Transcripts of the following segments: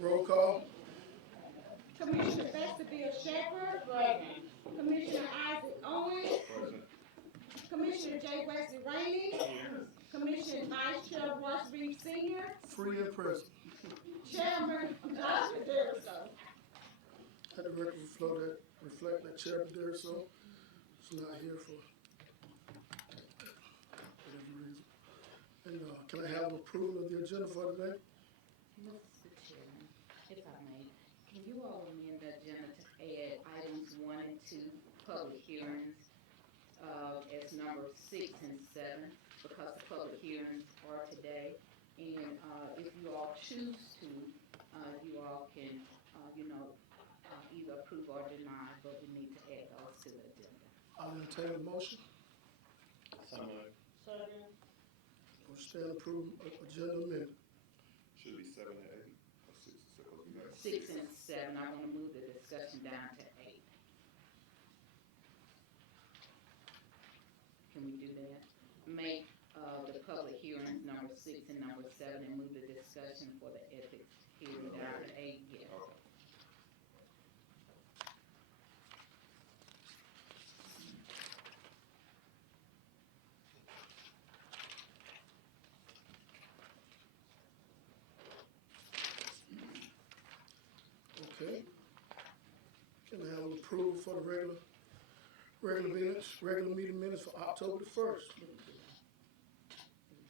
Roll call. Commissioner Baskerville Shepherd, Present. Commissioner Isaac Owens, Present. Commissioner J. Wesley Rainey, Here. Commissioner Vice Chair Royce Reed Sr., Free and present. Chairman Joshua Deriso. Let the record reflect that Chairman Deriso is not here for whatever reason. And can I have approval of the agenda for today? Mr. Chairman, if I may, can you all amend the agenda to add items 1 and 2, public hearings, as number 6 and 7, because the public hearings are today. And if you all choose to, you all can, either approve or deny, but we need to add those to the agenda. I'll entertain a motion. So moved. Second. Or stand approve agenda amendment. Should be 7 and 8. Or 6 and 7. We got 6 and 7, I want to move the discussion down to 8. Can we do that? Make the public hearings number 6 and number 7 and move the discussion for the ethics hearing down to 8, yes. Okay. Okay. Can I have approval for the regular meeting minutes for October the 1st? Did we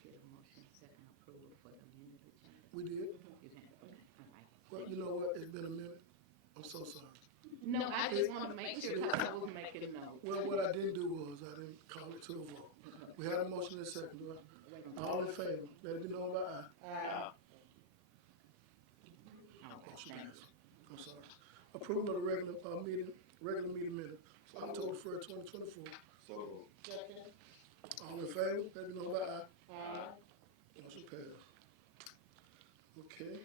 get a motion second approval for the amended agenda? We did. You can, okay, all right. Well, you know what? It's been a minute. I'm so sorry. No, I just want to make sure because I was making notes. Well, what I didn't do was I didn't call it to a vote. We had a motion in a second. Do I? All in favor? Let it be known by aye. Okay, Motion thank passed. I'm sorry. Approval of the regular meeting minutes for October 1st, 2024. So moved. Second. All in favor? Let it be known by aye. Motion passed. Okay.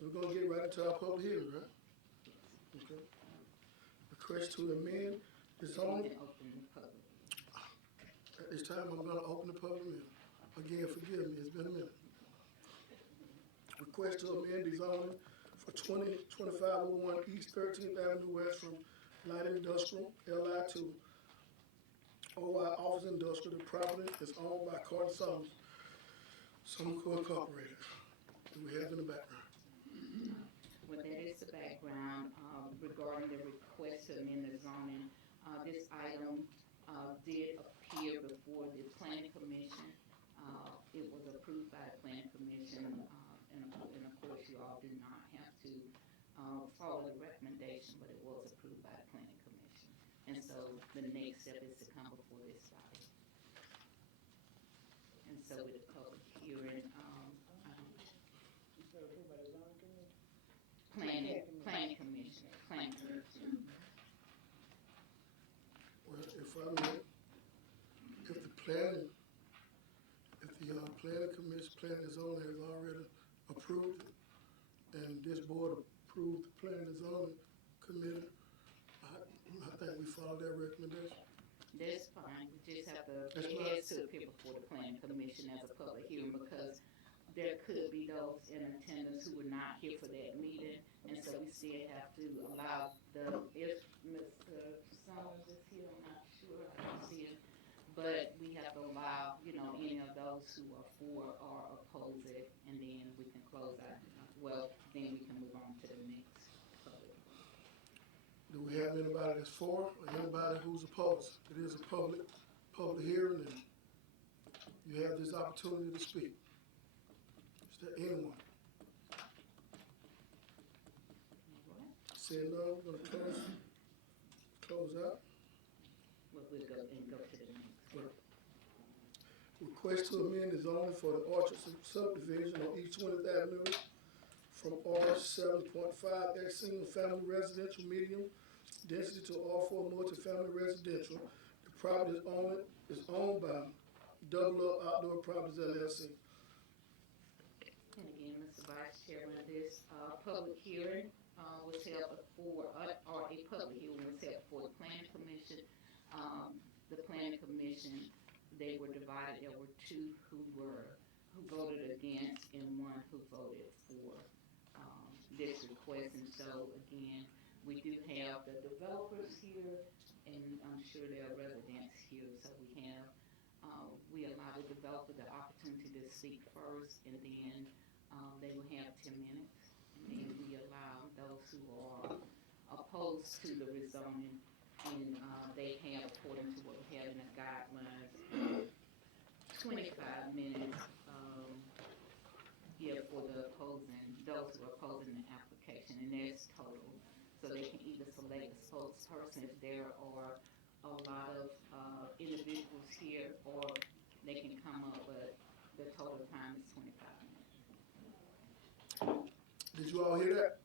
We're gonna get right into our public hearing, right? Okay. Request to amend the You zoning. can open the public. At this time, I'm gonna open the public meeting. Again, forgive me, it's been a minute. Request to amend the zoning for 202501 East 13th Avenue West from Light Industrial, LI to OI Office Industrial. The property is owned by Carter Sumco Incorporated. Do we have in the background? Well, that is the background regarding the request to amend the zoning. This item did appear before the planning commission. It was approved by the planning commission, and of course you all do not have to follow the recommendation, but it was approved by the planning commission. And so the next step is to come before this body. And so with the public hearing, planning commission. Well, if I may, if the planning commission, planning and zoning has already approved it, and this board approved the planning and zoning committee, I think we follow their recommendation. That's fine, we just have to, That's it fine. has to appear before the planning commission as a public hearing, because there could be those in attendance who were not here for that meeting, and so we still have to allow if Mr. Summers is here, I'm not sure, I don't see him, but we have to allow, any of those who are for or oppose it, and then we can close out, then we can move on to the next public. Do we have anybody that's for or anybody who's opposed? It is a public hearing, and you have this opportunity to speak. Is there anyone? Seeing none, we're gonna close out. We'll go and go to the next. Request to amend the zoning for the Orchard subdivision on East 20th Avenue from R 7.5 single family residential medium density to R4 multifamily residential. The property is owned by Double Up Outdoor Properties LLC. And again, Mr. Vice Chairman, this public hearing was held before, or a public hearing was held before the planning commission. The planning commission, they were divided. There were two who voted against and one who voted for this request. And so again, we do have the developers here, and I'm sure there are residents here. So we allow the developer the opportunity to speak first, and then they will have 10 minutes, and then we allow those who are opposed to the rezoning, and they have, according to what we have in the guidelines, 25 minutes. Yeah, for the opposing, those who are opposing the application, and that's total. So they can either select a spokesperson if there are a lot of individuals here, or they can come up, but the total time is 25 minutes. Did you all hear that?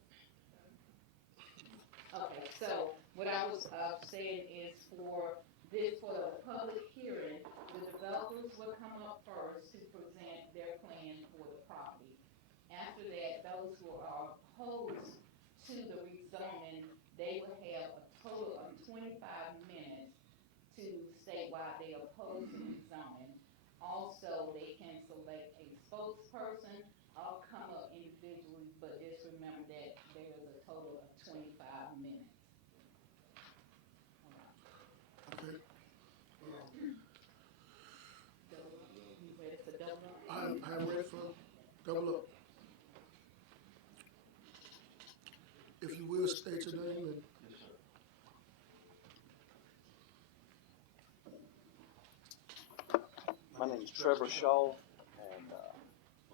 Okay, so what I was saying is for the public hearing, the developers will come up first to present their plan for the property. After that, those who are opposed to the rezoning, they will have a total of 25 minutes to state why they oppose the rezoning. Also, they can select a spokesperson or come up individually, but just remember that there is a total of 25 minutes. Okay. Double up, you ready for double up? I'm ready for double up. If you will, state your name and My name is Trevor Shaw, and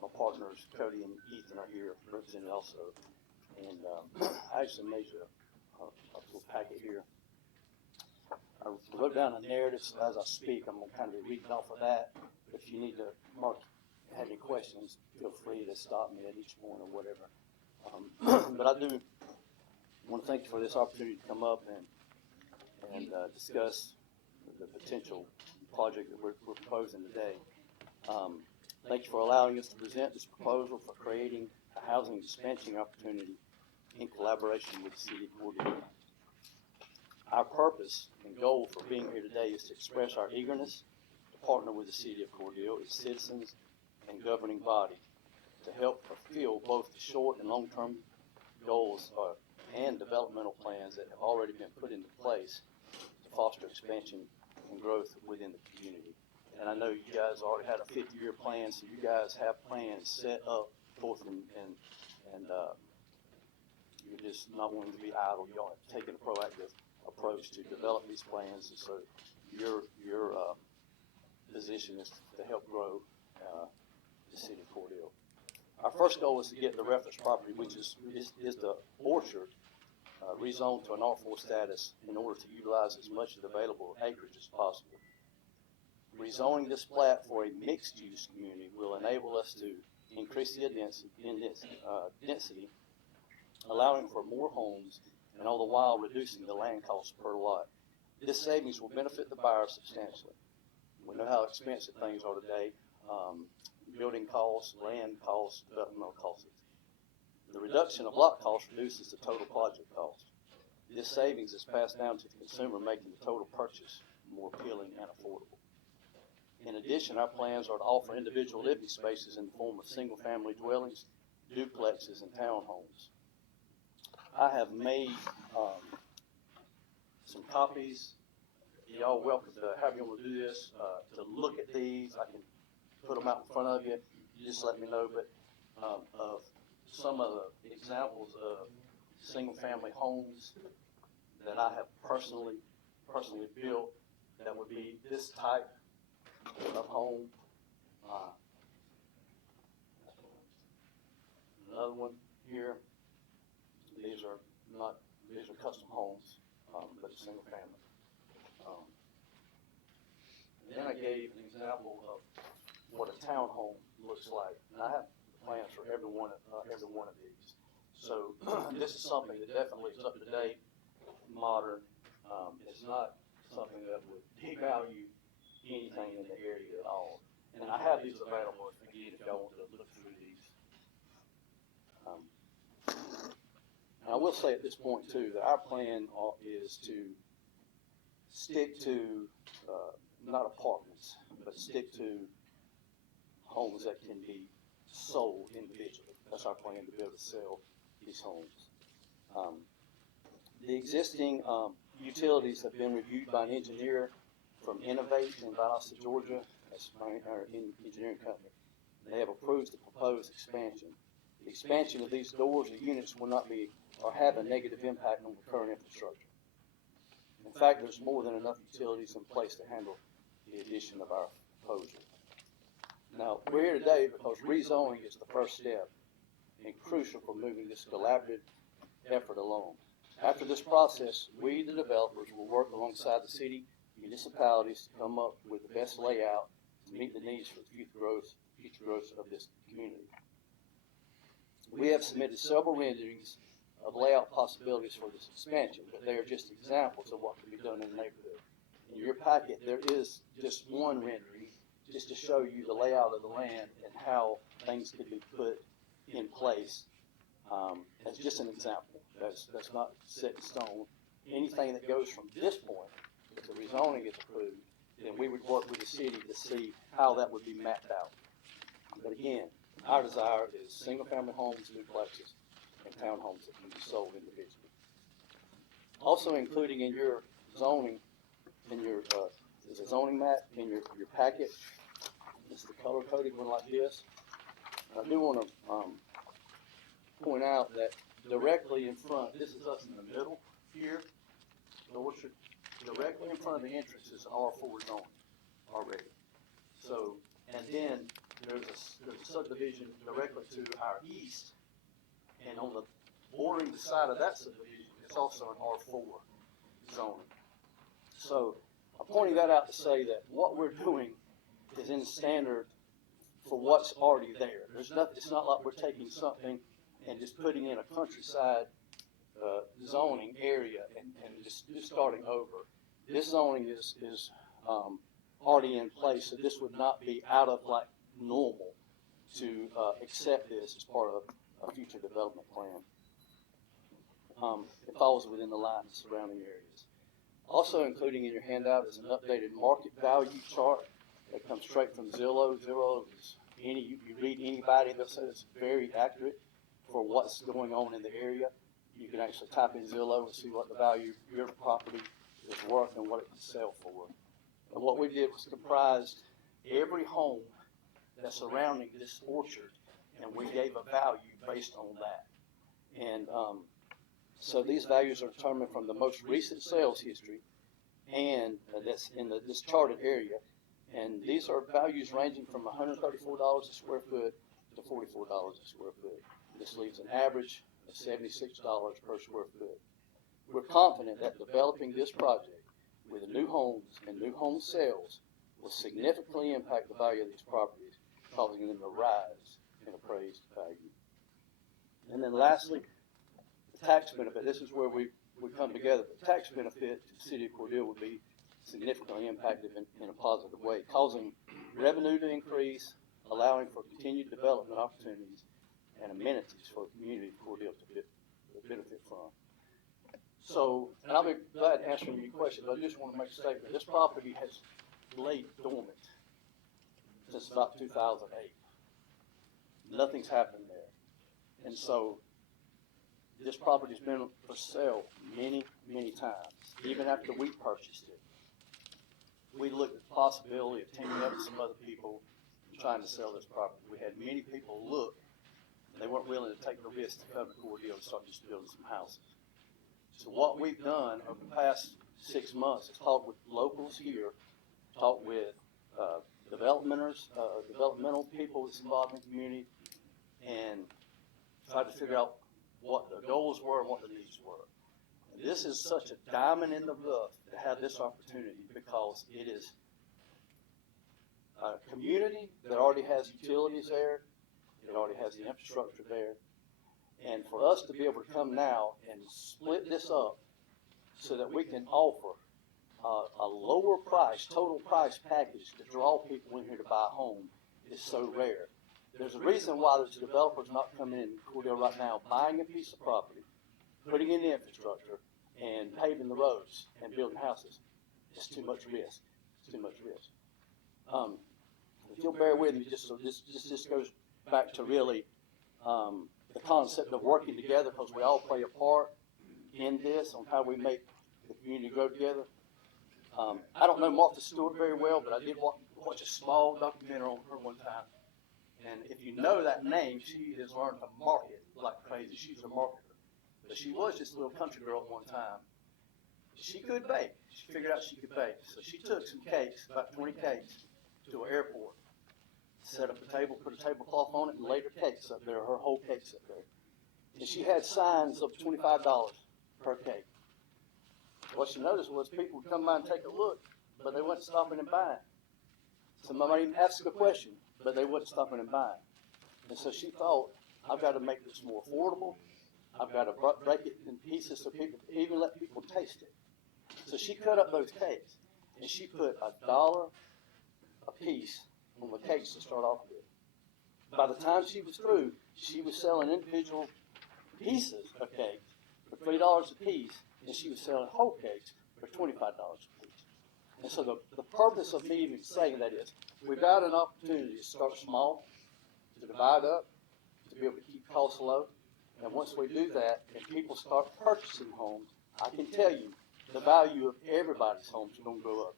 my partners Cody and Ethan are here represented also. And I actually made a little packet here. I wrote down a narrative, so as I speak, I'm going to kind of be reading off of that. If you need to have any questions, feel free to stop me at each point or whatever. But I do want to thank you for this opportunity to come up and discuss the potential project that we're proposing today. Thank you for allowing us to present this proposal for creating a housing expansion opportunity in collaboration with the City of Cordele. Our purpose and goal for being here today is to express our eagerness to partner with the City of Cordele, its citizens, and governing body to help fulfill both the short and long-term goals and developmental plans that have already been put into place to foster expansion and growth within the community. And I know you guys already had a 50-year plan, so you guys have plans set up forth, and you're just not wanting to be idle. You are taking a proactive approach to develop these plans, and so your position is to help grow the City of Cordele. Our first goal is to get the reference property, which is the orchard, rezoned to an R4 status in order to utilize as much of the available acreage as possible. Rezoning this plat for a mixed-use community will enable us to increase the density, allowing for more homes, and all the while reducing the land cost per lot. This savings will benefit the buyer substantially. We know how expensive things are today. Building costs, land costs, developmental costs. The reduction of lot cost reduces the total project cost. This savings is passed down to the consumer, making the total purchase more appealing and affordable. In addition, our plans are to offer individual living spaces in the form of single-family dwellings, duplexes, and townhomes. I have made some copies. Y'all welcome to, however you want to do this, to look at these. I can put them out in front of you. You just let me know. But of some of the examples of single-family homes that I have personally built, that would be this type of home. Another one here. These are custom homes, but a single family. Then I gave an example of what a townhome looks like, and I have plans for every one of these. So this is something that definitely is up to date, modern. It's not something that would devalue anything in the area at all. And I have these available again if y'all want to look through these. And I will say at this point too that our plan is to stick to not apartments, but stick to homes that can be sold individually. That's our plan, to be able to sell these homes. The existing utilities have been reviewed by an engineer from Innovate in Valdosta, Georgia. That's our engineering company. They have approved the proposed expansion. The expansion of these doors or units will not be or have a negative impact on the current infrastructure. In fact, there's more than enough utilities in place to handle the addition of our proposal. Now, we're here today because rezoning is the first step and crucial for moving this collaborative effort along. After this process, we, the developers, will work alongside the city municipalities to come up with the best layout to meet the needs for the future growth of this community. We have submitted several renderings of layout possibilities for this expansion, but they are just examples of what can be done in the neighborhood. In your packet, there is just one rendering, just to show you the layout of the land and how things could be put in place. As just an example. That's not set in stone. Anything that goes from this point, if the rezoning is approved, then we would work with the city to see how that would be mapped out. But again, our desire is single-family homes, duplexes, and townhomes that can be sold individually. Also including in your zoning, in your there's a zoning map in your packet. It's the color-coded one like this. I do want to point out that directly in front, this is us in the middle here, the orchard, directly in front of the entrance is R4 zone already. So, and then there's a subdivision directly to our east, and on the bordering the side of that subdivision, it's also an R4 zone. So, I'm pointing that out to say that what we're doing is in standard for what's already there. There's nothing. It's not like we're taking something and just putting in a countryside zoning area and just starting over. This zoning is already in place, so this would not be out of like normal to accept this as part of a future development plan. It falls within the line of surrounding areas. Also including in your handout is an updated market value chart that comes straight from Zillow. Zillow is you read anybody, they'll say it's very accurate for what's going on in the area. You can actually type in Zillow and see what the value of your property is worth and what it can sell for. And what we did was comprised every home that's surrounding this orchard, and we gave a value based on that. And so these values are determined from the most recent sales history, and that's in this charted area. And these are values ranging from $134 a square foot to $44 a square foot. This leaves an average of $76 per square foot. We're confident that developing this project with new homes and new home sales will significantly impact the value of these properties, causing them to rise in appraised value. And then lastly, the tax benefit. This is where we come together. The tax benefit to the city of Cordele would be significantly impacted in a positive way, causing revenue to increase, allowing for continued development opportunities and amenities for the community of Cordele to benefit from. So, and I'll be glad to answer any questions, but I just want to make a statement. This property has laid dormant since about 2008. Nothing's happened there. And so, this property's been for sale many, many times, even after we purchased it. We looked at the possibility of teaming up with some other people and trying to sell this property. We had many people look. They weren't willing to take the risk to come to Cordele and start just building some houses. So what we've done over the past 6 months is talk with locals here, talk with developmental people that's involved in the community, and try to figure out what the goals were and what the needs were. And this is such a diamond in the rough to have this opportunity because it is a community that already has utilities there. It already has the infrastructure there. And for us to be able to come now and split this up so that we can offer a lower price, total price package to draw people in here to buy a home is so rare. There's a reason why there's developers not coming in Cordele right now, buying a piece of property, putting in the infrastructure, and paving the roads and building houses. It's too much risk. It's too much risk. If you'll bear with me, just so this goes back to really the concept of working together, because we all play a part in this on how we make the community grow together. I don't know Martha Stewart very well, but I did watch a small documentary on her one time. And if you know that name, she has learned to market like crazy. She's a marketer. But she was just a little country girl at one time. She could bake. She figured out she could bake. So she took some cakes, about 20 cakes, to an airport, set up a table, put a tablecloth on it, and laid her cakes up there, her whole cakes up there. And she had signs of $25 per cake. What she noticed was people would come by and take a look, but they wasn't stopping and buying. Some might even ask a question, but they wasn't stopping and buying. And so she thought, I've got to make this more affordable. I've got to break it in pieces so people, even let people taste it. So she cut up those cakes, and she put $1 a piece on the cakes to start off with. By the time she was through, she was selling individual pieces of cakes for $3 a piece, and she was selling whole cakes for $25 a piece. And so the purpose of me even saying that is, we've got an opportunity to start small, to divide up, to be able to keep costs low. And once we do that, and people start purchasing homes, I can tell you, the value of everybody's homes is going to go up.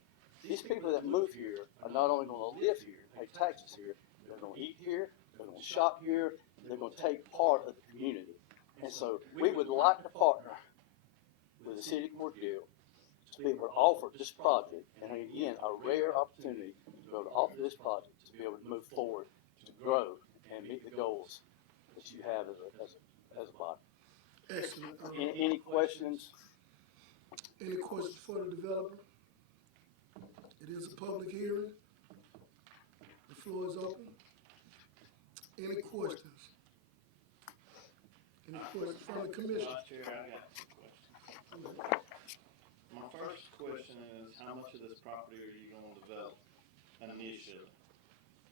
These people that move here are not only going to live here, pay taxes here, they're going to eat here, they're going to shop here, and they're going to take part of the community. And so we would like to partner with the city of Cordele to be able to offer this project, and again, a rare opportunity to be able to offer this project, to be able to move forward, to grow, and meet the goals that you have as a body. Excellent. Any questions? Any questions for the developer? It is a public hearing. The floor is open. Any questions? Any questions from the commission? Vice Chair, I got some questions. My first question is, how much of this property are you going to develop initially?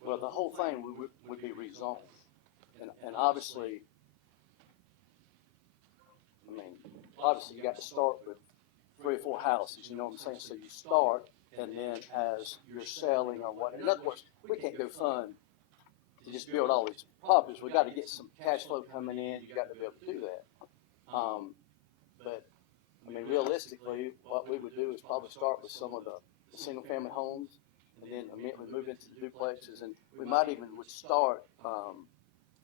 Well, the whole thing would be rezoned. And obviously, obviously you got to start with 3 or 4 houses, you know what I'm saying? So you start, and then as you're selling or what, in other words, we can't go fund to just build all these properties. We got to get some cash flow coming in. You got to be able to do that. But realistically, what we would do is probably start with some of the single-family homes, and then immediately move into the duplexes, and we might even would start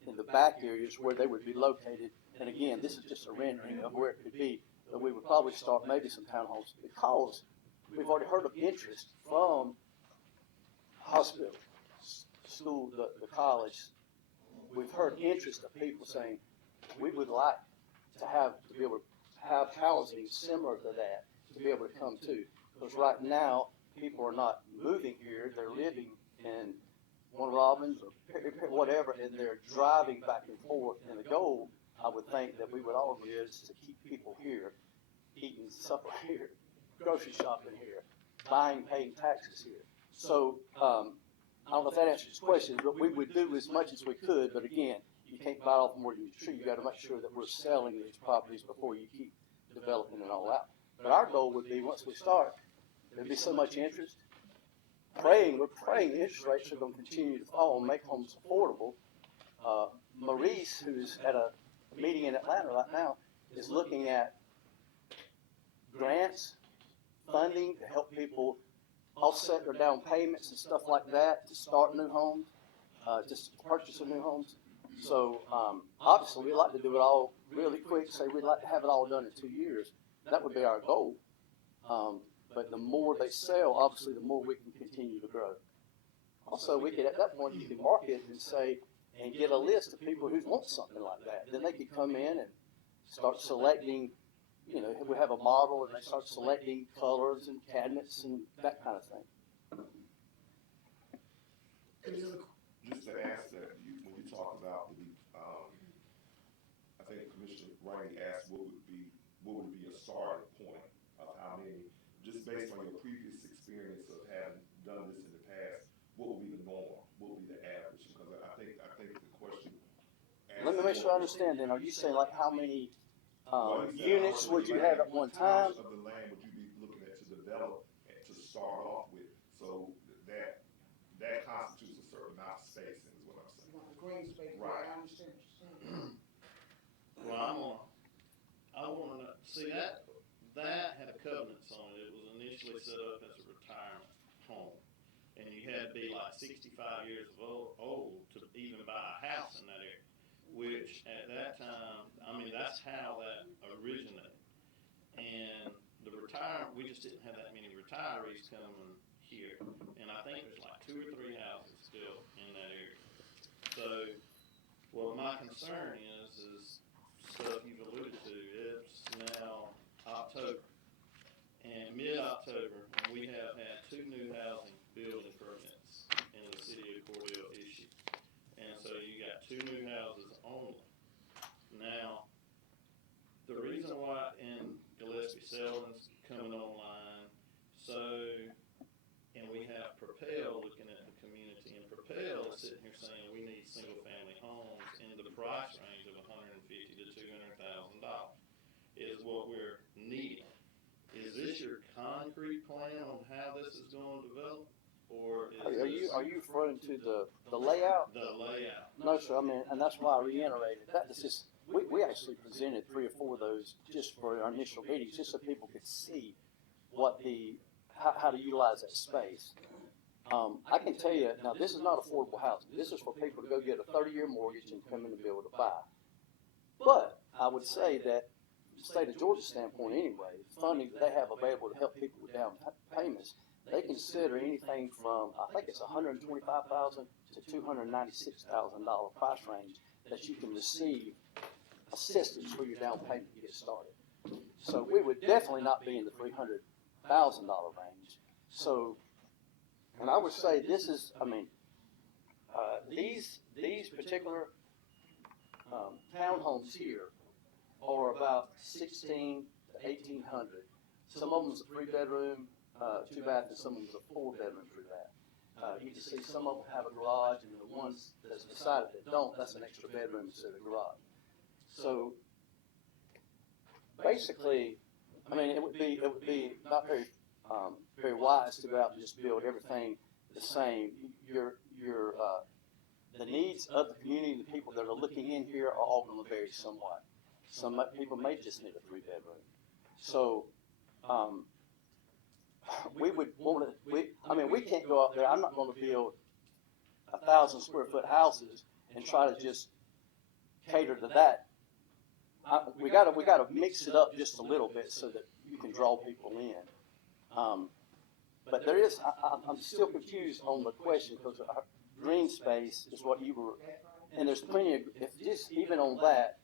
in the back areas where they would be located. And again, this is just a rendering of where it could be, but we would probably start maybe some townhomes, because we've already heard of interest from hospital, school, the college. We've heard interest of people saying, we would like to be able to have housing similar to that, to be able to come to. Because right now, people are not moving here, they're living in Warner Robins or whatever, and they're driving back and forth. And the goal, I would think, that we would all do is to keep people here, eating supper here, grocery shopping here, buying, paying taxes here. So, I don't know if that answers your question, but we would do as much as we could, but again, you can't bite off more than you chew. You got to make sure that we're selling these properties before you keep developing it all out. But our goal would be, once we start, there'd be so much interest. We're praying the interest rates are going to continue to fall and make homes affordable. Maurice, who's at a meeting in Atlanta right now, is looking at grants, funding to help people offset their down payments and stuff like that to start new homes, just to purchase new homes. So obviously we'd like to do it all really quick. Say we'd like to have it all done in 2 years. That would be our goal. But the more they sell, obviously the more we can continue to grow. Also, we could, at that point, you can market and say, and get a list of people who want something like that. Then they could come in and start selecting, we have a model, and they start selecting colors and cabinets and that kind of thing. Any other? Just to ask that, when you talk about I think Commissioner Rainey asked what would be a starting point of how many, just based on your previous experience of having done this in the past, what would be the norm? What would be the average? Because I think the question. Let me make sure I understand then. Are you saying like how many units would you have at one time? How much of the land would you be looking at to develop and to start off with? So that constitutes a certain amount of spacing is what I'm saying. Green space, Right. I understand what you're saying. see, that had a covenants on it. It was initially set up as a retirement home. And you had to be like 65 years old to even buy a house in that area, which at that time, I mean, that's how that originated. And the retirement, we just didn't have that many retirees coming here. And I think there's like 2 or 3 houses still in that area. So, what my concern is stuff you've alluded to. It's now October. And mid-October, we have had 2 new housing building permits in the city of Cordele issued. And so you got 2 new houses only. Now, the reason why in Gillespie Selden's coming online, and we have Propel looking at the community, and Propel is sitting here saying we need single-family homes in the price range of $150,000 to $200,000 is what we're needing. Is this your concrete plan on how this is going to develop, or is Are you referring to the layout? the layout? No, sir. I mean, and that's why I reiterated that. This is we actually presented 3 or 4 of those just for our initial meetings, just so people could see what how to utilize that space. I can tell you now, this is not affordable housing. This is for people to go get a 30-year mortgage and come in and be able to buy. But I would say that, from the state of Georgia's standpoint anyway, the funding that they have available to help people with down payments, they consider anything from, I think it's $125,000 to $296,000 price range that you can receive assistance for your down payment to get started. So we would definitely not be in the $300,000 range. So, and I would say this is, I mean, these particular townhomes here are about 16 to 1,800. Some of them's a 3-bedroom, 2-bath, and some of them's a 4-bedroom, 3-bath. You can see some of them have a garage, and the ones that's beside it that don't, that's an extra bedroom instead of a garage. So basically, I mean, it would be not very wise to go out and just build everything the same. The needs of the community, the people that are looking in here, are all going to vary somewhat. Some people may just need a 3-bedroom. So we would want to. We can't go out there. I'm not going to build 1,000 square foot houses and try to just cater to that. We got to mix it up just a little bit so that you can draw people in. But there is, I'm still confused on the question, because green space is what you were, and there's plenty of, if just even on that,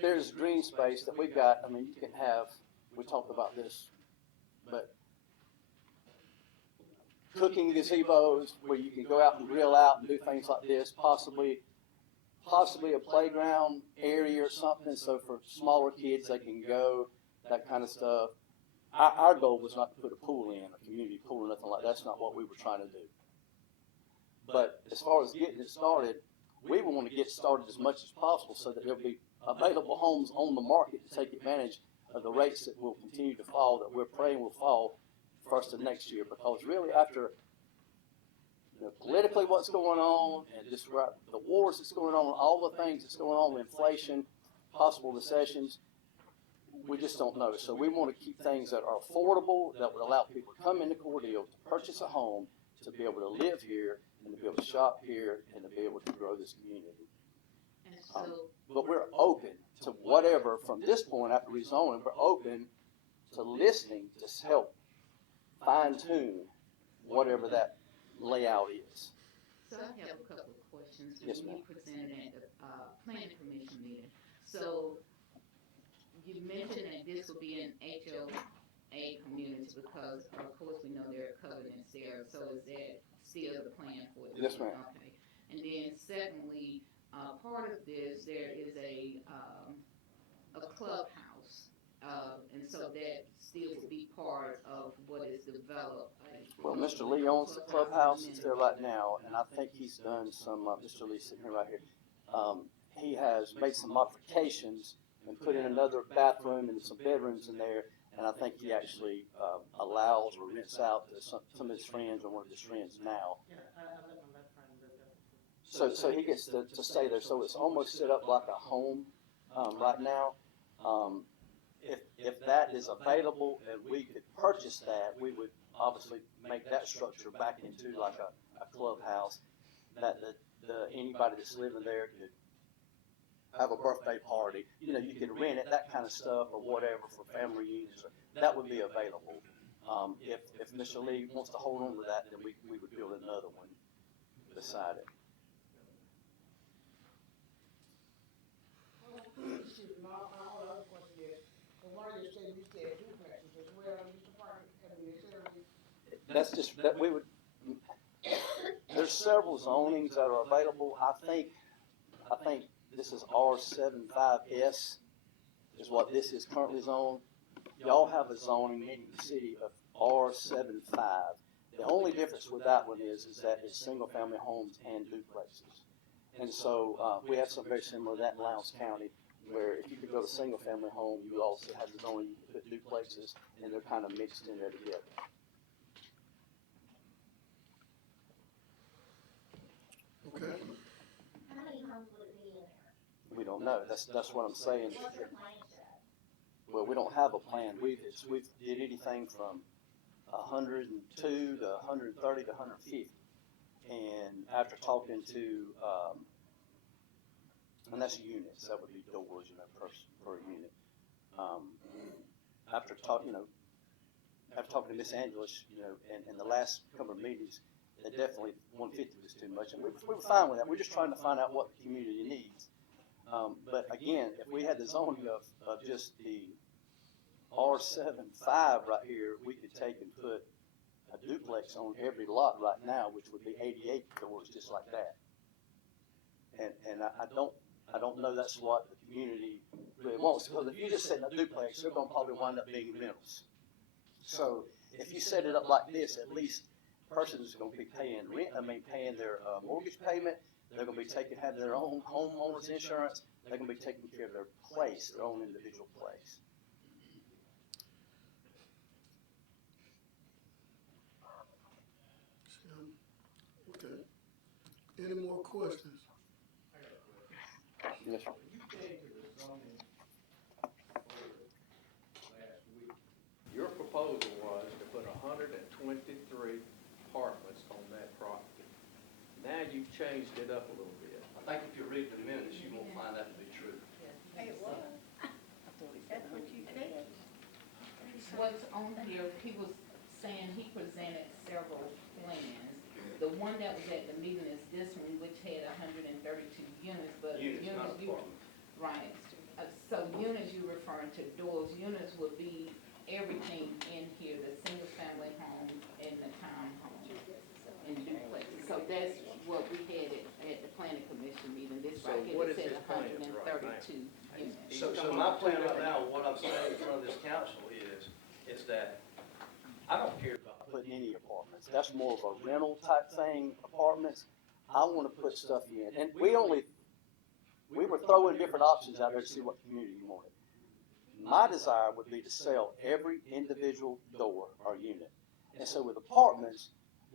there's green space that we've got. I mean, you can have, we talked about this, but cooking gazebos where you can go out and grill out and do things like this, possibly a playground area or something, so for smaller kids they can go, that kind of stuff. Our goal was not to put a pool in, a community pool or nothing like that. That's not what we were trying to do. But as far as getting it started, we want to get started as much as possible so that there'll be available homes on the market to take advantage of the rates that will continue to fall, that we're praying will fall first of next year. Because really, after politically what's going on, and just the wars that's going on, all the things that's going on, inflation, possible recessions, we just don't know. So we want to keep things that are affordable, that would allow people to come into Cordele to purchase a home, to be able to live here, and to be able to shop here, and to be able to grow this community. And so, But we're open to whatever, from this point after rezoning, we're open to listening to help fine-tune whatever that layout is. so I have a couple of questions. Yes, When ma'am. you presented at the planning commission meeting, so you mentioned that this will be an HOA community because, of course, we know there are covenants there. So is that still the plan for it? Yes, ma'am. Okay. And then secondly, part of this, there is a clubhouse, and so that still would be part of what is developed. Well, Mr. Lee owns the clubhouse. It's there right now, and I think he's done some, Mr. Lee sitting here right here, he has made some modifications and put in another bathroom and some bedrooms in there, and I think he actually allows or rents out to some of his friends or one of his friends now. Yeah, I let my friend live there. So he gets to stay there. So it's almost set up like a home right now. if that is available and we could purchase that, we would obviously make that structure back into like a clubhouse that anybody that's living there could have a birthday party. You know, you could rent it, that kind of stuff, or whatever for family reunions. That would be available. If Mr. Lee wants to hold on to that, then we would build another one beside it. Excuse me, my only other question is, in one of your statements, you said duplexes as well, Mr. Parker, I mean, is there That's just, that we would, there's several zonings that are available. I think this is R75S is what this is currently zoned. Y'all have a zoning in the city of R75. The only difference with that one is that it's single family homes and duplexes. And so, we have something very similar to that in Lowndes County, where if you could go to single family home, you also have the zoning, you could put duplexes, and they're kind of mixed in there together. Okay. How many homes would it be in there? We don't know. That's what I'm saying. What's your plan, Chad? Well, we don't have a plan. We've did anything from 102 to 130 to 150. And after talking to, and that's units, that would be doors, you know, per unit. After talking to Miss Angeles, you know, and the last couple of meetings, they definitely 150 was too much, and we were fine with that. We're just trying to find out what the community needs. But again, if we had the zoning of just the R75 right here, we could take and put a duplex on every lot right now, which would be 88 doors just like that. And I don't know that's what the community really wants, because if you just set a duplex, they're gonna probably wind up being rentals. So if you set it up like this, at least the person is gonna be paying rent, paying their mortgage payment. They're gonna be having their own homeowners insurance. They're gonna be taking care of their place, their own individual place. Okay. Any more questions? Yes, sir. You came to the zoning board last week. Your proposal was to put 123 apartments on that property. Now you've changed it up a little bit. I think if you read the minutes, you won't find that to be true. It was. That's what you said. What's on here, he was saying he presented several plans. The one that was at the meeting is this one, which had 132 units, but Units, not you, apartments. right. So units you're referring to, doors, units would be everything in here, the single family homes and the townhomes and duplexes. So that's what we had at the planning commission meeting, this So right here, what it is said his plan right 132 units. So my plan right now, what I'm saying in front of this council is that I don't care about putting any apartments. That's more of a rental type thing, apartments. I want to put stuff in, and we were throwing different options out there to see what the community wanted. My desire would be to sell every individual door or unit. And so with apartments,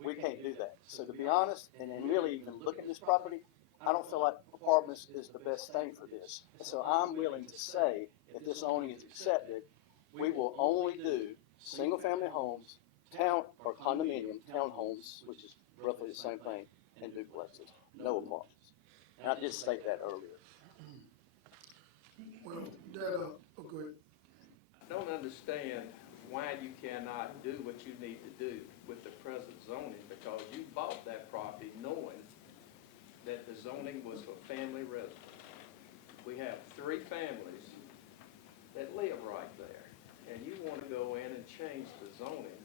we can't do that. So to be honest, and really even looking at this property, I don't feel like apartments is the best thing for this. So I'm willing to say, if this zoning is accepted, we will only do single family homes, town or condominium, townhomes, which is roughly the same thing, and duplexes, no apartments. And I did state that earlier. Well, that, go ahead. I don't understand why you cannot do what you need to do with the present zoning, because you bought that property knowing that the zoning was for family residents. We have 3 families that live right there, and you want to go in and change the zoning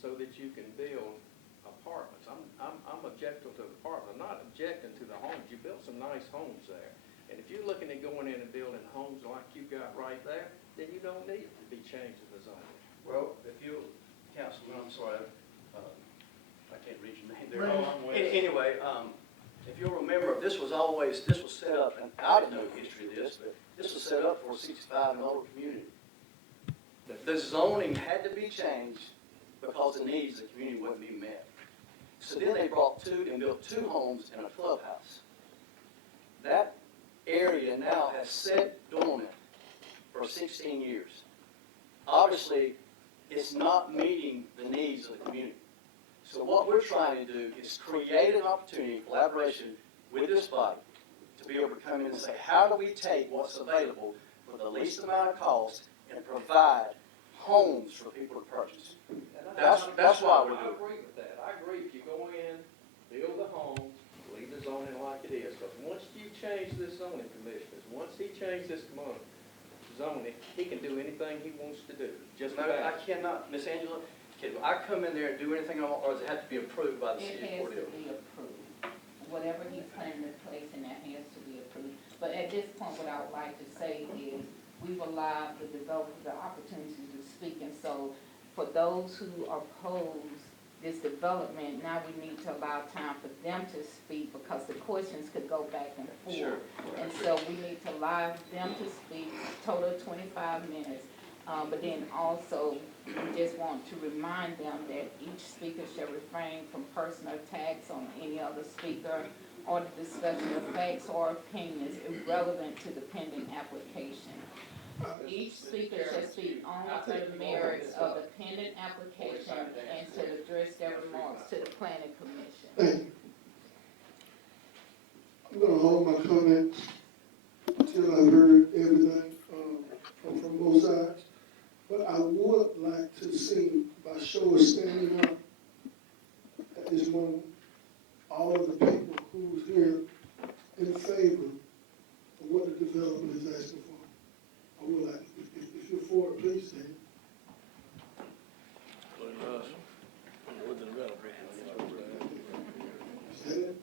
so that you can build apartments. I'm objecting to the apartments. I'm not objecting to the homes. You built some nice homes there. And if you're looking at going in and building homes like you got right there, then you don't need to be changing the zoning. Well, if you, Councilman, I'm sorry, I can't read your name there. Right. Anyway, if you'll remember, this was set up, and I didn't know the history of this, but this was set up for a 65 and older community. The zoning had to be changed because the needs of the community wouldn't be met. So then they built 2 homes and a clubhouse. That area now has sat dormant for 16 years. obviously, it's not meeting the needs of the community. So what we're trying to do is create an opportunity, collaboration with this body, to be able to come in and say, how do we take what's available for the least amount of cost and provide homes for people to purchase? That's why we're doing it. I agree with that. I agree if you go in, build a home, leave the zoning like it is. But once you change this zoning, commissioners, once he changes this zoning, he can do anything he wants to do. Just No, I cannot, Miss Angela, can I come in there and do anything I want, or does it have to be approved by the It city of has to Cordele? be approved. Whatever he's planning to place in that has to be approved. But at this point, what I would like to say is, we've allowed the developer the opportunity to speak, and so for those who oppose this development, now we need to allow time for them to speak, because the questions could go back and forth. Sure. And so we need to allow them to speak, total of 25 minutes. But then also, we just want to remind them that each speaker shall refrain from personal attacks on any other speaker or the discussion of facts or opinions irrelevant to the pending application. Each speaker shall speak only to the merits of the pending application and to address their remarks to the planning commission. Thank you. I'm gonna hold my comments until I've heard everything, from both sides. But I would like to see, by show of standing up at this moment, all of the people who's here in favor of what the developer is asking for. I would like, if you're for it, please stand. Stand.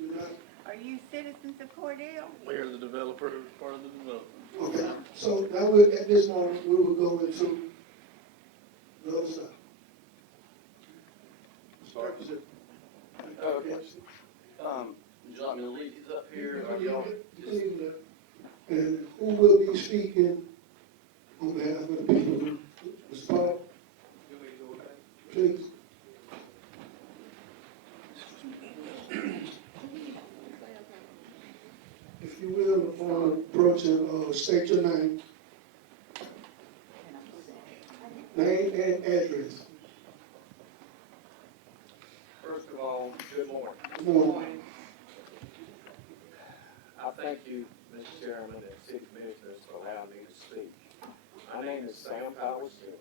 You're not? Are you citizens of Cordele? We're the developer, part of the developer. Okay, so now we're, at this moment, we will go into the other side. Start with it. Okay. Would you like me to leave these up here, or y'all just? And who will be speaking on behalf of the people? Mr. Paul, please. If you will, upon approaching, state your name and address. First of all, good morning. Good morning. I thank you, Mr. Chairman and City Commissioners, for allowing me to speak. My name is Sam Powers Jr.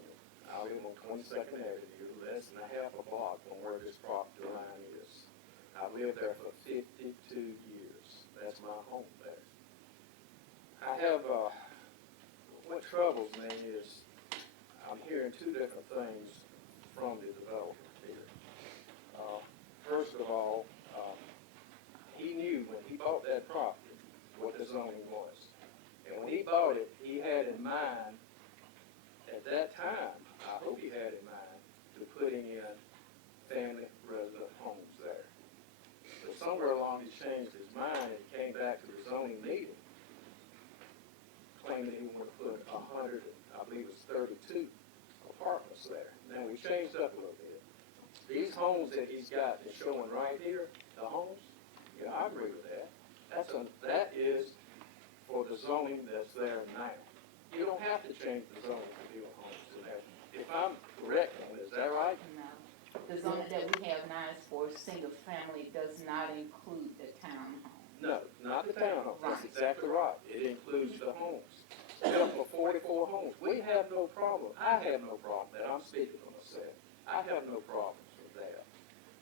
I live on 22nd Avenue, less than a half a block from where this property line is. I've lived there for 52 years. That's my home there. I have, what troubles me is I'm hearing two different things from the developer here. First of all, he knew when he bought that property what the zoning was. And when he bought it, he had in mind, at that time, I hope he had in mind, to putting in family resident homes there. But somewhere along he changed his mind and came back to the zoning meeting, claiming he wanted to put 100, I believe it was 32 apartments there. Now we changed up a little bit. These homes that he's got is showing right here, the homes, yeah, I agree with that. That is for the zoning that's there now. You don't have to change the zoning to build homes in there. If I'm correct on it, is that right? No. The zoning that we have now is for single family, does not include the townhome. No, not the townhomes. That's exactly right. It includes the homes. Up for 44 homes. We have no problem. I have no problem with that. I'm speaking for myself. I have no problems with that.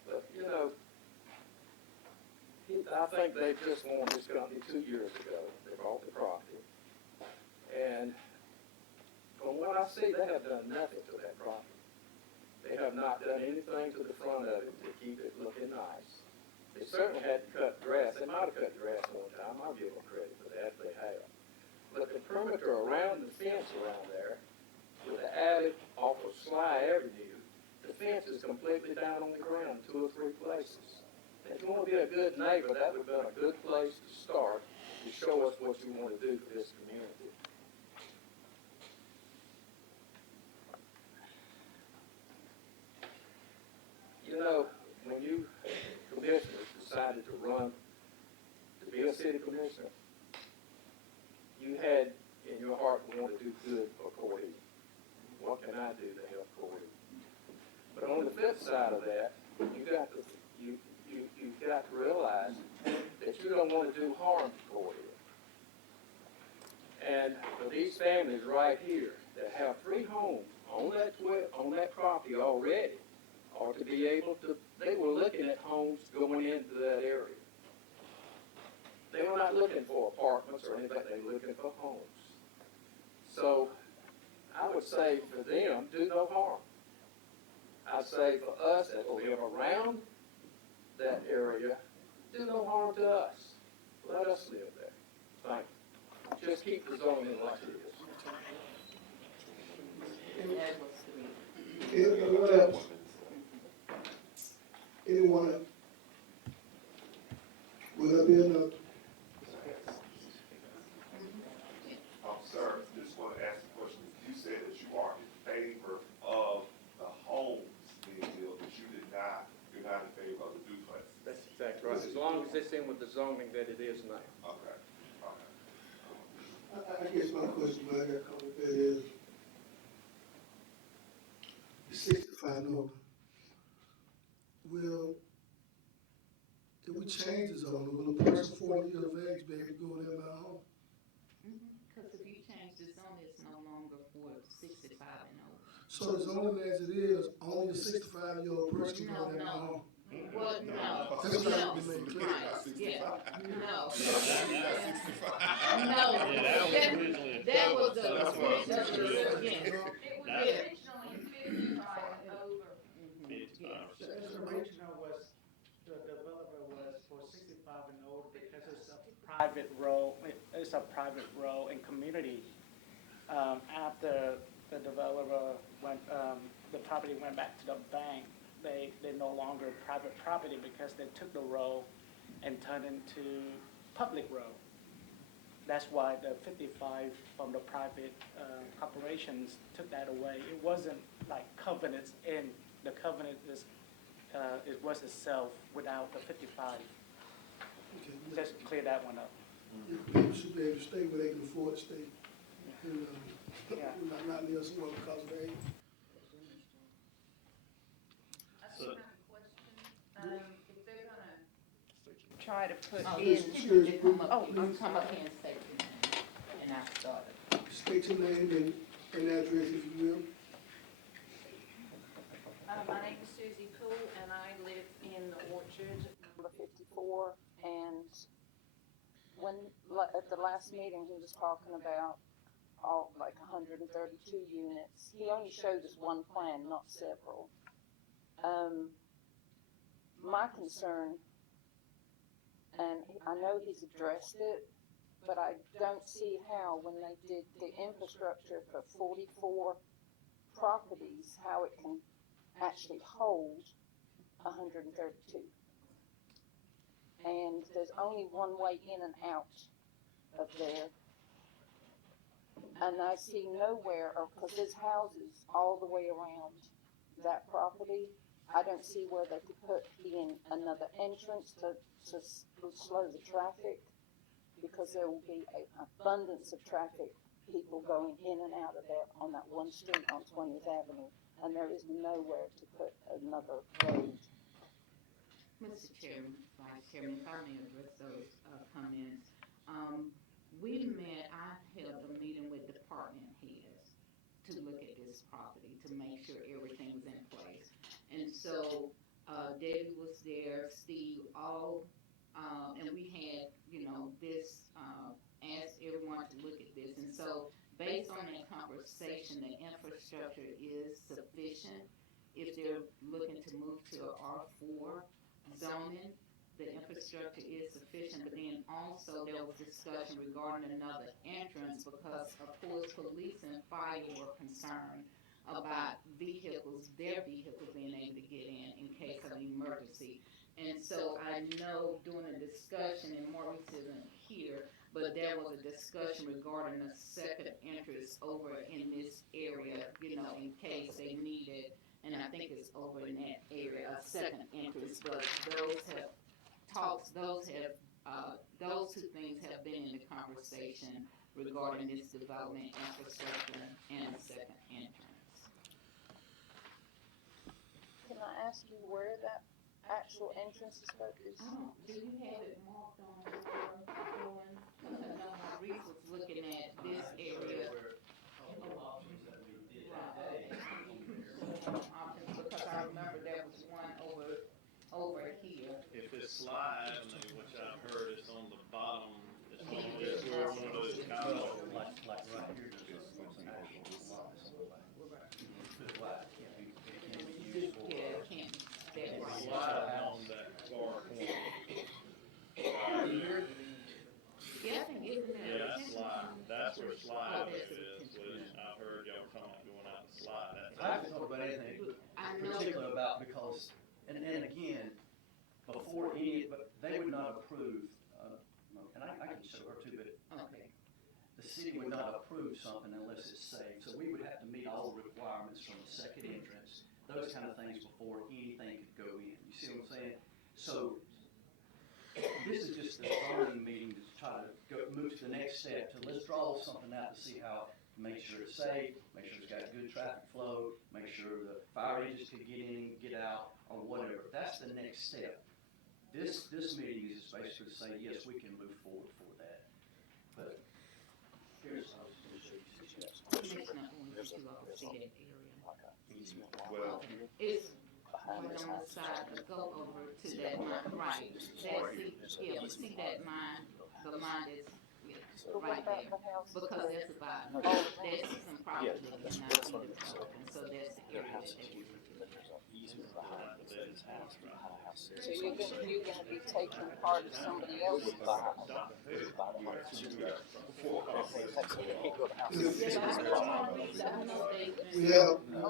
But, you know, I think they just formed this company 2 years ago. They bought the property. And from what I see, they have done nothing to that property. They have not done anything to the front of it to keep it looking nice. They certainly hadn't cut grass. They might have cut grass one time. I'll give them credit for that if they have. But the perimeter around the fence around there, with the attic off of Sly Avenue, the fence is completely down on the ground in 2 or 3 places. If you want to be a good neighbor, that would have been a good place to start to show us what you want to do for this community. You know, when you commissioners decided to run to be a city commissioner, you had in your heart, we want to do good for Cordele. What can And for these families right here that have 3 homes on that property already, or to be able to, they were looking at homes going into that area. They were not looking for apartments or anything, they were looking for homes. So I would say for them, do no harm. I'd say for us that live around that area, do no harm to us. Let us live there. Thank you. Just keep the zoning like it is. That was 3. What else? Anyone else? Will there be another? Sir, just want to ask a question. You said that you are in favor of the homes being built, but you're not in favor of the duplex. That's exactly right. As long as it's in with the zoning that it is now. Okay. I guess my question about that comment that is, the 65 and over, will, if we change the zoning, will a person 40 years of age be able to go there and buy a home? Because if you change the zone, it's no longer for 65 and over. So the zoning as it is, only a 65-year-old person can go there and buy a home? Well, no. That's what I No. have to make clear. Right, yeah, no. Yeah, that was originally a That was covenant, the so that's why it's original, real. yes. It was Yeah. originally 55 and over. 55%. The original was, the developer was for 65 and older because it's a private road, it's a private road and community. After the developer went, the property went back to the bank, they're no longer private property because they took the road and turned into public road. That's why the 55 from the private corporations took that away. It wasn't like covenants in, the covenant is, it was itself without the 55. Okay, Just clear that one up. people should be able to stay where they can afford to stay. And, Yeah. not live somewhere because of their age. I just have a question. If they're gonna try to put Oh, in, you come up, Oh, you I'm come up here and state your name, and I started. State your name and address if you will. my name is Susie Poole and I live in the Orchard, number 54. And at the last meeting, he was talking about all like 132 units. He only showed us one plan, not several. My concern, and I know he's addressed it, but I don't see how when they did the infrastructure for 44 properties, how it can actually hold 132. And there's only one way in and out of there. And I see nowhere, because there's houses all the way around that property. I don't see where they could put in another entrance to slow the traffic, because there will be an abundance of traffic, people going in and out of there on that one street on 20th Avenue, and there is nowhere to put another road. Mr. Chairman, Vice Chairman, if I may address those comments. I held a meeting with department heads to look at this property to make sure everything was in place. And so Debbie was there, Steve, and we had, this, asked everyone to look at this. And so based on that conversation, the infrastructure is sufficient. If they're looking to move to a R4 zoning, the infrastructure is sufficient, but then also there was discussion regarding another entrance because of course police and fire were concerned about their vehicles being able to get in case of emergency. And so I know during the discussion, and Maurice isn't here, but there was a discussion regarding a second entrance over in this area, in case they needed, and I think it's over in that area, a second entrance, but those two things have been in the conversation regarding this development infrastructure and a second entrance. Can I ask you where that actual entrance is focused? Do you have it marked on your drawing? Because I know Maurice was looking at this haven't talked about anything I in know, particular about, because, and again, before but they would not approve, and I can show her too, but okay, the city would not approve something unless it's safe. So we would have to meet all the requirements from the second entrance, those kind of things before anything could go in. You see what I'm saying? So this is just the zoning meeting to try to move to the next step, to let's draw something out to see how, make sure it's safe, make sure it's got good traffic flow, make sure the fire engines could get in, get out, or whatever. That's the next step. This meeting is just basically to say, yes, we can move forward for that. But here's, I was going to show you this. Commissioner Owens, if you all see that area. Well, It's right on the side, go over to that line, right, that's, yeah, but see that line, the line that's, yeah, But what right about there. the house? Because that's about, that's some property that cannot be developed, and so that's the area that they were looking at. So you're gonna be taking part of somebody else's house?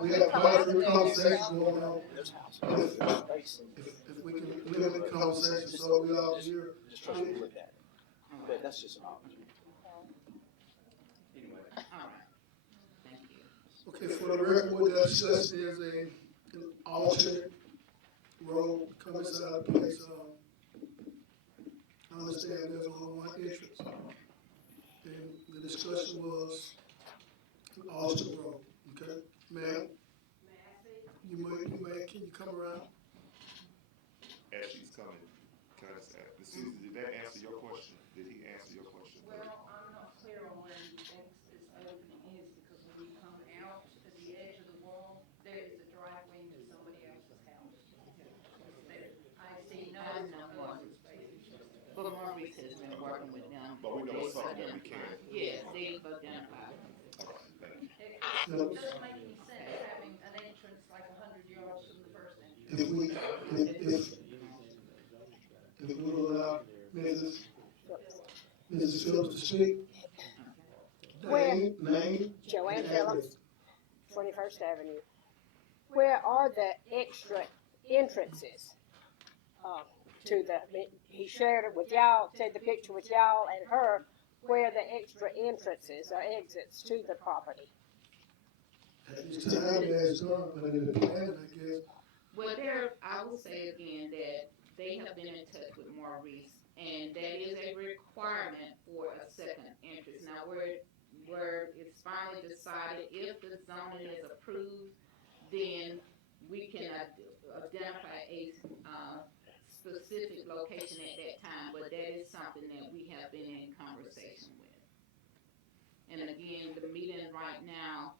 We have quite a few conversations going on. If we can limit the conversation so we all hear. But that's just an option. Anyway. All right, thank you. Okay, for the record, what they're discussing is an alternate road coming inside the place. I understand there's only one entrance. And the discussion was an alternate road, okay? Ma'am? Can you come around? as she's coming, can I just ask, Ms. Susan, did that answer your question? Did he answer your question? Well, I'm not clear on where he thinks this opening is, because when you come out to the edge of the wall, there is a driveway into somebody else's house. There, I see no open space. But Maurice has been working with them. But we know They've something that we identified- can. Yes, they've identified. All right, thank you. It doesn't make any sense having an entrance like 100 yards from the first entrance. If we will allow Mrs. Phillips to speak. Name. Joanne and Phillips, address. 21st Avenue. Where are the extra entrances to he shared it with y'all, said the picture with y'all and her, where the extra entrances or exits to the property? At this time, there's none, but in the plan, I guess. Well, I will say again that they have been in touch with Maurice, and that is a requirement for a second entrance. Now, where it's finally decided, if the zoning is approved, then we can identify a specific location at that time, but that is something that we have been in conversation with. And again, the meeting right now,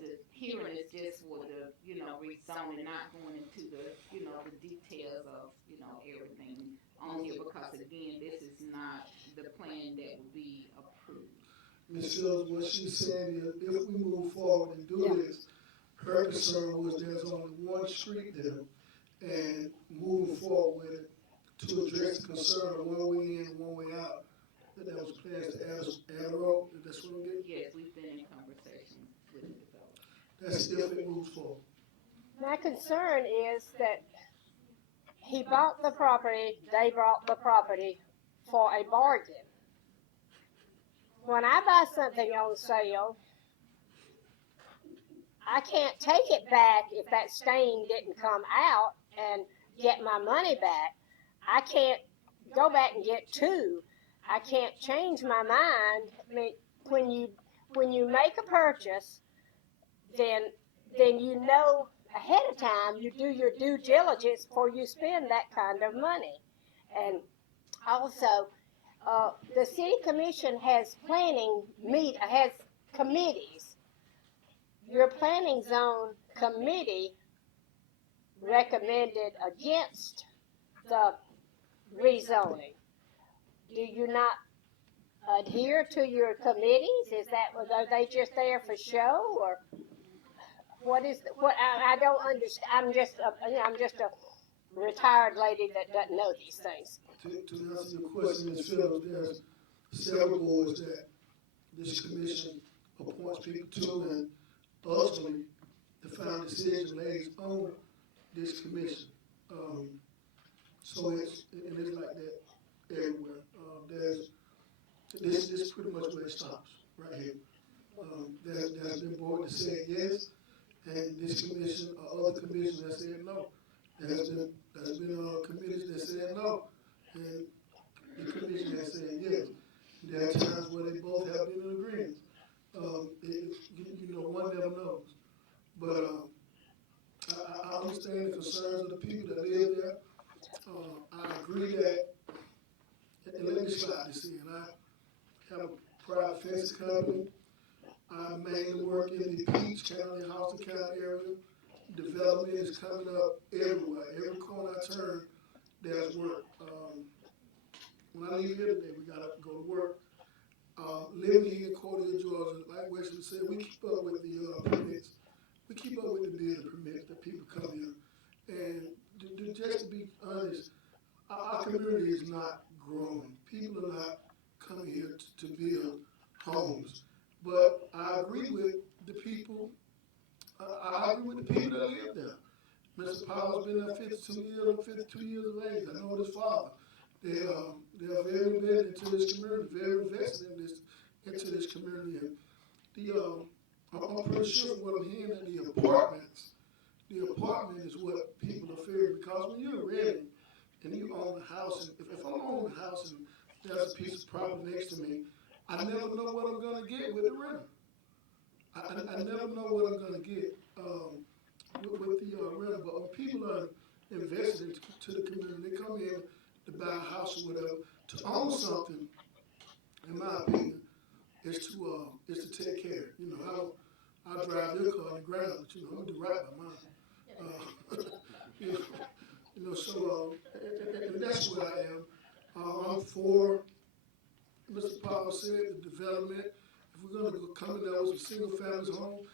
the hearing is just for the, rezoning, not going into the, the details of, everything on here, because again, this is not the plan that will be approved. Ms. Phillips, what she's saying is, if we move forward and do this, her concern was there's only one street there, and moving forward with it to address the concern of one way in and one way out, that was plans to add a road, that's what I'm getting? Yes, we've been in conversations with the developer. That's if it moves forward. My concern is that he bought the property, they bought the property for a bargain. When I buy something on sale, I can't take it back if that stain didn't come out and get my money back. I can't go back and get two. I can't change my mind. I mean, when you make a purchase, then you know ahead of time, you do your due diligence before you spend that kind of money. And also, the city commission has has committees. Your planning zone committee recommended against the rezoning. Do you not adhere to your committees? Are they just there for show, or what is I don't understand. I'm just a retired lady that doesn't know these things. To answer your question, Ms. Phillips, there's several boards that this commission appoints people to, and ultimately, the final decision lays on this commission. So and it's like that everywhere. This is pretty much where it stops, right here. There's been board that said yes, and this commission or other commissions that said no. There's been committees that said no, and the commission has said yes. There are times where they both have been in agreement. One never knows. But I understand the concerns of the people that live there. I agree that, and let me slide this in. I have a private fencing company. I mainly work in the Peach County, Houston County area. Development is coming up everywhere. Every corner I turn, there's work. When I leave here today, we gotta go to work. Living here in Cordele, Georgia, like Wesley said, we keep up with the permits. We keep up with the building permits that people come here. And just to be honest, our community is not growing. People are not coming here to build homes. But I agree with the people. I agree with the people that live there. Mr. Powell's been there 52 years. I'm 52 years of age. I know his father. They're very embedded into this community, very invested into this community. And I'm pretty sure from what I'm hearing that the apartment is what people are fearing, because when you're renting and you own a house, and if I'm owning a house and there's a piece of property next to me, I never know what I'm gonna get with the renter. I never know what I'm gonna get with the renter. But when people are invested into the community, they come in to buy a house or whatever. To own something, in my opinion, is to take care. I drive your car in the ground, but I'm gonna do right by mine. So and that's where I am. I'm for, Mr. Powell said, the development. If we're gonna go come in there with some single family homes.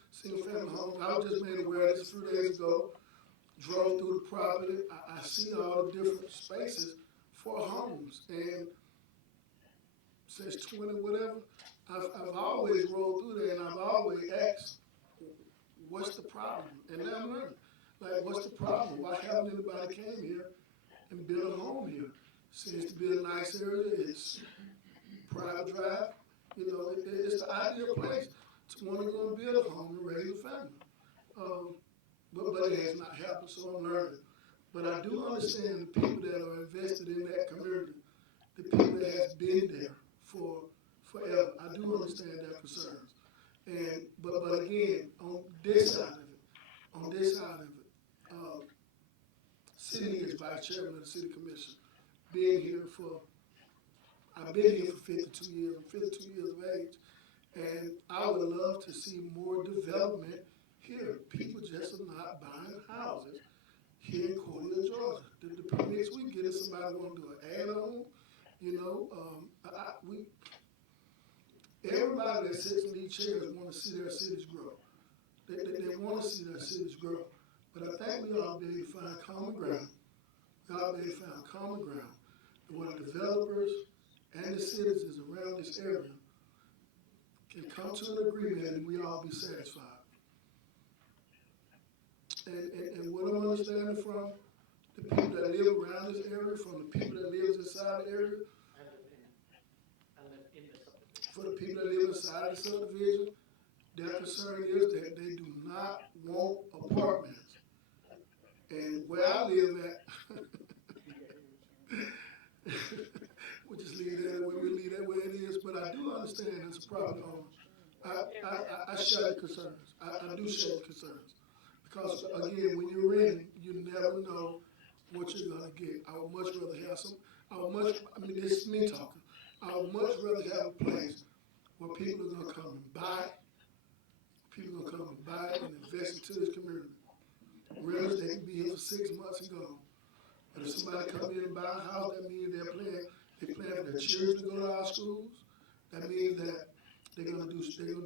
I was just made aware of this a few days ago. Drove through the property. I see all the different spaces for homes, and since 20 whatever, I've always rolled through there, and I've always asked, what's the problem? And now I'm learning. Like, what's the problem? Why haven't anybody came here and built a home here? Seems to be a nice area. It's private drive. It's the ideal place to want to go and build a home and raise a family. But it has not happened, so I'm learning. But I do understand the people that are invested in that community, the people that has been there for forever. I do understand their concerns. But again, on this side of it, sitting here as vice chairman of the city commission, I've been here for 52 years. I'm 52 years of age, and I would love to see more development here. People just are not buying houses here in Cordele, Georgia. The permits we get if somebody want to do an add-on, everybody that sits in these chairs want to see their cities grow. They want to see their cities grow. But I think we ought to be able to find common ground. We ought to be able to find common ground where the developers and the citizens around this area can come to an agreement and we all be satisfied. And what I'm understanding from the people that live around this area, from the people that live inside the area, for the people that live inside the subdivision, their concern is that they do not want apartments. And where I live at, we just leave that where it is. But I do understand as a property owner, I share the concerns. I do share the concerns. Because again, when you're renting, you never know what you're gonna get. I would much rather have this is me talking. I would much rather have a place where people are gonna come and buy, and invest into this community. Renters, they can be here for 6 months and go. But if somebody come in and buy a house, that means they plan for their children to go to our schools. That means that they're gonna do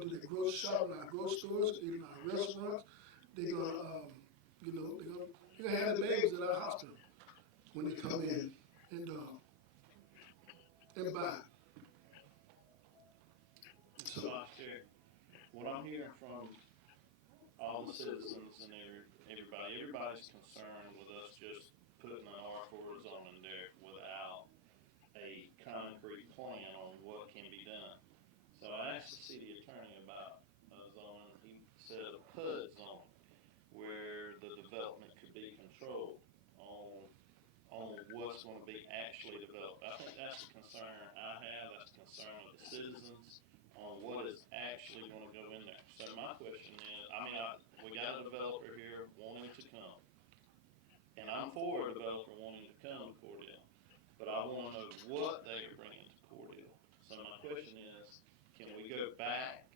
their grocery shopping in our grocery stores, eat in our restaurants. They're gonna have the babies at our hospital when they come in and buy. So, what I'm hearing from all the citizens and everybody's concerned with us just putting an R4 zoning there without a concrete plan on what can be done. So I asked the city attorney about zoning. He said a PUD zone where the development could be controlled on what's going to be actually developed. I think that's the concern I have. That's the concern of the citizens on what is actually going to go in there. So my question is, we got a developer here wanting to come, and I'm for a developer wanting to come to Cordele, but I want to know what they are bringing to Cordele. So my question is, can we go back,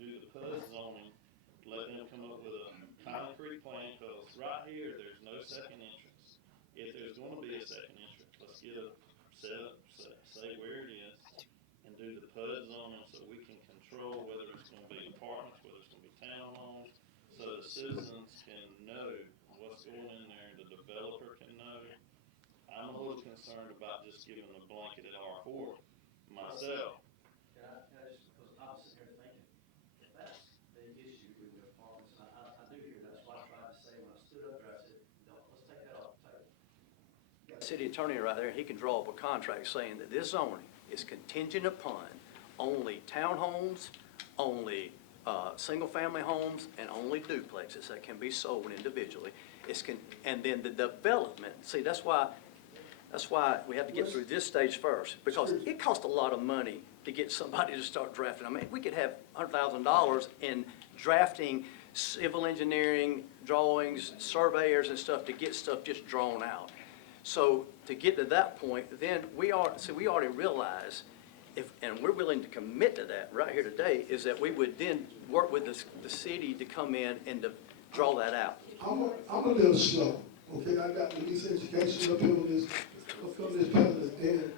do the PUD zoning, let them come up with a concrete plan, because right here, there's no second entrance. If there's gonna be a second entrance, let's get a say where it is, and do the PUD zoning so we can control whether it's gonna be apartments, whether it's gonna be townhomes, so the citizens can know what's going in there, the developer can know. I'm a little concerned about just giving a blanketed R4 myself. Because I was sitting here thinking, if that's the issue with the apartments, and I do hear that's what I tried to say when I stood up there, I said, no, let's take that off the table. Got the city attorney right there, he can draw up a contract saying that this zoning is contingent upon only townhomes, only single-family homes, and only duplexes that can be sold individually. And then the development, see, that's why we have to get through this stage first, because it costs a lot of money to get somebody to start drafting. I mean, we could have $100,000 in drafting civil engineering drawings, surveyors and stuff to get stuff just drawn out. So to get to that point, then we already realize, and we're willing to commit to that right here today, is that we would then work with the city to come in and to draw that out. I'm a little slow, okay? I got the least education up here on this panel, and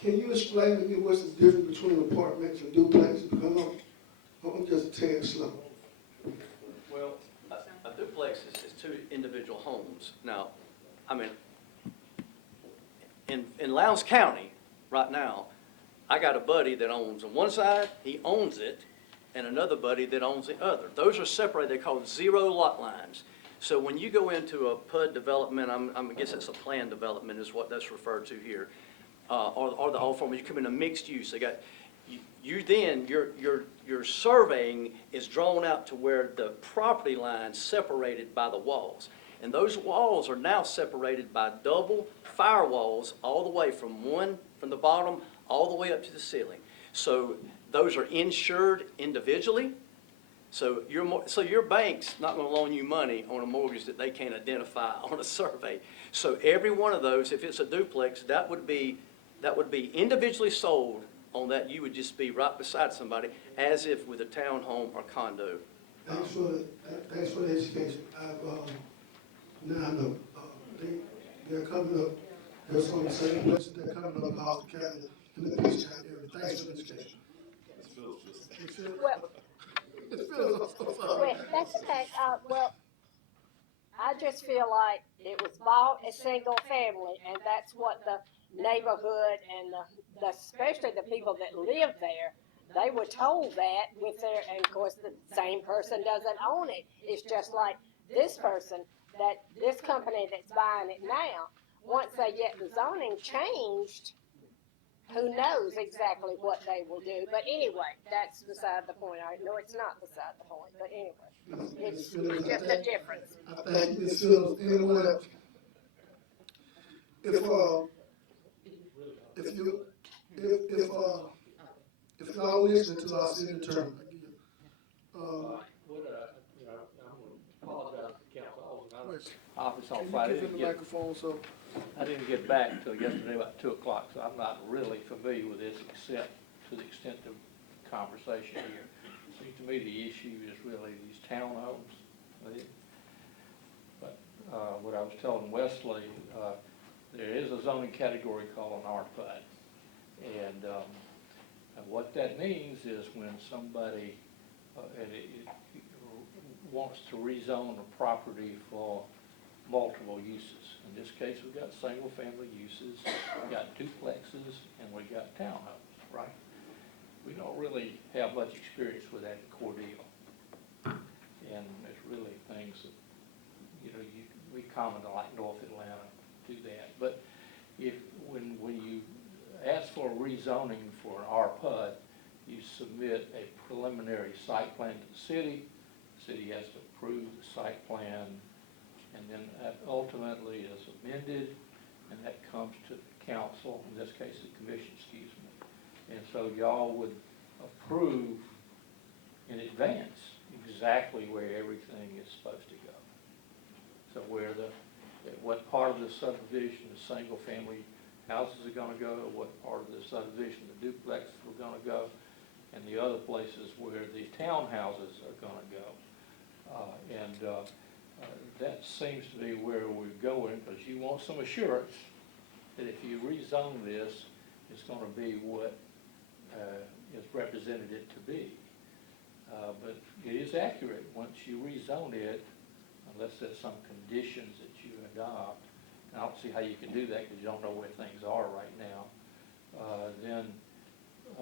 can you explain to me what's the difference between apartments and duplexes? Because I'm just a tad slow. Well, a duplex is two individual homes. Now, I mean, in Lowndes County, right now, I got a buddy that owns on one side, he owns it, and another buddy that owns the other. Those are separated, they're called zero lot lines. So when you go into a PUD development, I guess it's a planned development is what that's referred to here, or the whole form, you come in a mixed use. They got, your surveying is drawn out to where the property line's separated by the walls. And those walls are now separated by double firewalls all the way from the bottom all the way up to the ceiling. So those are insured individually. So your bank's not going to loan you money on a mortgage that they can't identify on a survey. So every one of those, if it's a duplex, that would be individually sold on that. You would just be right beside somebody, as if with a townhome or condo. Thanks for the education. Now I know they're coming up. They're on the same places. They're coming up Houston County in the Peach County area. Thanks for the education. Well, Ms. Phillips, I'm sorry. well, that's okay. Well, I just feel like it was bought as single family, and that's what the neighborhood and especially the people that live there, they were told that with their, and of course the same person doesn't own it. It's just like this person, that this company that's buying it now, once they get the zoning changed, who knows exactly what they will do. But anyway, that's beside the point. No, it's not beside the point, but anyway, it's just a difference. I thank you, Ms. Phillips. Anyone else? If y'all listening to our city attorney, I'm gonna apologize to the council. I was out of office can on you Friday. give him the microphone so? I didn't get back until yesterday about 2 o'clock, so I'm not really familiar with this except to the extent of conversation here. Seems to me the issue is really these townhomes. But what I was telling Wesley, there is a zoning category called an RPUD. And what that means is when somebody wants to rezone a property for multiple uses. In this case, we've got single-family uses, we've got duplexes, and we've got townhomes, right? We don't really have much experience with that in Cordele. And there's really things that, we common to like North Atlanta do that. But when you ask for rezoning for an RPUD, you submit a preliminary site plan to the city. The city has to approve the site plan, and then that ultimately is amended, and that comes to the council, in this case the commission, excuse me. And so y'all would approve in advance exactly where everything is supposed to go. So where what part of the subdivision the single family houses are gonna go, what part of the subdivision the duplexes are gonna go, and the other places where the townhouses are gonna go. That seems to be where we're going, because you want some assurance that if you rezone this, it's gonna be what is represented it to be. But it is accurate, once you rezone it, unless there's some conditions that you adopt, and I don't see how you can do that because you don't know where things are right now, then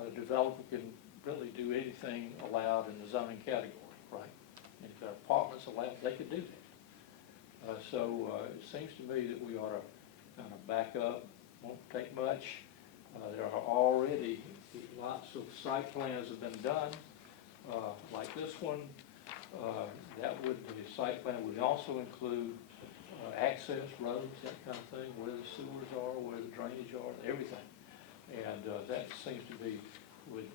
a developer can really do anything allowed in the zoning category, right? And if there are apartments allowed, they could do that. It seems to me that we ought to kind of back up, won't take much. There are already lots of site plans have been done, like this one. The site plan would also include access roads, that kind of thing, where the sewers are, where the drainage are, everything. And that seems to be, would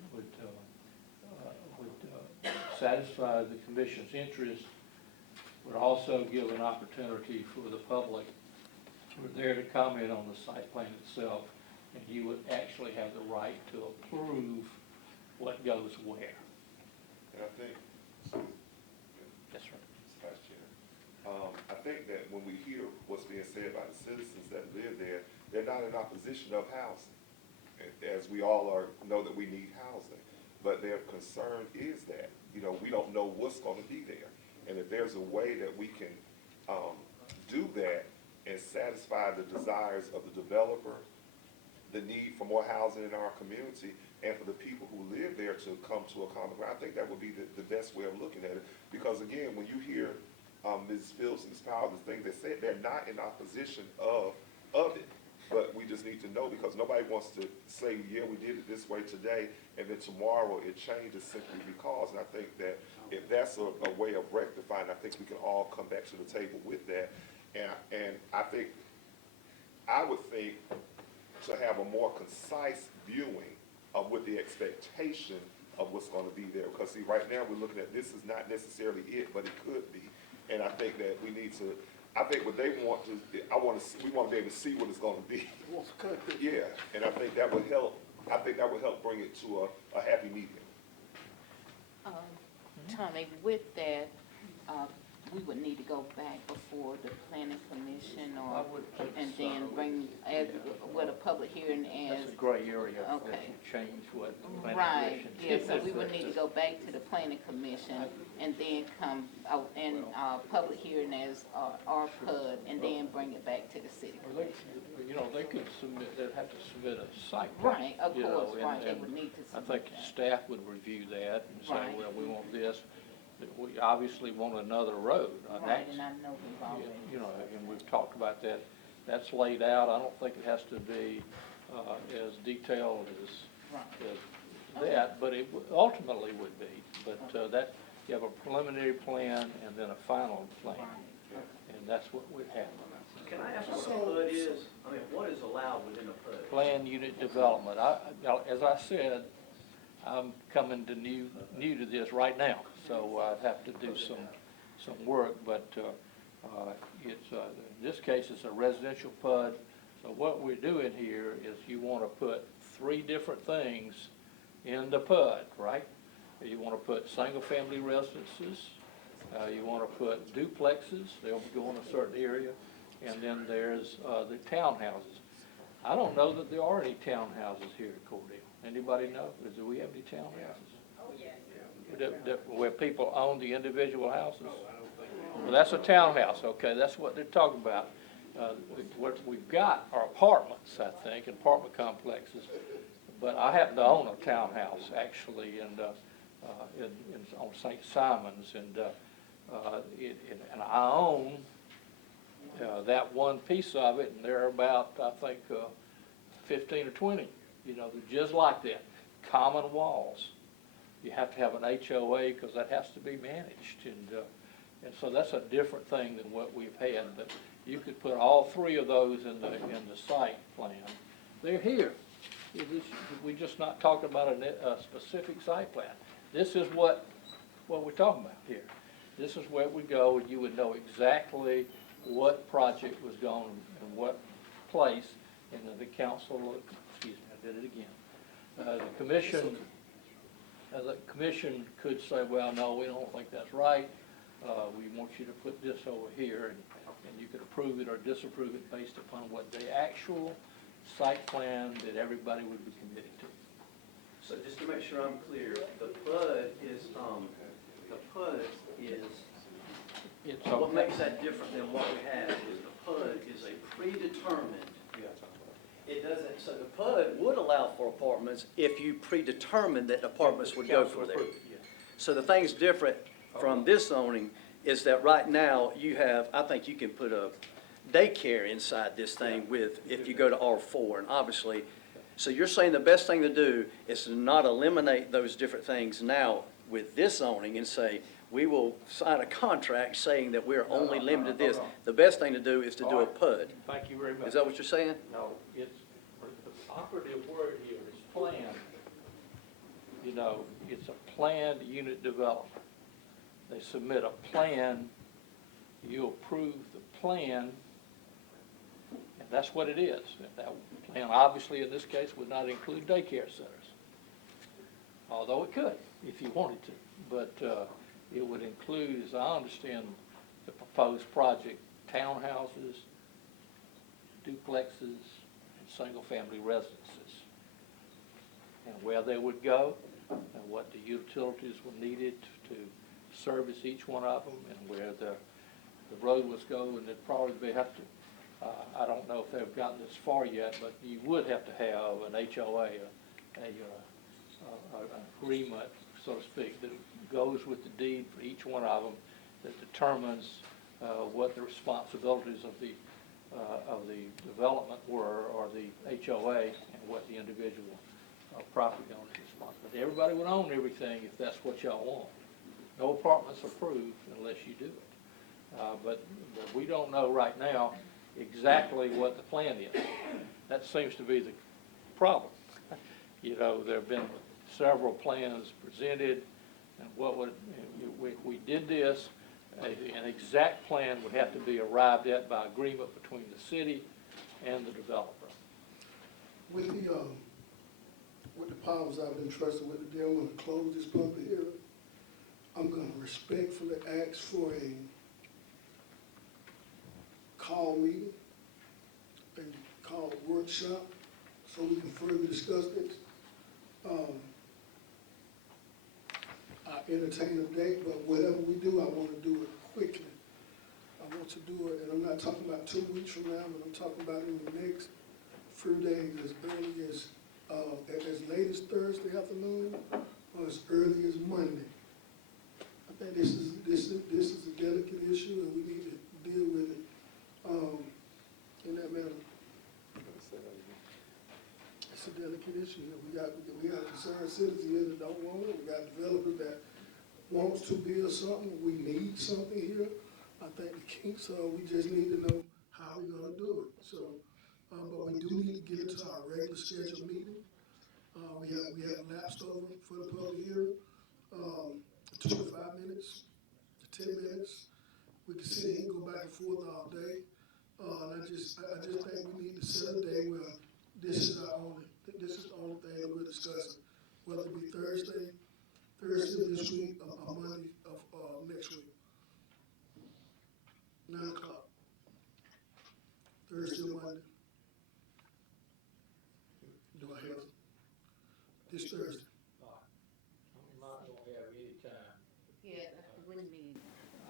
satisfy the commission's interest, would also give an opportunity for the public who are there to comment on the site plan itself, and you would actually have the right to approve what goes where. And I think, Yes, sir. Vice Chair, I think that when we hear what's being said by the citizens that live there, they're not in opposition of housing, as we all know that we need housing. But their concern is that, we don't know what's going to be there. And if there's a way that we can do that and satisfy the desires of the developer, the need for more housing in our community, and for the people who live there to come to a common ground, I think that would be the best way of looking at it. Because again, when you hear Ms. Phillips and Ms. Powell, the thing they said, they're not in opposition of it. But we just need to know, because nobody wants to say, yeah, we did it this way today, and then tomorrow it changes simply because. And I think that if that's a way of rectifying, I think we can all come back to the table with that. And I would think to have a more concise viewing of what the expectation of what's going to be there. Because see, right now we're looking at this is not necessarily it, but it could be. And I think that we need to, I think what they want to, we want to be able to see what it's going to be. Yeah, and I think that would help. I think that would help bring it to a happy medium. Tommy, with that, we would need to go back before the planning commission, I would think and so. then bring, with a public hearing as. That's a gray area. Okay. That would change what the planning Right, commission. yeah, so we would need to go back to the planning commission and then come out and, public hearing as, our PUD, and then bring it back to the city. Well, they could submit, they'd have to submit a site plan. Right, of you know, course, right, they and would need to I submit think that. staff would review that and say, Right. well, we want this. But we obviously want another road. Right, and I know we've already. And we've talked about that. That's laid out. I don't think it has to be as detailed as that, but it ultimately would be. But that, you have a preliminary plan and then a final plan. And that's what would happen. Can I ask what a PUD is? I mean, what is allowed within a PUD? Plan unit development. As I said, I'm coming to new to this right now, so I'd have to do some work. But it's in this case it's a residential PUD. So what we're doing here is you want to put 3 different things in the PUD, right? You want to put single-family residences. You want to put duplexes. They'll go in a certain area, and then there's the townhouses. I don't know that there are any townhouses here at Cordele. Anybody know? Do we have any townhouses? Oh, yes. Where people own the individual houses? Well, that's a townhouse, okay, that's what they're talking about. What we've got are apartments, I think, apartment complexes. But I happen to own a townhouse, actually, and on St. Simon's, and and I own that one piece of it, and there are about, I think, 15 or 20, they're just like that, common walls. You have to have an HOA because that has to be managed, and so that's a different thing than what we've had. But you could put all three of those in the site plan. They're here. We're just not talking about a specific site plan. This is what we're talking about here. This is where we go, and you would know exactly what project was going in what place, and then the council, excuse me, I did it again. The commission could say, well, no, we don't think that's right. We want you to put this over here, and you could approve it or disapprove it based upon what the actual site plan that everybody would be committed to. So just to make sure I'm clear, the PUD is, It's what okay. makes that different than what we have is the PUD is a predetermined. It doesn't, so the PUD would allow for apartments if you predetermined that apartments would go for there. So the thing's different from this zoning is that right now you have, I think you can put a daycare inside this thing with, if you go to R4, and obviously, so you're saying the best thing to do is to not eliminate those different things now with this zoning and say, we will sign a contract saying that we're only limited to this. The best thing to do is to do a PUD. Thank you very much. Is that what you're saying? No, it's, the operative word here is planned. It's a planned unit development. They submit a plan, you approve the plan, and that's what it is. And that plan, obviously, in this case, would not include daycare centers, although it could, if you wanted to. But it would include, as I understand the proposed project, townhouses, duplexes, and single-family residences, and where they would go, and what the utilities were needed to service each one of them, and where the road was going. And it'd probably have to, I don't know if they've gotten this far yet, but you would have to have an HOA, an agreement, so to speak, that goes with the deed for each one of them, that determines what the responsibilities of the development were, or the HOA, and what the individual property owner's responsibility. Everybody would own everything if that's what y'all want. No apartments approved unless you do it. But we don't know right now exactly what the plan is. That seems to be the problem. There have been several plans presented, and if we did this, an exact plan would have to be arrived at by agreement between the city and the developer. With the powers I've been trusted with today, I'm gonna close this public hearing. I'm gonna respectfully ask for a call meeting, a call workshop, so we can further discuss this. I entertain a date, but whatever we do, I wanna do it quickly. I want to do it, and I'm not talking about 2 weeks from now, but I'm talking about in the next few days, as early as late as Thursday afternoon, or as early as Monday. I think this is a delicate issue, and we need to deal with it in that manner. It's a delicate issue. We got concerned citizens here that don't want it. We got developers that wants to build something. We need something here. I think the key, so we just need to know how we're gonna do it. So, but we do need to get into our regular scheduled meeting. We have lapsed over for the public hearing, 25 minutes to 10 minutes. We can sit here and go back and forth all day. And I just think we need to set a day where this is the only thing that we're discussing, whether it be Thursday of this week, or Monday of next week. 9 o'clock. Thursday or Monday. Do I have this Thursday? I'm not going to have any time. Yeah, that's the wind meeting.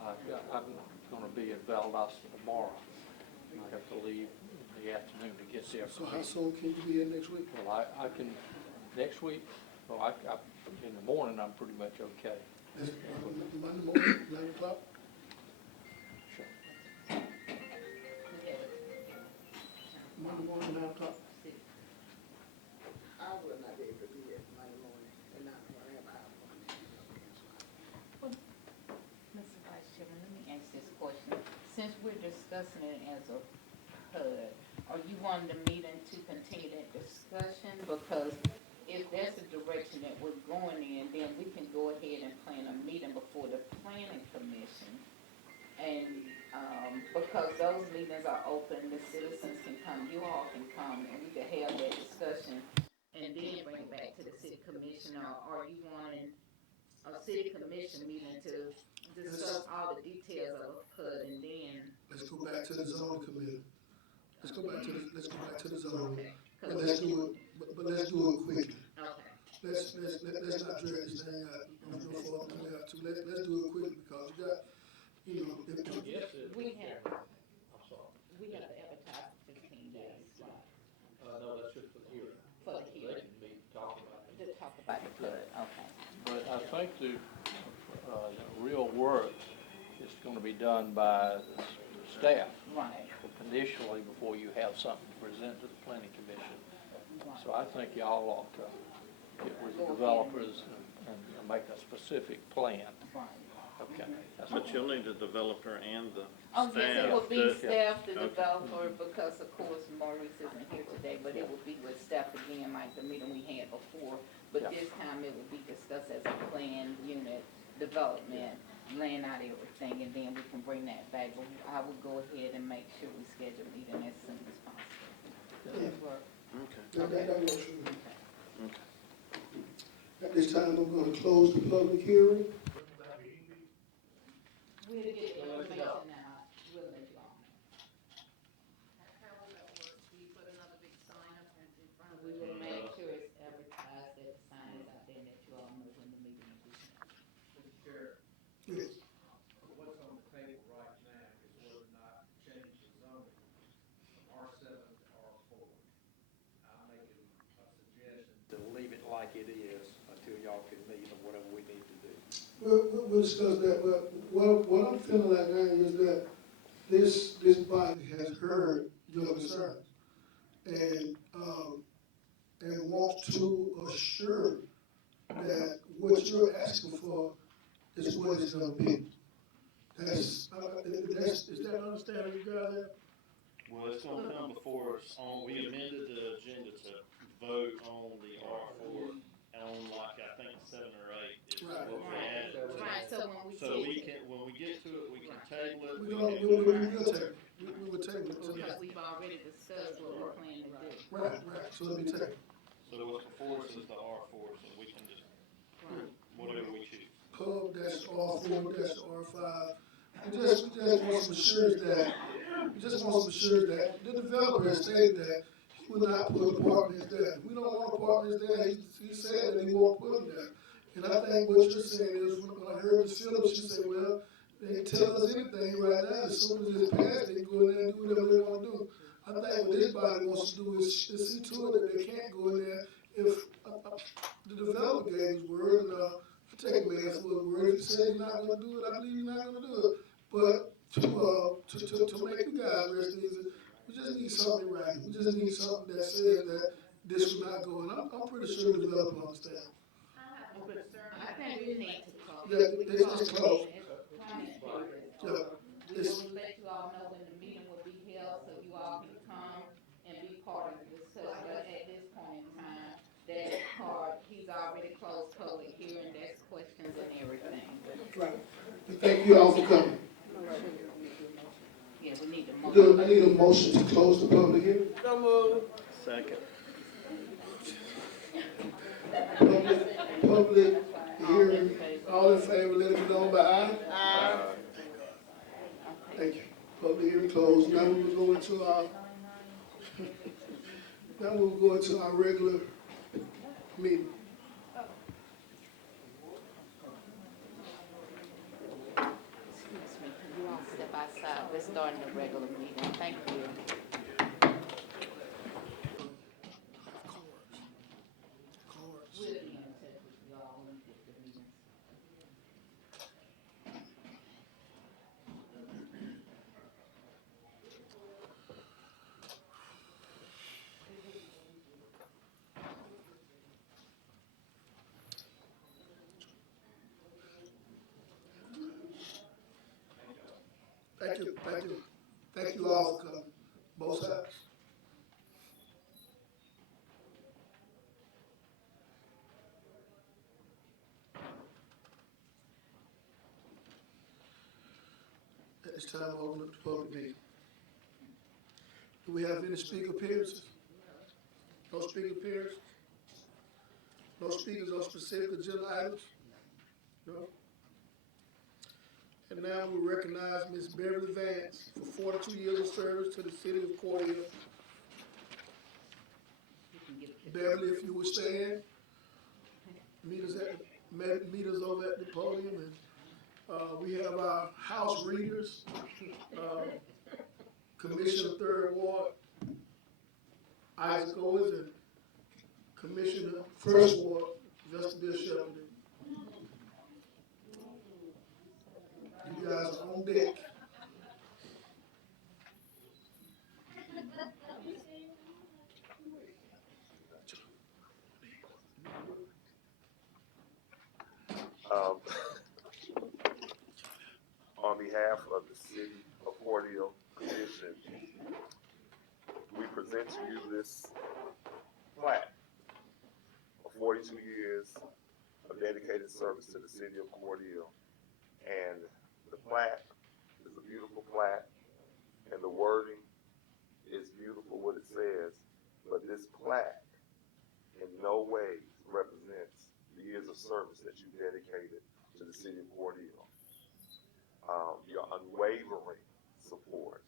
I'm going to be in Valdosta tomorrow. I have to leave in the afternoon to get there. So how soon can you be in next week? Well, I can, next week, So in the morning, I'm pretty much okay. That's Monday morning, 11 o'clock. Monday morning, 9 o'clock. I will not be able to be here Monday morning, and not have an Mr. Vice Chairman, let me ask this question. Since we're discussing it as a HUD, are you wanting the meeting to continue that discussion? Because if that's the direction that we're going in, then we can go ahead and plan a meeting before the planning commission. And, because those meetings are open, the citizens can come, you all can come, and we can have that discussion and then bring it back to the city commission, or are you wanting a city commission meeting to discuss all the details of a PUD and then? Let's go back to the zoning committee. Let's go back to the zoning. Okay. But let's do it, but let's do it quickly. Okay. Let's not drag this thing out no further than we have to. Let's do it quickly because you got, you know, Yes, We have, I'm sorry. we have to advertise for 15 days, right, No, that's just for the hearing. for the They hearing, can meet, talk about it. to talk about the PUD, okay. But I think the real work is gonna be done by the staff Right, initially before you have something to present to the planning commission. right. So I think y'all ought to get with the developers and make a specific plan. Right. Okay. That's But you'll need the developer and the Oh, staff. yes, it will be to- staff, the Okay. developer, because of course Maurice isn't here today, but it will be with staff again, like the meeting we had before. But Yeah. this time it will be discussed as a planned unit development, laying out everything, and then we can bring that back. But I will go ahead and make sure we schedule a meeting as soon as possible. Does that work? Okay. that works for me. Okay. At this time, I'm gonna close the public hearing. We'll get the information out, we'll let you all know. How will that work? Do you put another big sign up in front of We it? will make sure it's advertised, that the sign is out there, and that you all know when the meeting will be held. Mr. Chair, Yes. what's on the table right now is whether or not change the zoning from R7 to R4. I'm making a suggestion to leave it like it is until y'all can meet on whatever we need to do. We'll discuss that, but what I'm feeling like now is that this body has heard your concerns and wants to assure that what you're asking for is what it's gonna be. Is that understanding you guys have? Well, it's gonna come before us we amended the agenda to vote on the R4 on like, I think 7 or 8 is Right. what we added. Right, so when we So we get, can, when we get to it, we can table it. We we will can- take, we will take it because tonight. we've already discussed what we're planning to do. Right, so let me take it. So what's before us is the R4, so we can just, Right. whatever we choose. Pub, that's R4, that's R5. We just want some assurance that the developer has stated that he will not put apartments there. We don't want apartments there. He said that he won't put them there. And I think what you're saying is, when I heard Ms. Phillips, she said, well, they ain't tell us anything right now. As soon as it's passed, they can go in there and do whatever they want to do. I think what this body wants to do is see to it that they can't go in there if the developer gave his word, and I take a man for his word. If he says he's not gonna do it, I believe he's not gonna do it. But to make you guys rest easy, we just need something right. We just need something that says that this will not go. And I'm pretty sure the developer understands. I have a concern. I think we need to close. Yeah, We it's close closed. it. Comment period is Yeah, over. We it's- will let you all know when the meeting will be held, so you all can come and be part of the discussion. But at this point in time, that part, he's already closed public hearing, that's questions and everything. Right. And thank you all for coming. Yeah, we need to I need a motion to close the public hearing. Second. Public hearing, all in favor, let it be known by aye. Aye. Thank you. Public hearing closed. Now we will go into our, now we'll go into our regular meeting. Excuse me, can you all step outside? We're starting the regular meeting. Thank you. Cards. We'll be in this time, I open up the public meeting. Do we have any speaker appearances? No speaker appearances? No speakers on specific agenda items? No? And now we recognize Ms. Beverly Vance for 42 years of service to the city of Cordele. Beverly, if you would stand, meet us over at the podium, and we have our house readers, Commissioner 3rd Ward, Isaac Owens, and Commissioner 1st Ward, Vestibule Shepherd. You guys are on deck. On behalf of the City of Cordele Commission, we present to you this plaque of 42 years of dedicated service to the City of Cordele. And the plaque is a beautiful plaque, and the wording is beautiful what it says, but this plaque in no way represents the years of service that you dedicated to the City of Cordele. Your unwavering support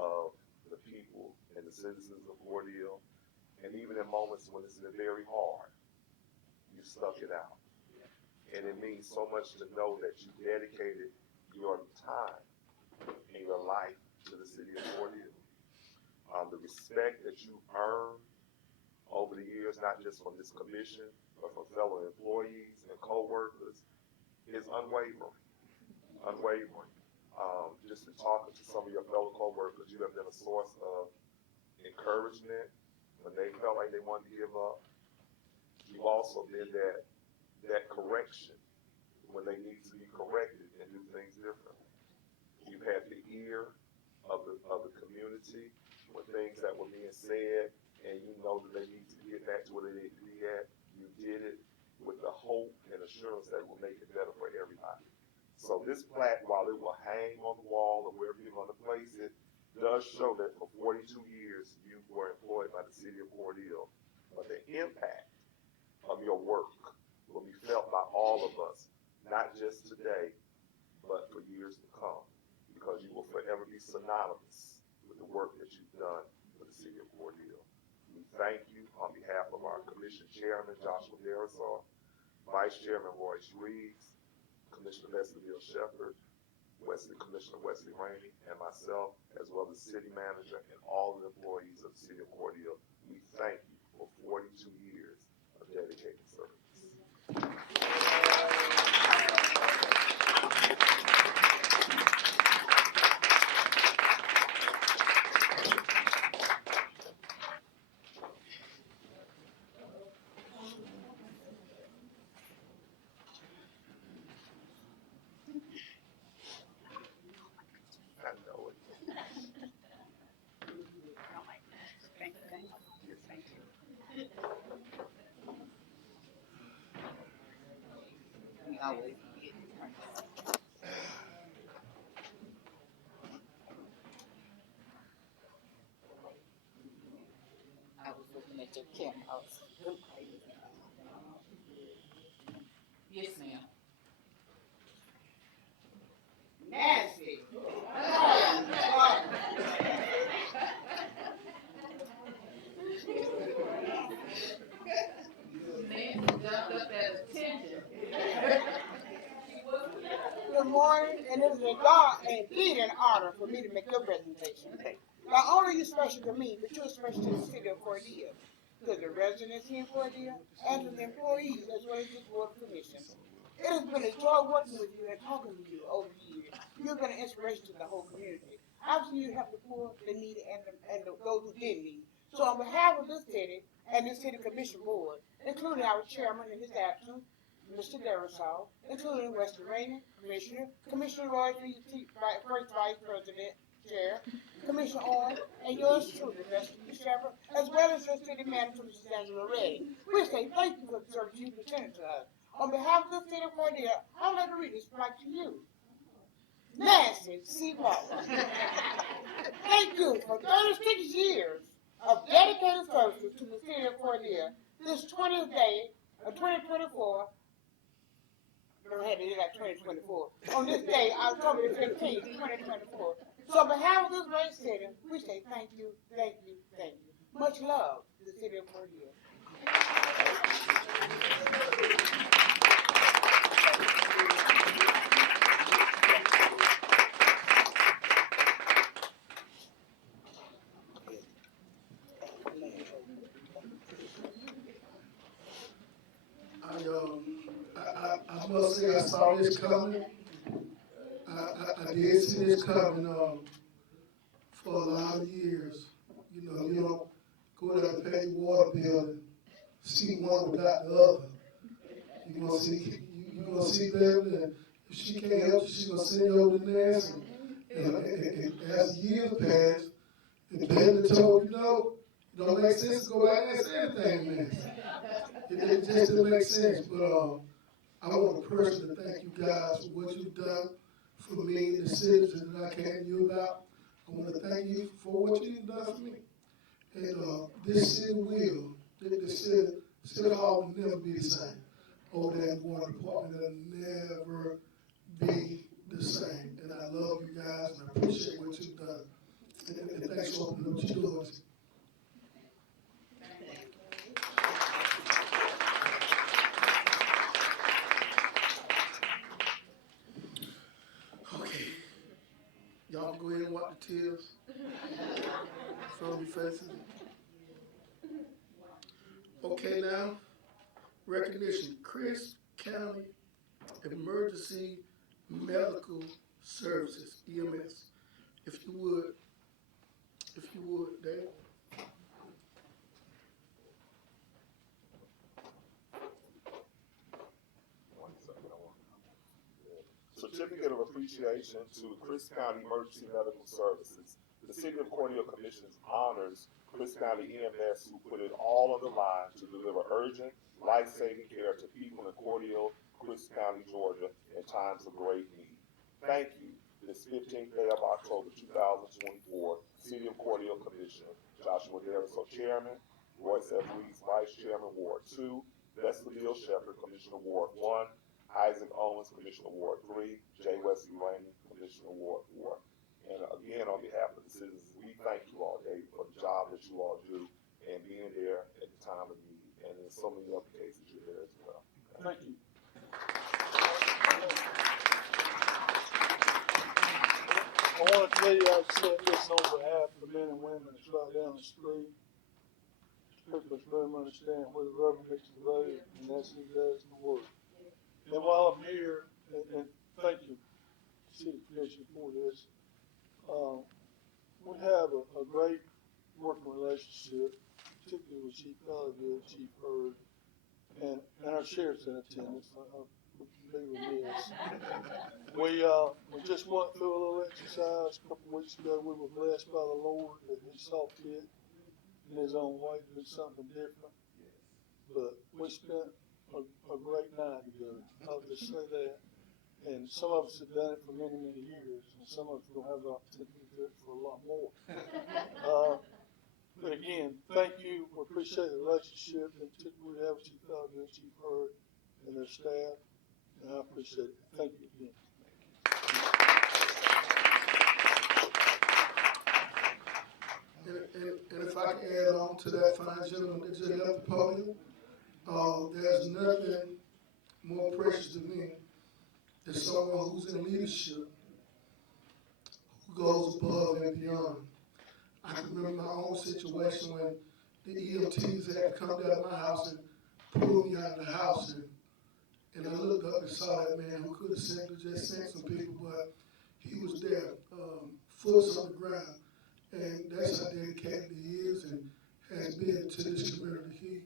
of the people and the citizens of Cordele, and even in moments when it's been very hard, you stuck it out. And it means so much to know that you dedicated your time and your life to the city of Cordele. The respect that you earned over the years, not just from this commission, but from fellow employees and co-workers, is unwavering. Unwavering. Just in talking to some of your fellow co-workers, you have been a source of encouragement when they felt like they wanted to give up. You've also been that correction when they need to be corrected and do things differently. You've had the ear of the community when things that were being said, and you know that they need to get back to where they need to be at. You did it with the hope and assurance that it will make it better for everybody. So this plaque, while it will hang on the wall or wherever you're going to place it, does show that for 42 years you were employed by the city of Cordele. But the impact of your work will be felt by all of us, not just today, but for years to come, because you will forever be synonymous with the work that you've done for the city of Cordele. We thank you on behalf of our commission chairman, Joshua Darasaw, vice chairman, Royce Reeves, Commissioner Vestibule Shepherd, Commissioner Wesley Rainey, and myself, as well as city manager and all the employees of the city of Cordele. We thank you for 42 years of dedicated service. I know it. I was looking at your camera. Yes, ma'am. Nasty. Nancy jumped up at attention. Good morning, and it is a God and indeed an honor for me to make your presentation today. Not only are you special to me, but you're special to the city of Cordele, to the residents here in Cordele, and to the employees as well as this board of commissioners. It has been a joy working with you and talking with you over the years. You've been an inspiration to the whole community. I've seen you help the poor, the needy, and those who didn't need. So on behalf of this city and the city commission board, including our chairman in his absence, Mr. Darasaw, including Wesley Rainey, Commissioner Roy, First Vice President, Chair, Commissioner Owen, and yours truly, Mr. Shepherd, as well as your city manager, Mrs. Angela Reddy. We say thank you for the service you presented to us. On behalf of the city of Cordele, I'd like to read this plaque to you. Nancy C. Walker. Thank you for 36 years of dedicated service to the city of Cordele. This 20th day of 2024, no, I had to do that 2024. On this day, October the 15th, 2024. So on behalf of this great city, we say thank you, thank you, thank you. Much love to the city of Cordele. I must say I saw this coming. I did see this coming for a lot of years. You know, you don't go there to pay your water bill and see one without the other. You're gonna see Beverly, and if she can't help you, she's gonna send you over to Nancy. And as the years pass, and Beverly told you no, it don't make sense to go back and ask anything to Nancy. It just didn't make sense. But I want to personally thank you guys for what you've done for me and the citizens that I came to you about. I want to thank you for what you've done for me. And this city will, the city hall will never be the same. Over there in the water department, it'll never be the same. And I love you guys, and I appreciate what you've done. And thanks for opening up your doors. Okay. Y'all can go ahead and wipe the tears from your faces. Okay, now, recognition, Chris County Emergency Medical Services, EMS. If you would, Dave. Certificate of Appreciation to Chris County Emergency Medical Services. The City of Cordele Commissions honors Chris County EMS who put it all on the line to deliver urgent, life-saving care to people in Cordele, Chris County, Georgia, in times of great need. Thank you. This 15th day of October 2024, City of Cordele Commissioner Joshua Deriso, Chairman, Royce F. Reeves, Vice Chairman, Ward 2, Leslie Bill Shepherd, Commissioner, Ward 1, Isaac Owens, Commissioner Ward 3, J. Wesley Rainey, Commissioner Ward 4. And again, on behalf of the citizens, we thank you all, David, for the job that you all do and being there at the time of need. And in so many other cases, you're there as well. Thank you. I want to tell you, I said this on behalf of the men and women that's right down the street. People really understand where the rubber meets the road, and that's who does the work. And while I'm here, and thank you, City Commission, for this, we have a great working relationship, particularly with Chief Hollywood, Chief Hurd, and our sheriff's in attendance. I would be remiss. We just went through a little exercise a couple weeks ago. We were blessed by the Lord that He saw fit in His own way to do something different. But we spent a great night together. I'll just say that. And some of us have done it for many, many years, and some of us will have the opportunity to do it for a lot more. But again, thank you. We appreciate the relationship that we have with Chief Falcon, Chief Hurd, and their staff, and I appreciate it. Thank you again. And if I can add on to that fine gentleman that just left the podium, there's nothing more precious to me than someone who's in leadership, who goes above and beyond. I can remember my own situation when the EMTs had to come down to my house and pull me out of the house, and I looked up and saw that man who could have simply just sent some people, but he was there, foot on the ground. And that's how dedicated he is and has been to this community.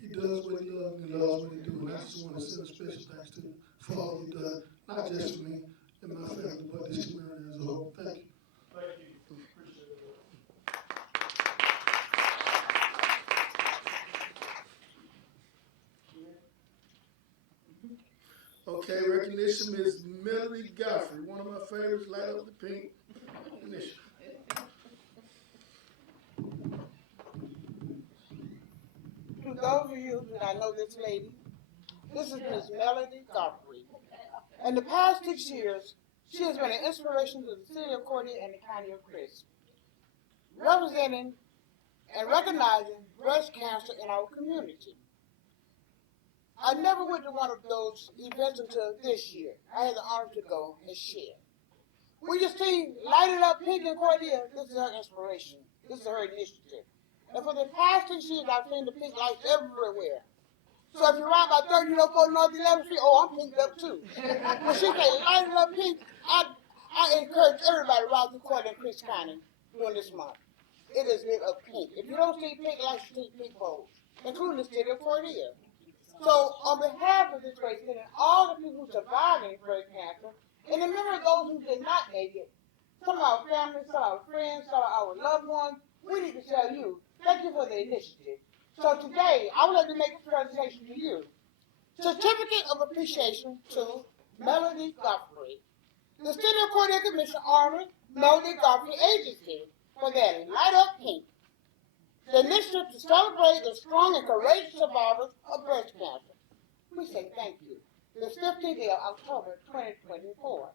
He does what he loves and he loves what he does. And I just want to send a special thanks to him for all you've done, not just for me and my family, but this community as a whole. Thank you. Thank you. Appreciate it. Okay, recognition, Ms. Melody Godfrey, one of my favorites, light up the pink initiative. To those of you who do not know this lady, this is Miss Melody Godfrey. In the past 6 years, she has been an inspiration to the city of Cordele and the county of Crisp, representing and recognizing breast cancer in our community. I never went to one of those events until this year. I had the honor to go and share. We just see Light It Up Pink in Cordele. This is her inspiration. This is her initiative. And for the past 6 years, I've seen the pink lights everywhere. So if you ride by 1304 North 11th Street, oh, I'm pinked up too. When she say Light It Up Pink, I encourage everybody around the corner in Chris County during this month. It is lit up pink. If you don't see pink lights, you see pink poles, including the city of Cordele. So on behalf of this race and all the people who survived in breast cancer, and in memory of those who did not make it, some of our families, some of our friends, some of our loved ones, we need to tell you, thank you for the initiative. So today, I would like to make a presentation to you. Certificate of Appreciation to Melody Godfrey. The City of Cordele Commission honored Melody Godfrey Agency for their Light Up Pink, the initiative to celebrate the strong and courageous survivors of breast cancer. We say thank you. The 15th day of October 2024.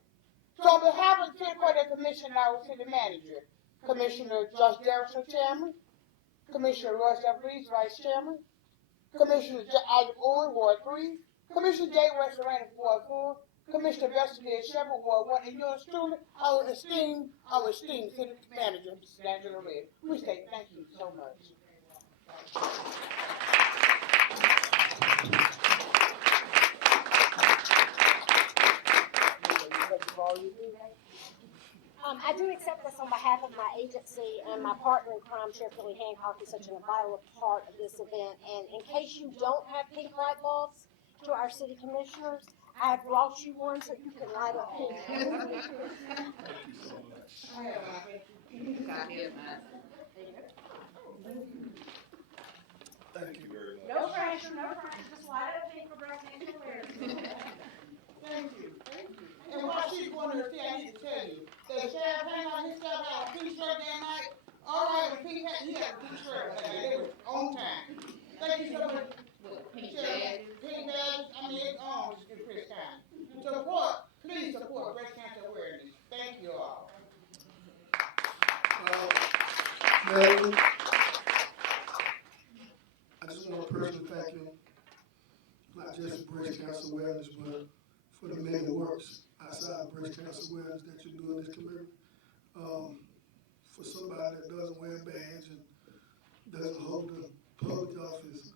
So on behalf of the City of Cordele Commission and our City Manager, Commissioner Josh Darrison, Chairman, Commissioner Royce F. Reeves, Vice Chairman, Commissioner Isaac Owen, Ward 3, Commissioner J. West Lorraine, Ward 4, Commissioner Vestibular Shepherd, Ward 1, and yours truly, our esteemed City Manager, Mrs. Angela Red. We say thank you so much. I do accept this on behalf of my agency and my partner in crime, Sheriff Billy Hancock, is such a vital part of this event. And in case you don't have pink light bulbs to our city commissioners, I have brought you one so you can light up pink. Thank you so much. Copy of mine. Thank you very much. No pressure, just light up pink for breast cancer awareness. Thank you. And while she's going to her tea, I need to tell you, the sheriff Hancock, his stuff had a pink shirt that night. All right, with pink hat, he had a pink shirt that night. It was on time. Thank you so much. Pink Sheriff, badges. pink badges, I mean, it's on in Chris County. Please support breast cancer awareness. Thank you all. Melody, I just want to personally thank you, not just for breast cancer awareness, but for the many works outside of breast cancer awareness that you do in this community. For somebody that doesn't wear a badge and doesn't hold the public office,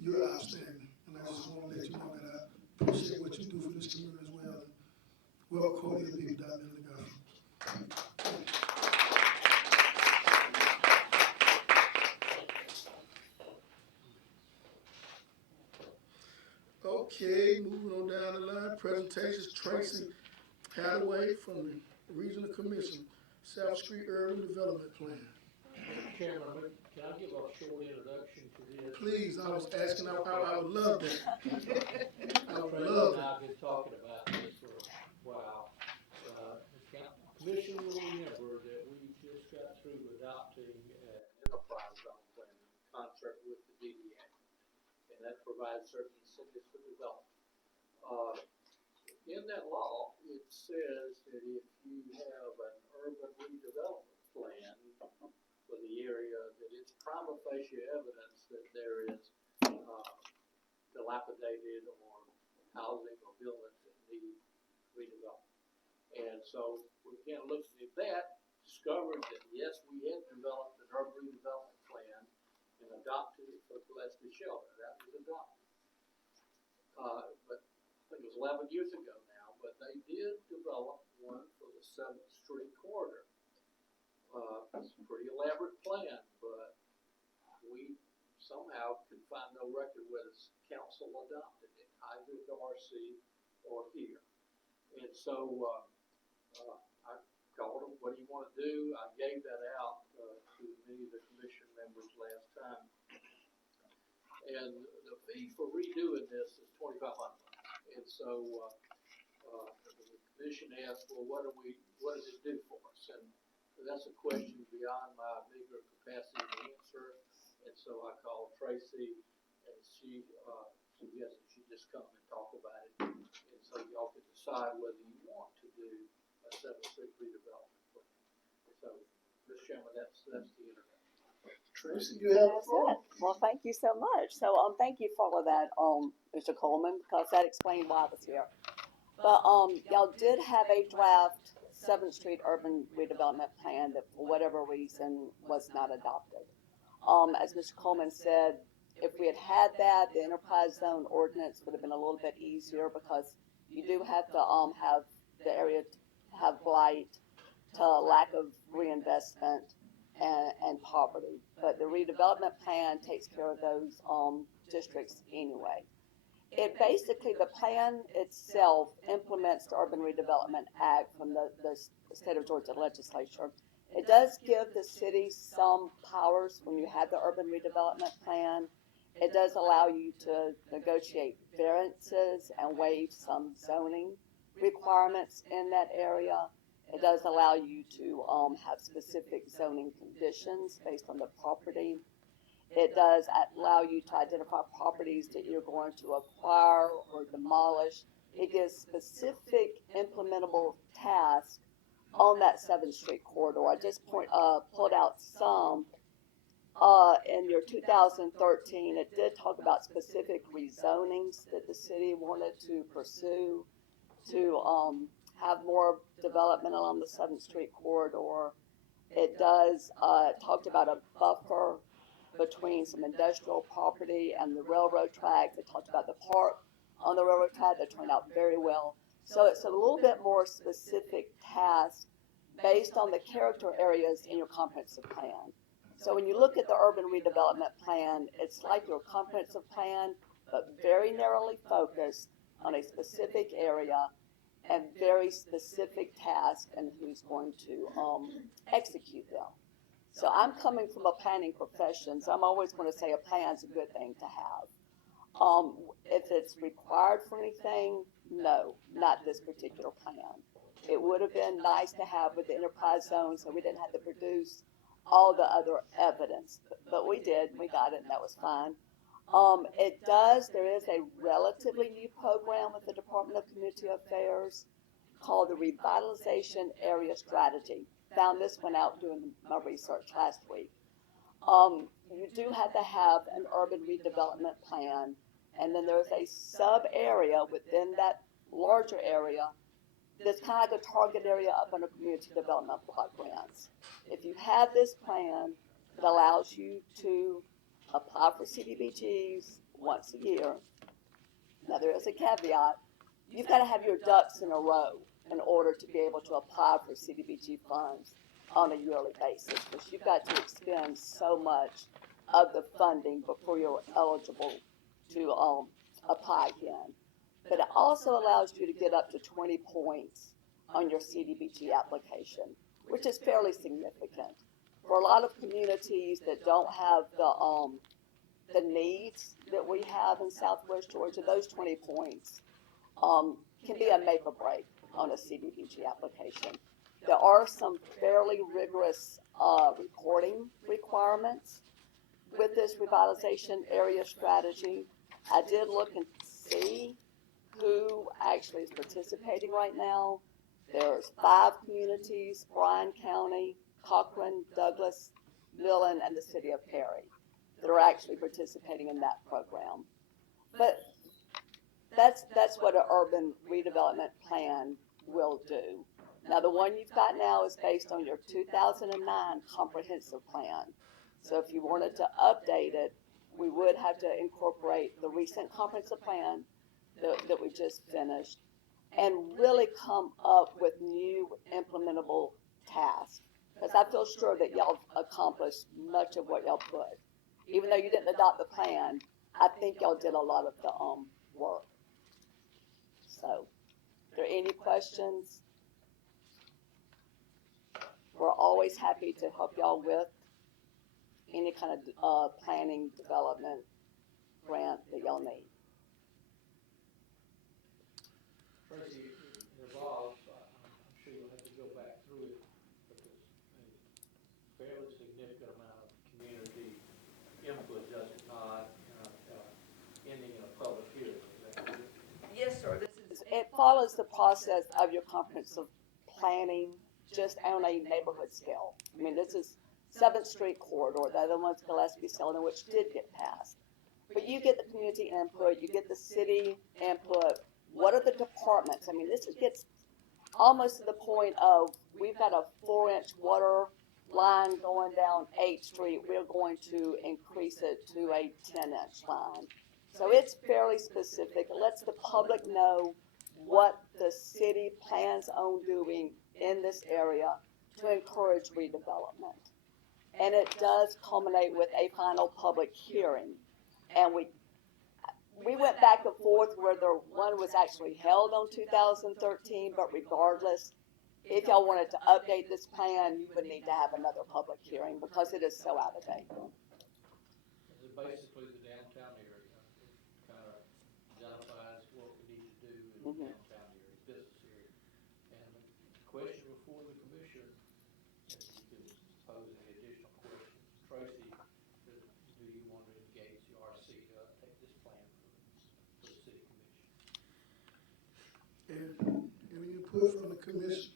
you're outstanding. And I just want to let you know that I appreciate what you do for this community as well. Well, Cordele people, Dr. Melody Godfrey. Okay, moving on down the line, presentations, Tracy Hathaway from the Regional Commission, South Street Urban Development Plan. Chairman, can I give a short introduction to this? Please, I was asking, I would love that. I would Fred love and I it. have been talking about this for a while. The commission will remember that we just got through adopting an enterprise zone plan in concert with the DDA. And that provides certain incentives for development. In that law, it says that if you have an urban redevelopment plan for the area, that it's prima facie evidence that there is dilapidated or housing or buildings that need redevelopment. And so we began looking at that, discovered that yes, we had developed an urban redevelopment plan and adopted it for Gillespie Shelter. That was adopted. But I think it was 11 years ago now, but they did develop one for the 7th Street corridor. It's a pretty elaborate plan, but we somehow could find no record whether the council adopted it, either at the RC or here. And so I called them, what do you want to do? I gave that out to many of the commission members last time. And the fee for redoing this is $2,500. And so so, the commission asked, well, what does it do for us? And that's a question beyond my meager capacity to answer. And so I called Tracy, and she suggested she just come and talk about it. And so y'all can decide whether you want to do a 7th Street redevelopment plan. So, Mr. Chairman, that's the internet. Tracy, you have the That's floor. it. Well, thank you so much. So, thank you for all of that, Mr. Coleman, because that explained why I was here. But, y'all did have a draft 7th Street urban redevelopment plan that for whatever reason was not adopted. As Mr. Coleman said, if we had had that, the enterprise zone ordinance would have been a little bit easier because you do have to, have the area have blight, to lack of reinvestment, and poverty. But the redevelopment plan takes care of those districts anyway. It basically, the plan itself implements the Urban Redevelopment Act from the state of Georgia legislature. It does give the city some powers when you have the urban redevelopment plan. It does allow you to negotiate variances and waive some zoning requirements in that area. It does allow you to have specific zoning conditions based on the property. It does allow you to identify properties that you're going to acquire or demolish. It gives specific implementable tasks on that 7th Street corridor. I just pulled out some. In your 2013, it did talk about specific rezonings that the city wanted to pursue to have more development along the 7th Street corridor. It does talked about a buffer between some industrial property and the railroad track. It talked about the park on the railroad track that turned out very well. So it's a little bit more specific task based on the character areas in your comprehensive plan. So when you look at the urban redevelopment plan, it's like your comprehensive plan, but very narrowly focused on a specific area and very specific tasks and who's going to execute them. So I'm coming from a planning profession, so I'm always going to say a plan's a good thing to have. If it's required for anything, no, not this particular plan. It would have been nice to have with the enterprise zone so we didn't have to produce all the other evidence, but we did, we got it, and that was fine. There is a relatively new program with the Department of Community Affairs called the Revitalization Area Strategy. Found this one out doing my research last week. You do have to have an urban redevelopment plan, and then there's a sub area within that larger area that's kind of like a target area up under community development block grants. If you have this plan, it allows you to apply for CDBGs once a year. Now there is a caveat. You've got to have your ducks in a row in order to be able to apply for CDBG funds on a yearly basis, because you've got to expend so much of the funding before you're eligible to apply again. But it also allows you to get up to 20 points on your CDBG application, which is fairly significant. For a lot of communities that don't have the needs that we have in Southwest Georgia, those 20 points can be a make or break on a CDBG application. There are some fairly rigorous reporting requirements with this revitalization area strategy. I did look and see who actually is participating right now. There's 5 communities: Bryan County, Cochran, Douglas, Millen, and the city of Perry that are actually participating in that program. But that's what an urban redevelopment plan will do. Now, the one you've got now is based on your 2009 comprehensive plan. So if you wanted to update it, we would have to incorporate the recent comprehensive plan that we just finished and really come up with new implementable tasks. Because I feel sure that y'all accomplished much of what y'all put. Even though you didn't adopt the plan, I think y'all did a lot of the work. So, if there are any questions, we're always happy to help y'all with any kind of planning, development, grant that y'all need. follows the process of your comprehensive planning just on a neighborhood scale. I mean, this is 7th Street corridor, the other one's Gillespie Selden, which did get passed. But you get the community input, you get the city input. What are the departments? I mean, this gets almost to the point of, we've got a 4-inch water line going down 8th Street. We're going to increase it to a 10-inch line. So it's fairly specific. It lets the public know what the city plans on doing in this area to encourage redevelopment. And it does culminate with a final public hearing. And we went back and forth whether one was actually held on 2013, but regardless, if y'all wanted to update this plan, you would need to have another public hearing because it is so out of date. Basically, the downtown area, it kind of identifies what we need to do in the downtown area, business area. And the question before the commission, if you can pose any additional questions, Tracy, do you want to engage the RC to update this plan for the city commission? And any input from the commission?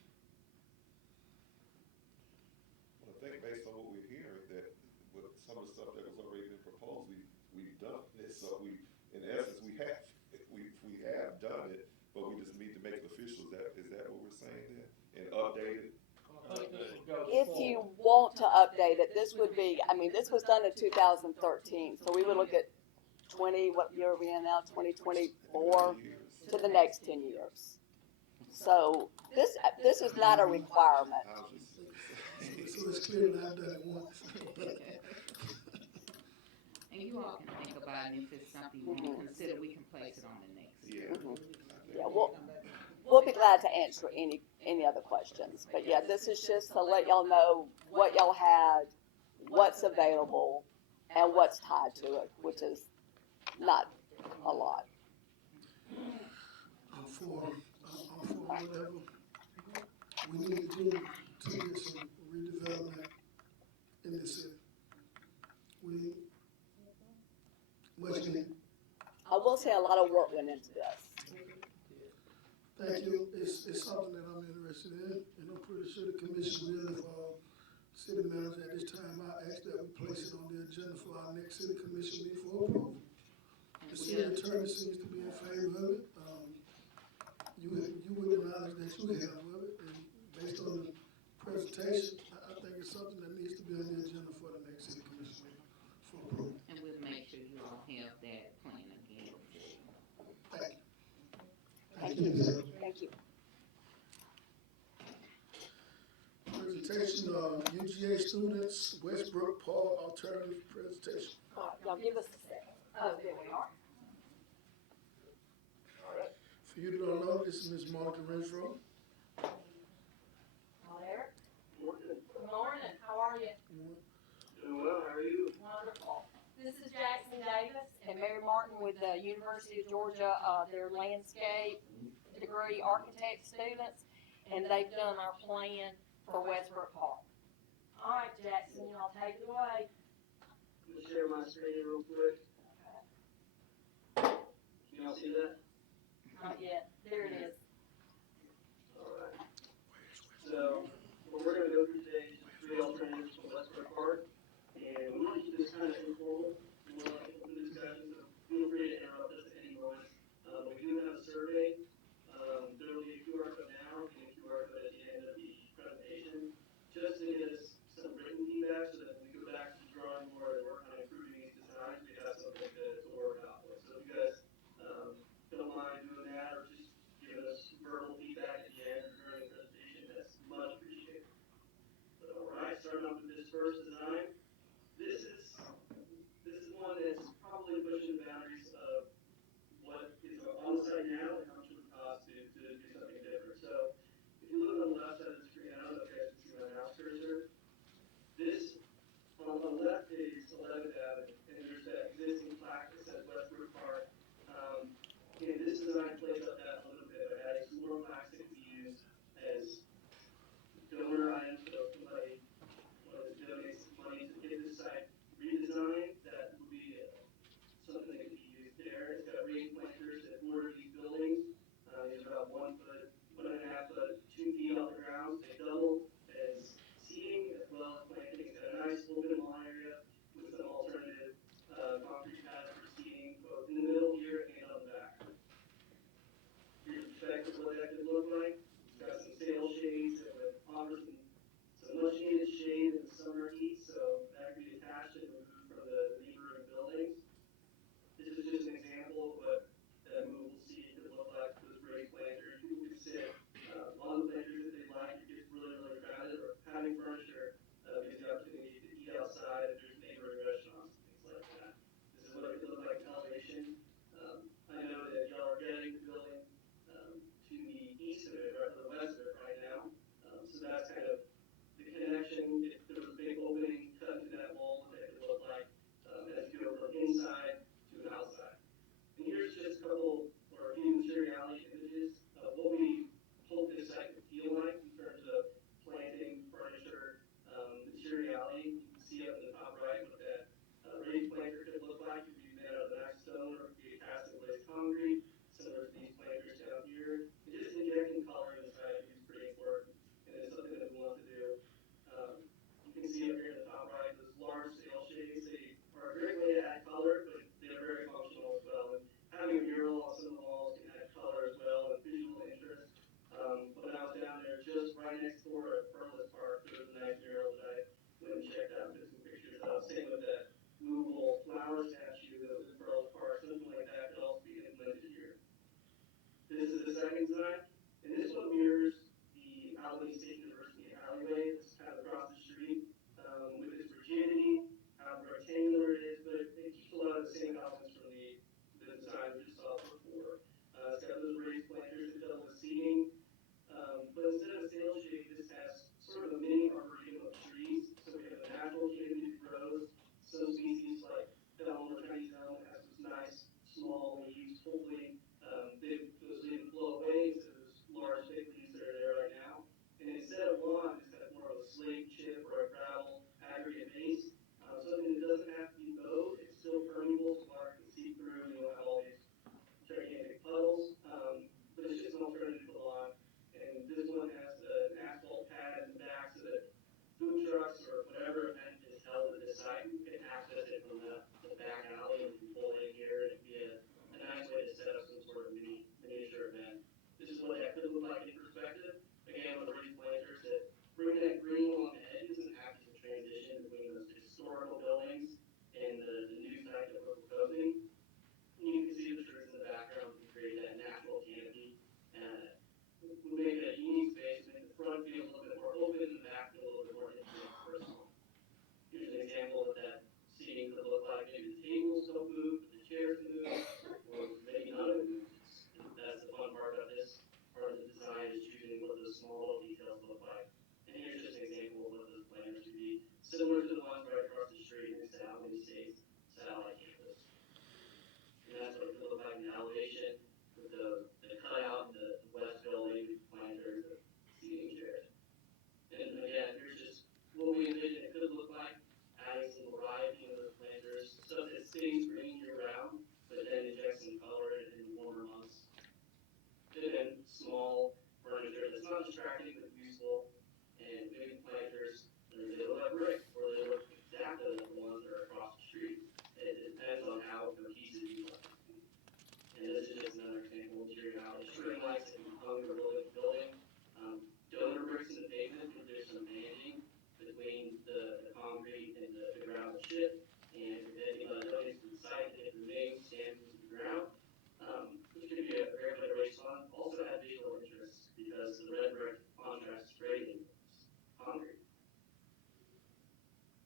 Well, I think based on what we're hearing, that with some of the stuff that was already been proposed, we've done it. So in essence, we have done it, but we just need to make it official. Is that what we're saying then? And update it? If you want to update it, this would be, I mean, this was done in 2013, so we would look at 20, what year are we in now, 2024, to the next 10 years. So this is not a requirement. So it's clear that I've done it once. And you all can think about it, and if it's something you want to consider, we can place it on the next. Yeah, we'll be glad to answer any other questions. But yeah, this is just to let y'all know what y'all had, what's available, and what's tied to it, which is not a lot. I'm for whatever we need to do to get some redevelopment in this city. What you need? I will say a lot of work went into this. Thank you. It's something that I'm interested in, and I'm pretty sure the commission will. If city manager at this time, I ask that we place it on the agenda for our next city commission meeting for approval. The city attorney seems to be in favor of it. You would acknowledge that you have of it, and based on the presentation, I think it's something that needs to be on the agenda for the next city commission meeting for approval. And we'll make sure you all have that plan again before. Thank you. Thank you. Thank you. Presentation of UGA students, Westbrook Park alternative presentation. Y'all give us a second. Oh, there we are. For you that don't know, this is Ms. Monica Renfro. Hello there. Good morning. How are you? Doing well, how are you? Wonderful. This is Jackson Davis and Mary Martin with the University of Georgia. They're landscape degree architect students, and they've done our plan for Westbrook Park. All right, Jackson, y'all take it away. Let me share my screen real quick. Can y'all see that? Not yet. There it is. Alright. So, what we're gonna go through today is 3 alternatives for Westbrook Park, and we want to keep this kind of informal. We want to open discussion, so feel free to interrupt us at any moment. But we do have a survey. There will be a QR code now and a QR code at the end of the presentation, just to get us some written feedback so that when we go back to the drawing board and work on improving these designs, we have something to work out with. So if you guys don't mind doing that, or just giving us verbal feedback at the end during the presentation, that's much appreciated. But alright, starting off with this first design. This is design. And this one mirrors the Allegheny State University alleyway that's kind of across the street, with its rigidity, how rectangular it is, but it keeps a lot of the same elements from the design we just saw before. It's got those raised planters that double as seating, but instead of a sail shade, this has sort of a mini arboretum of trees. So we have a natural canopy that grows. Some species like elm or Chinese elm has those nice small leaves. Hopefully, those even blow away instead of those large thick leaves that are there right now. And instead of lawn, this has more of a slate chip or a gravel aggregate base. Something that doesn't have to be mowed. It's still permeable, so water can seep through, and you don't have all these gigantic puddles. But it's just an alternative to the lawn. And this one has an asphalt pad in the back so that food trucks or whatever event is held at this site, you can access it from the back alley and pull in here, and it'd be a nice way to set up some sort of miniature event. This is what that could look like in perspective. Again, with raised planters that bring that green along the edges and act as a transition between those historical buildings and the new site that we're proposing. And you can see the trees in the background to create that natural canopy. We make it a unique space, make the front feel a little bit more open and the back feel a little bit more intimate and personal. Here's an example of what that seating could look like. Maybe the tables don't move, but the chairs move, or maybe none of it moves. That's the fun part of this. Part of the design is choosing what those small little details look like. And here's just an example of what those planners could be, similar to the ones right across the street next to Allegheny State's satellite campus. And that's what it could look like in the elevation with the cutout in the west building, planters, the seating chairs. And again, here's just what we envision it could look like, adding some variety into those planters, stuff that stays green year round, but then inject some color in the warmer months. And then small furniture that's not distracting but useful, and big planters, whether they look like brick or they look exactly like the ones that are across the street. It depends on how cohesive you want it to be. And this is just another example of materiality. String lights that can be hung or rolled in the building. Donor bricks in the pavement, if there's some banding between the concrete and the gravel chip. And if anybody donates to the site, they can remain stamped into the ground. Which could be a great way to raise funds. Also add visual interest because the red brick contrasts greatly with concrete.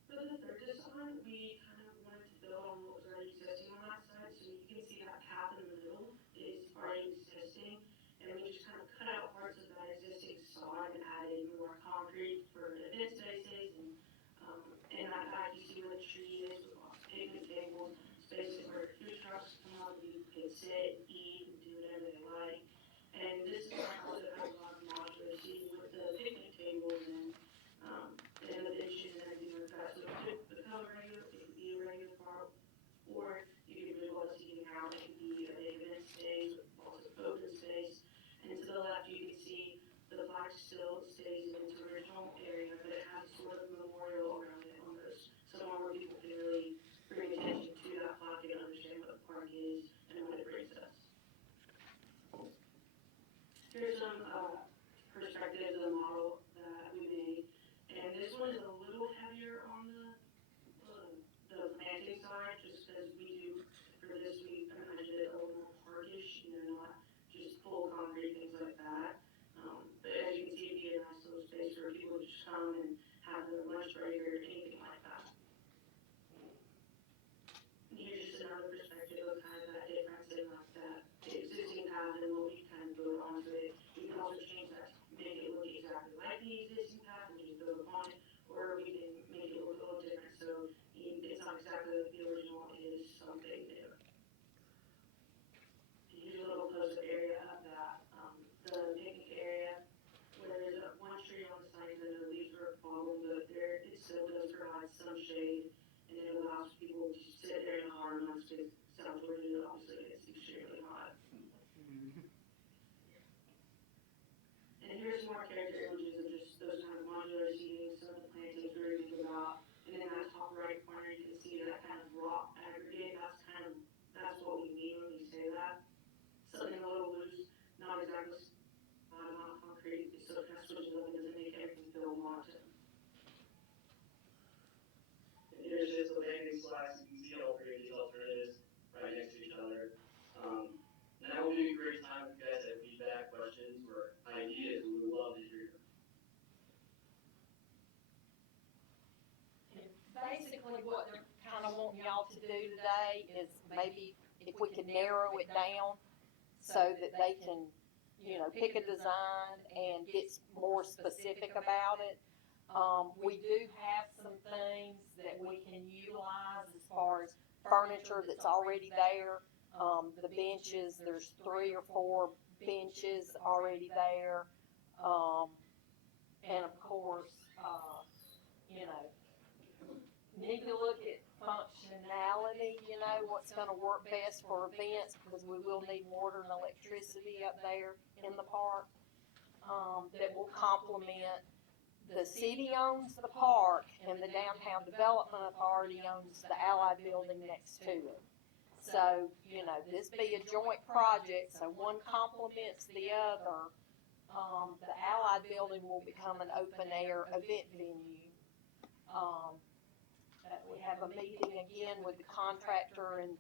For the third design, we kind of wanted to build on what was already existing on that side. So you can see that path in the middle is already existing. And we just kind of cut out parts of that existing sod and added more concrete for event spaces. And in that back, you see where the tree is with lots of picnic tables, spaces where food trucks come up and people can sit, eat, and do whatever they like. And this design also has a lot of modular seating with the picnic tables and the benches and everything like that. So it could become regular, it could be a regular part, or you could move all the seating out. It could be a big event space with lots of open space. And to the left, you can see the plaque still stays in its original area, but it has sort of a memorial around it almost, somewhere where people can really bring attention to that plaque and understand what the park is and what it brings us. Here's some perspectives of the model that we made, and this one is a little heavier on the planting side, just because we do, for this we imagined it a little more parkish, not just full concrete, things like that. But as you can see, it'd be a nice little space for people to just come and have their lunch break or anything like that. And here's just another perspective of kind of that difference in like that existing path and what we kind of build onto it. You can also change basically what they're kinda wanting y'all to do today is maybe if we could narrow it down so that they can, you know, pick a design and get more specific about it. We do have some things that we can utilize as far as furniture that's already there. The benches, there's 3 or 4 benches already there. And of course, you know, need to look at functionality, you know, what's gonna work best for events, because we will need water and electricity up there in the park, that will complement. The city owns the park, and the Downtown Development Authority owns the Allied building next to it. So, you know, this be a joint project, so one complements the other. The Allied building will become an open air event venue. We have a meeting again with the contractor and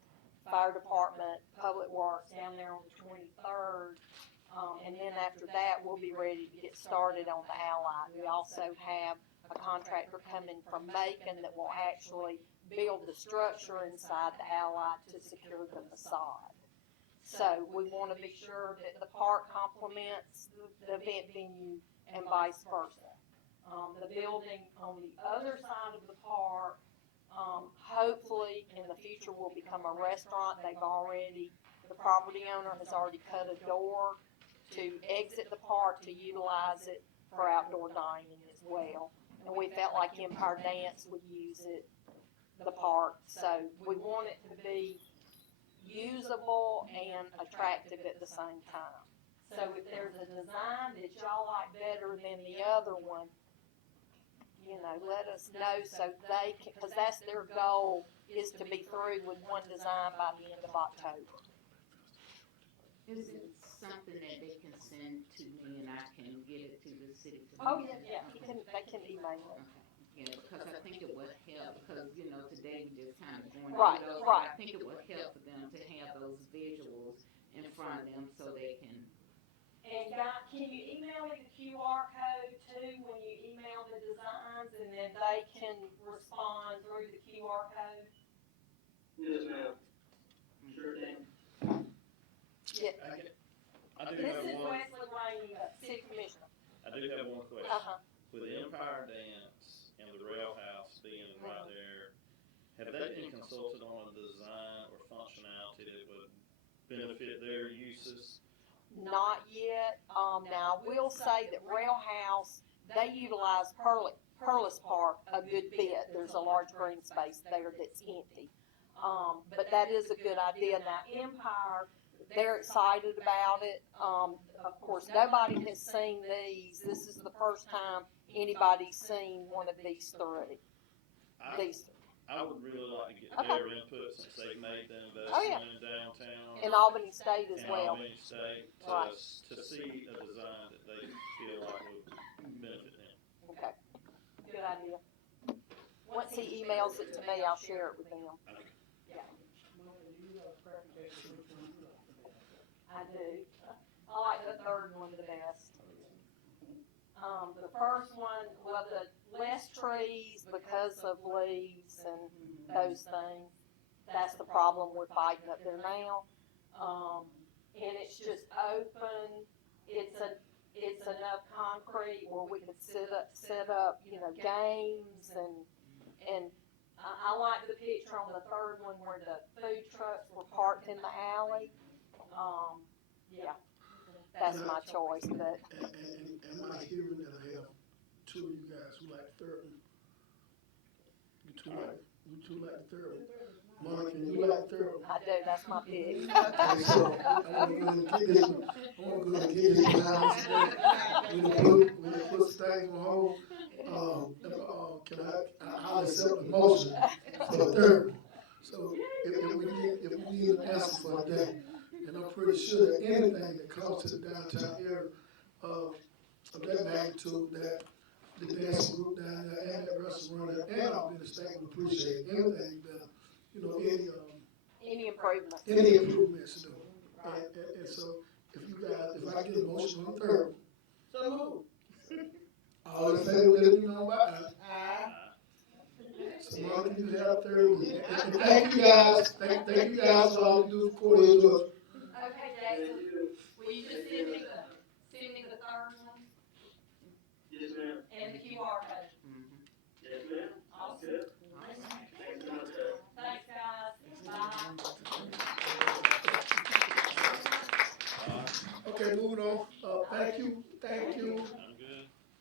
fire department, public works down there on the 23rd. And then after that, we'll be ready to get started on the Allied. We also have a contractor coming from Macon that will actually build the structure inside the Allied to secure the facade. So we want to be sure that the park complements the event venue and vice versa. The building on the other side of the park, hopefully in the future will become a restaurant. The property owner has already cut a door to exit the park to utilize it for outdoor dining as well. And we felt like Empire Dance would use it, the park, so we want it to be usable and attractive at the same time. So if there's a design that y'all like better than the other one, you know, let us know so they can, because that's their goal, is to be through with one design by the end of October. Is it something that they can send to me and I can get it to the city? Oh, yeah, they can email it. Okay. Yeah, because I think it would help, because, you know, today we just kind of going Right, through those. right. I think it would help for them to have those visuals in front of them so they can. And guys, can you email me the QR code too when you email the designs, and then they can respond through the QR code? Yes, ma'am. Sure thing. Yeah. I do This have is one. Wesley Rainey, City Commissioner. I do have one question. With Empire Dance and the Rail House being right there, have they been consulted on a design or functionality that would benefit their uses? Not yet. Now I will say that Rail House, they utilize Perlis Park a good bit. There's a large green space there that's empty. But that is a good idea. Now Empire, they're excited about it. Of course, nobody has seen these. This is the first time anybody's seen one of these 3. I would really like to get their input since they've made the investment in downtown. In Albany State as well. Albany State, to see a design that they feel like would benefit them. Okay, good idea. Once he emails it to me, I'll share it with them. Okay. Yeah. I do. I like the third one the best. The first one, well, the less trees because of leaves and those things. That's the problem we're fighting up there now. And it's just open. It's enough concrete where we could set up, you know, games and I like the picture on the third one where the food trucks were parked in the alley. Yeah. That's my choice, but. Am I hearing that I have 2 of you guys who like the third one? You two like the third one? Monica, you like the third one? I do, that's my pick. Okay, so I want to go ahead and get this one. I want to go ahead and get this behind us today. When they put some things on hold, I'll accept the motion for the third one. So if we need an answer for that, and I'm pretty sure that anything that comes to the downtown area of that magnitude, that the dancing group down there and that restaurant and our business state would appreciate anything better. You know, any improvements. Any improvements to do. And so if I get a motion on the third one. So move. All in favor, let me know by aye. So Monica, you you guys. Thank you guys for all you do for Cordele, Georgia. Okay, Jackson, will you just send me the third one Yes, ma'am. and the QR code? Yes, ma'am. Awesome. Good. All right. Thanks so much, guys. Thanks, guys. Bye. Okay, moving on. Thank you, I'm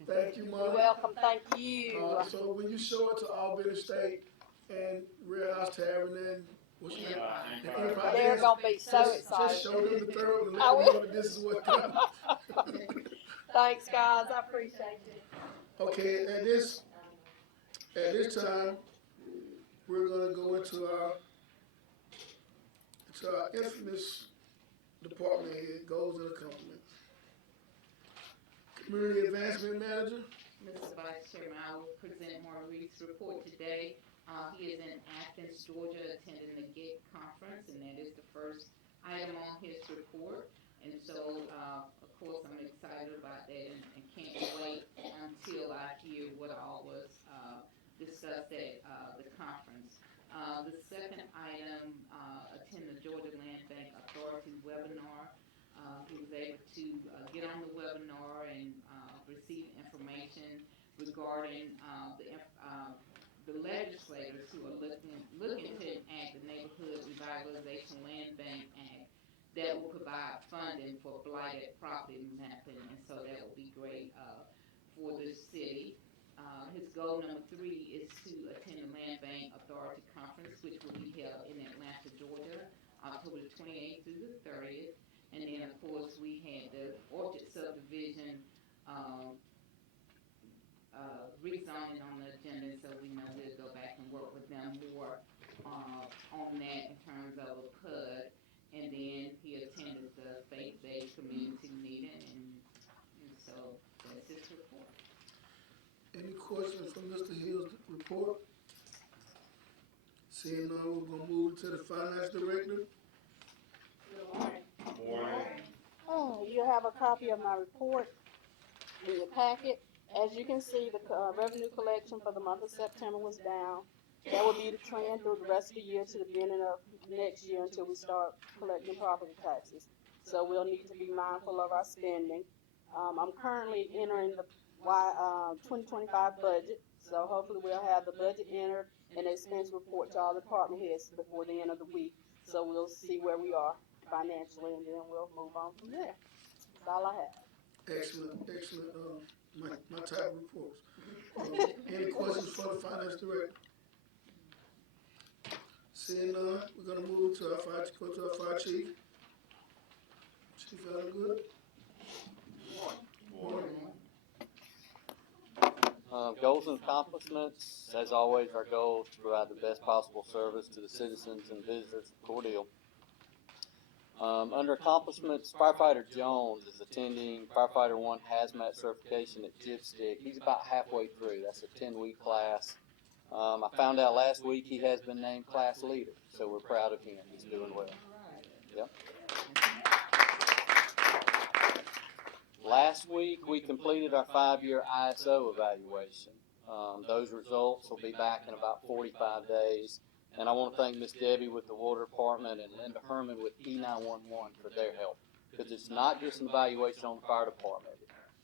good. You're Monica. welcome, thank you. So when you show it to Albany State and Real House Tavern and what's the name? And Empire They're Dance, gonna be so just excited. show them the third one and I let them will. know that this is what done. Thanks, guys, I appreciate it. Okay, at this time, we're gonna go into our infamous department head, goals and accomplishments. Community Advancement Manager. Mr. Vice Chairman, I will present Maurice's report today. He is in Athens, Georgia, attending the GET conference, and that is the first item on his report. And so, of course, I'm excited about that and can't wait until I hear what all was discussed at the conference. The second item, attend the Georgia Land Bank Authority webinar. He was able to get on the webinar and receive information regarding the legislators who are looking to enact the Neighborhood Revitalization Land Bank Act that will provide funding for blighted property mapping, and so that will be great for the city. His goal number 3 is to attend the Land Bank Authority Conference, which will be held in Atlanta, Georgia, October the 28th through the 30th. And then, of course, we had the Orchard subdivision rezoning on the agenda, so we know we'll go back and work with them more on that in terms of a PUD. And then he attended the faith-based community meeting, and so that's his report. Any questions from Mr. Hill's report? Seeing none, we're gonna move to the Finance Director. Morning. Oh, you have a copy of my report in your packet. As you can see, the revenue collection for the month of September was down. That will be the trend through the rest of the year to the beginning of next year until we start collecting property taxes. So we'll need to be mindful of our spending. I'm currently entering the 2025 budget, so hopefully we'll have the budget entered and expense report to all department heads before the end of the week. So we'll see where we are financially, and then we'll move on from there. That's all I have. Excellent. My type of reports. Any questions for the Finance Director? Seeing none, we're gonna move to our fire chief. Chief Allen Good. Morning. Goals and accomplishments, as always, our goal is to provide the best possible service to the citizens and visitors of Cordele. Under accomplishments, Firefighter Jones is attending Firefighter 1 Hazmat certification at Jipstick. He's about halfway through. That's a 10-week class. I found out last week he has been named class leader, so we're proud of him. He's doing well. Yep. Last week, we completed our 5-year ISO evaluation. Those results will be back in about 45 days. And I want to thank Miss Debbie with the Water Department and Linda Herman with E911 for their help. Because it's not just an evaluation on the fire department.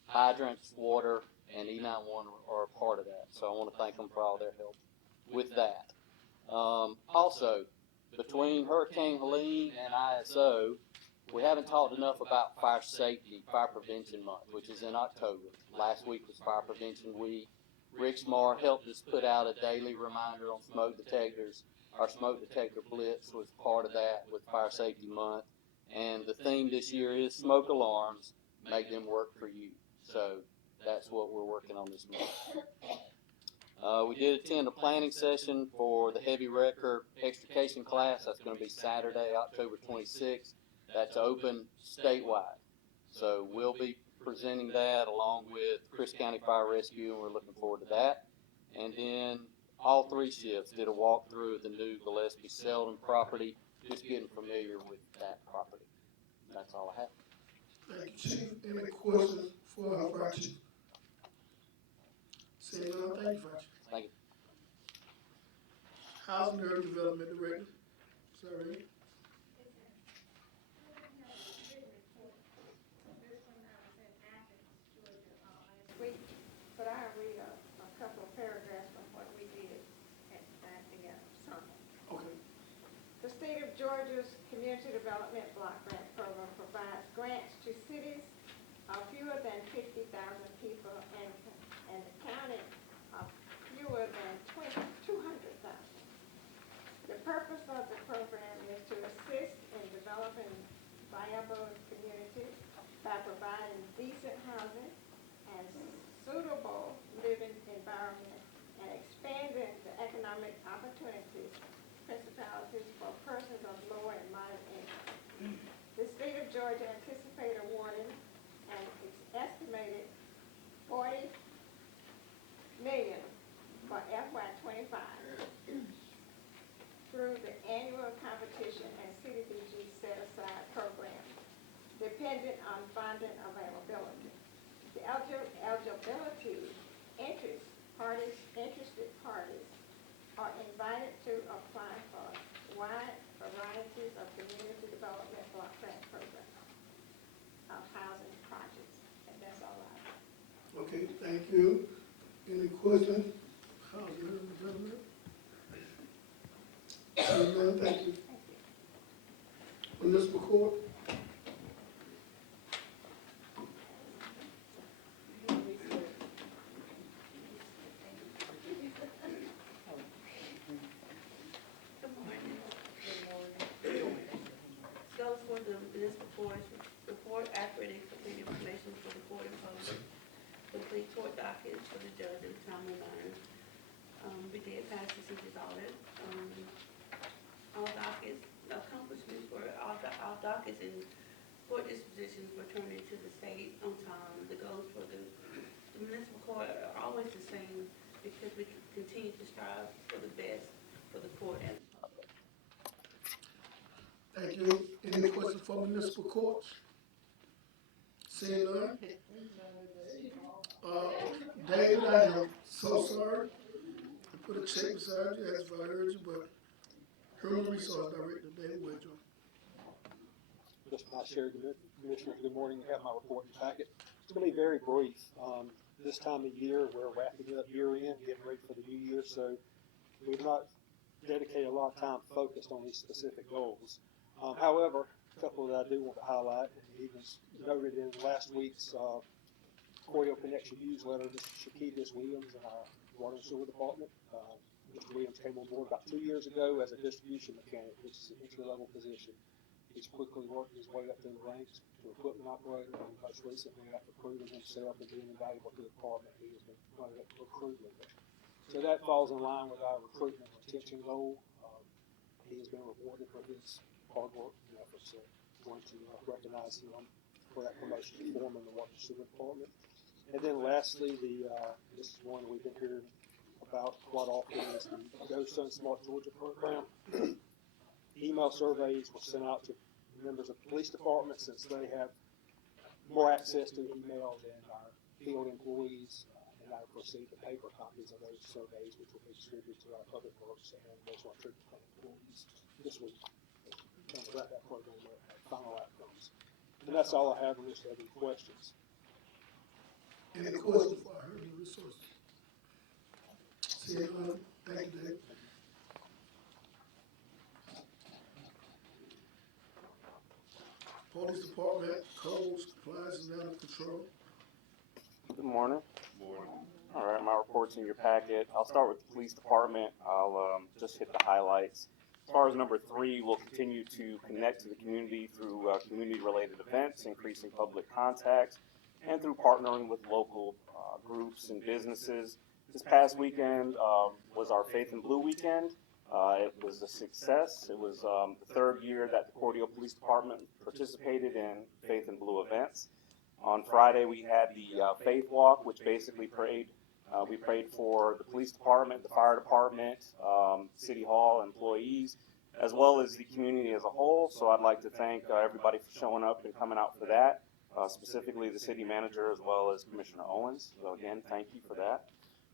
Hydrants, water, and E911 are a part of that. So I want to thank them for all their help with that. Also, between Hurricane Helene and ISO, we haven't talked enough about fire safety, Fire Prevention Month, which is in October. Last week was Fire Prevention Week. Rick Smart helped us put out a daily reminder on smoke detectors. Our smoke detector blitz was part of that with Fire Safety Month. And the theme this year is smoke alarms, make them work for you. So that's what we're working on this month. We did attend a planning session for the heavy wrecker extrication class. That's going to be Saturday, October 26th. That's open statewide. So we'll be presenting that along with Chris County Fire Rescue, and we're looking forward to that. And then all 3 shifts did a walkthrough of the new Gillespie Selden property, just getting familiar with that property. That's all I have. Thank you, Chief. Any questions for our fire chief? Seeing none, thank you, Fire Chief. Thank you. Housing and Urban Development Director. of Georgia's Community Development Block Grant Program provides grants to cities of fewer than 50,000 people and the county of fewer than 200,000. The purpose of the program is to assist in developing viable communities by providing decent housing and suitable living environment and expanding the economic opportunities, principalities for persons of lower and moderate income. The state of Georgia anticipates awarding an estimated $40 million for FY25 through the annual competition and CDBG set-aside program, dependent on funding availability. The eligibility interested parties are invited to apply for wide varieties of community development block grant programs of housing projects. And that's all I have. Okay, thank you. Any questions? Housing urban development? Seeing none, thank you. Municipal court? Goes for the municipal court's report, accurate and complete information for the court and public, complete court documents for the judge in a timely manner. We did pass the city's audit. All dockets, accomplishments for all dockets and court dispositions were turned into the state on time. The goals for the municipal court are always the same because we continue to strive for the best for the court and the public. Thank you. Any questions for municipal courts? Seeing none? David, I am so sorry. I put a check beside you as if I heard you, but Human Resource Director David Wedger. Mr. Vice Chair, Commissioners, good morning. You have my report in the packet. It's going to be very brief. This time of year, we're wrapping up year end, getting ready for the new year, so we've not dedicated a lot of time focused on these specific goals. However, a couple that I do want to highlight, and he was noted in last week's Cordele Connection newsletter, Mr. Shaquidus Williams in our Water and Sewer Department. Mr. Williams came on board about 2 years ago as a distribution mechanic, which is an entry-level position. He's quickly worked his way up through the ranks to equipment operator, and most recently, after proving himself and being invaluable to the department, he has been running up recruitment. So that falls in line with our recruitment retention goal. He has been rewarded for his hard work and efforts. So I want to recognize him for that promotion to foreman in the Water and Sewer Department. And then lastly, this is one we've been hearing about quite often, is the Go Sun Smart Georgia program. Email surveys were sent out to members of the police department since they have more access to email than our field employees, and I received the paper copies of those surveys, which will be distributed to our public works and wastewater treatment plant employees this week. Wrap that program up, final outcomes. And that's all I have unless you have any questions. Any questions for our Human Resources? Seeing none, thank you, Dave. Police Department, codes, compliance, and animal control. Good morning. Morning. All right, my report's in your packet. I'll start with the police department. I'll just hit the highlights. As far as number 3, we'll continue to connect to the community through community-related events, increasing public contacts, and through partnering with local groups and businesses. This past weekend was our Faith in Blue weekend. It was a success. It was the 3rd year that the Cordele Police Department participated in Faith in Blue events. On Friday, we had the Faith Walk, which basically we prayed for the police department, the fire department, City Hall employees, as well as the community as a whole. So I'd like to thank everybody for showing up and coming out for that, specifically the city manager as well as Commissioner Owens. So again, thank you for that.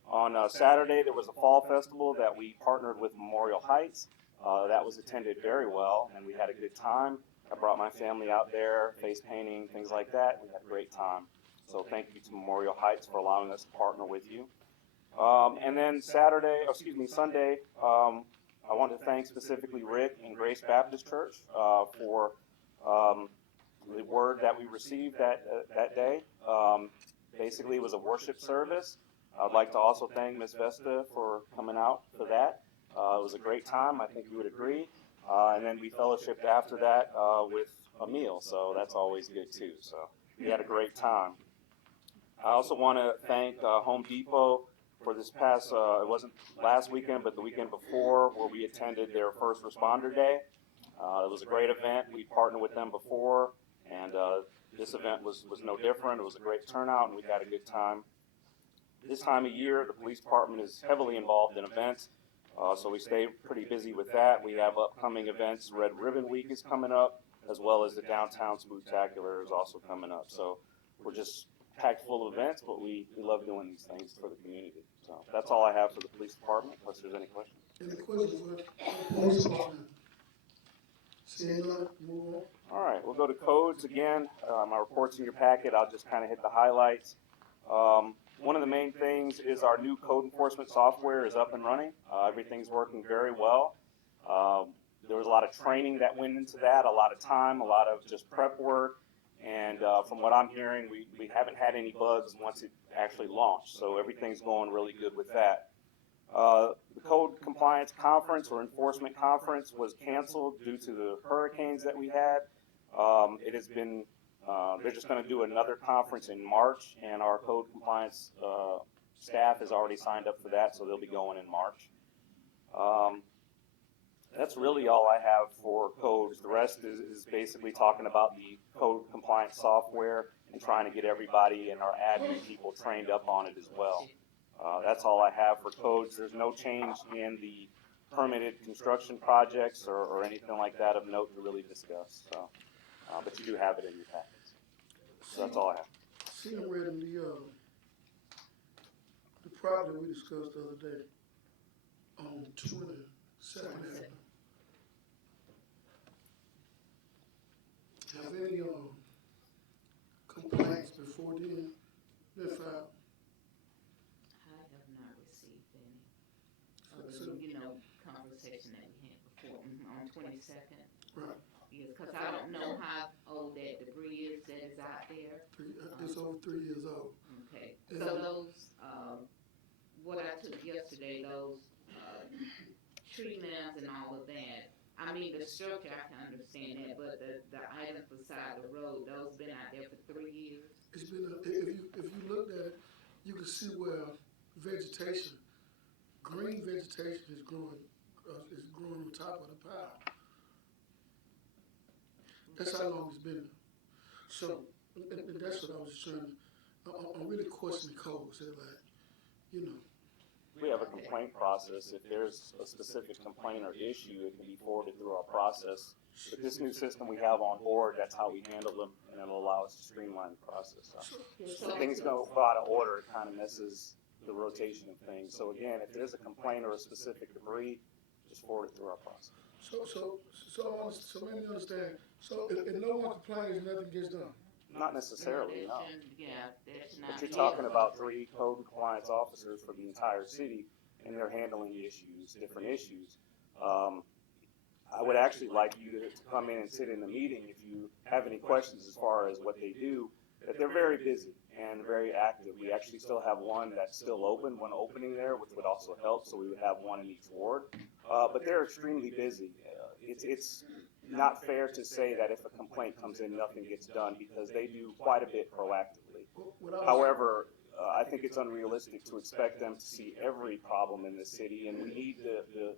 On Saturday, there was a fall festival that we partnered with Memorial Heights. That was attended very well, and we had a good time. I brought my family out there, face painting, things like that. We had a great time. So thank you to Memorial Heights for allowing us to partner with you. And then Sunday, I want to thank specifically Rick and Grace Baptist Church for the word that we received that day. Basically, it was a worship service. I'd like to also thank Miss Vesta for coming out for that. It was a great time. I think you would agree. And then we fellowshipped after that with a meal, so that's always good too. So we had a great time. I also want to thank Home Depot for this past, it wasn't last weekend, but the weekend before, where we attended their First Responder Day. It was a great event. We partnered with them before, and this event was no different. It was a great turnout, and we had a good time. This time of year, the police department is heavily involved in events, so we stay pretty busy with that. We have upcoming events. Red Ribbon Week is coming up, as well as the Downtown Spooktacular is also coming up. So we're just packed full of events, but we love doing these things for the community. So that's all I have for the police department, unless there's any questions. Any questions for the police department? Seeing none, move on. All right, we'll go to codes again. My report's in your packet. I'll just kind of hit the highlights. One of the main things is our new code enforcement software is up and running. Everything's working very well. There was a lot of training that went into that, a lot of time, a lot of just prep work. And from what I'm hearing, we haven't had any bugs once it actually launched. So everything's going really good with that. The code compliance conference or enforcement conference was canceled due to the hurricanes that we had. It has been, they're just going to do another conference in March, and our code compliance staff has already signed up for that, so they'll be going in March. That's really all I have for codes. The rest is basically talking about the code compliance software and trying to get everybody and our admin people trained up on it as well. That's all I have for codes. There's no change in the permitted construction projects or anything like that of note to really discuss. So, but you do have it in your packets. So that's all I have. See, I'm reading the property we discussed the other day on 22nd Avenue. Have any complaints before then been filed? I have not received any, other So- than, conversation that we had before, on 22nd. Right. Yes, because I don't know how old that debris is that is out there. It's over 3 years old. Okay, And- so those, what I took yesterday, those, tree limbs and all of that, I mean, the structure, I can understand that, but the items beside the road, those been out there for 3 years? It's been, if you looked at it, you can see where vegetation, green vegetation is growing on top of the pile. That's how long it's been there. So, and that's what I was trying to, I'm really questioning codes, they're like, We have a complaint process. If there's a specific complaint or issue, it can be forwarded through our process. With this new system we have on board, that's how we handle them, and it'll allow us to streamline the process. So if things go out of order, it kind of messes the rotation of things. So again, if there's a complaint or a specific debris, just forward it through our process. so let me understand. So if no one complains, nothing gets done. Not necessarily, no. That should not But you're be- talking about 3 code and compliance officers for the entire city, and they're handling issues, different issues. I would actually like you to come in and sit in the meeting if you have any questions as far as what they do. That they're very busy and very active. We actually still have one that's still open, one opening there, which would also help, so we would have one in each ward. But they're extremely busy. It's not fair to say that if a complaint comes in, nothing gets done, because they do quite a bit proactively. However, I think it's unrealistic to expect them to see every problem in the city, and we need the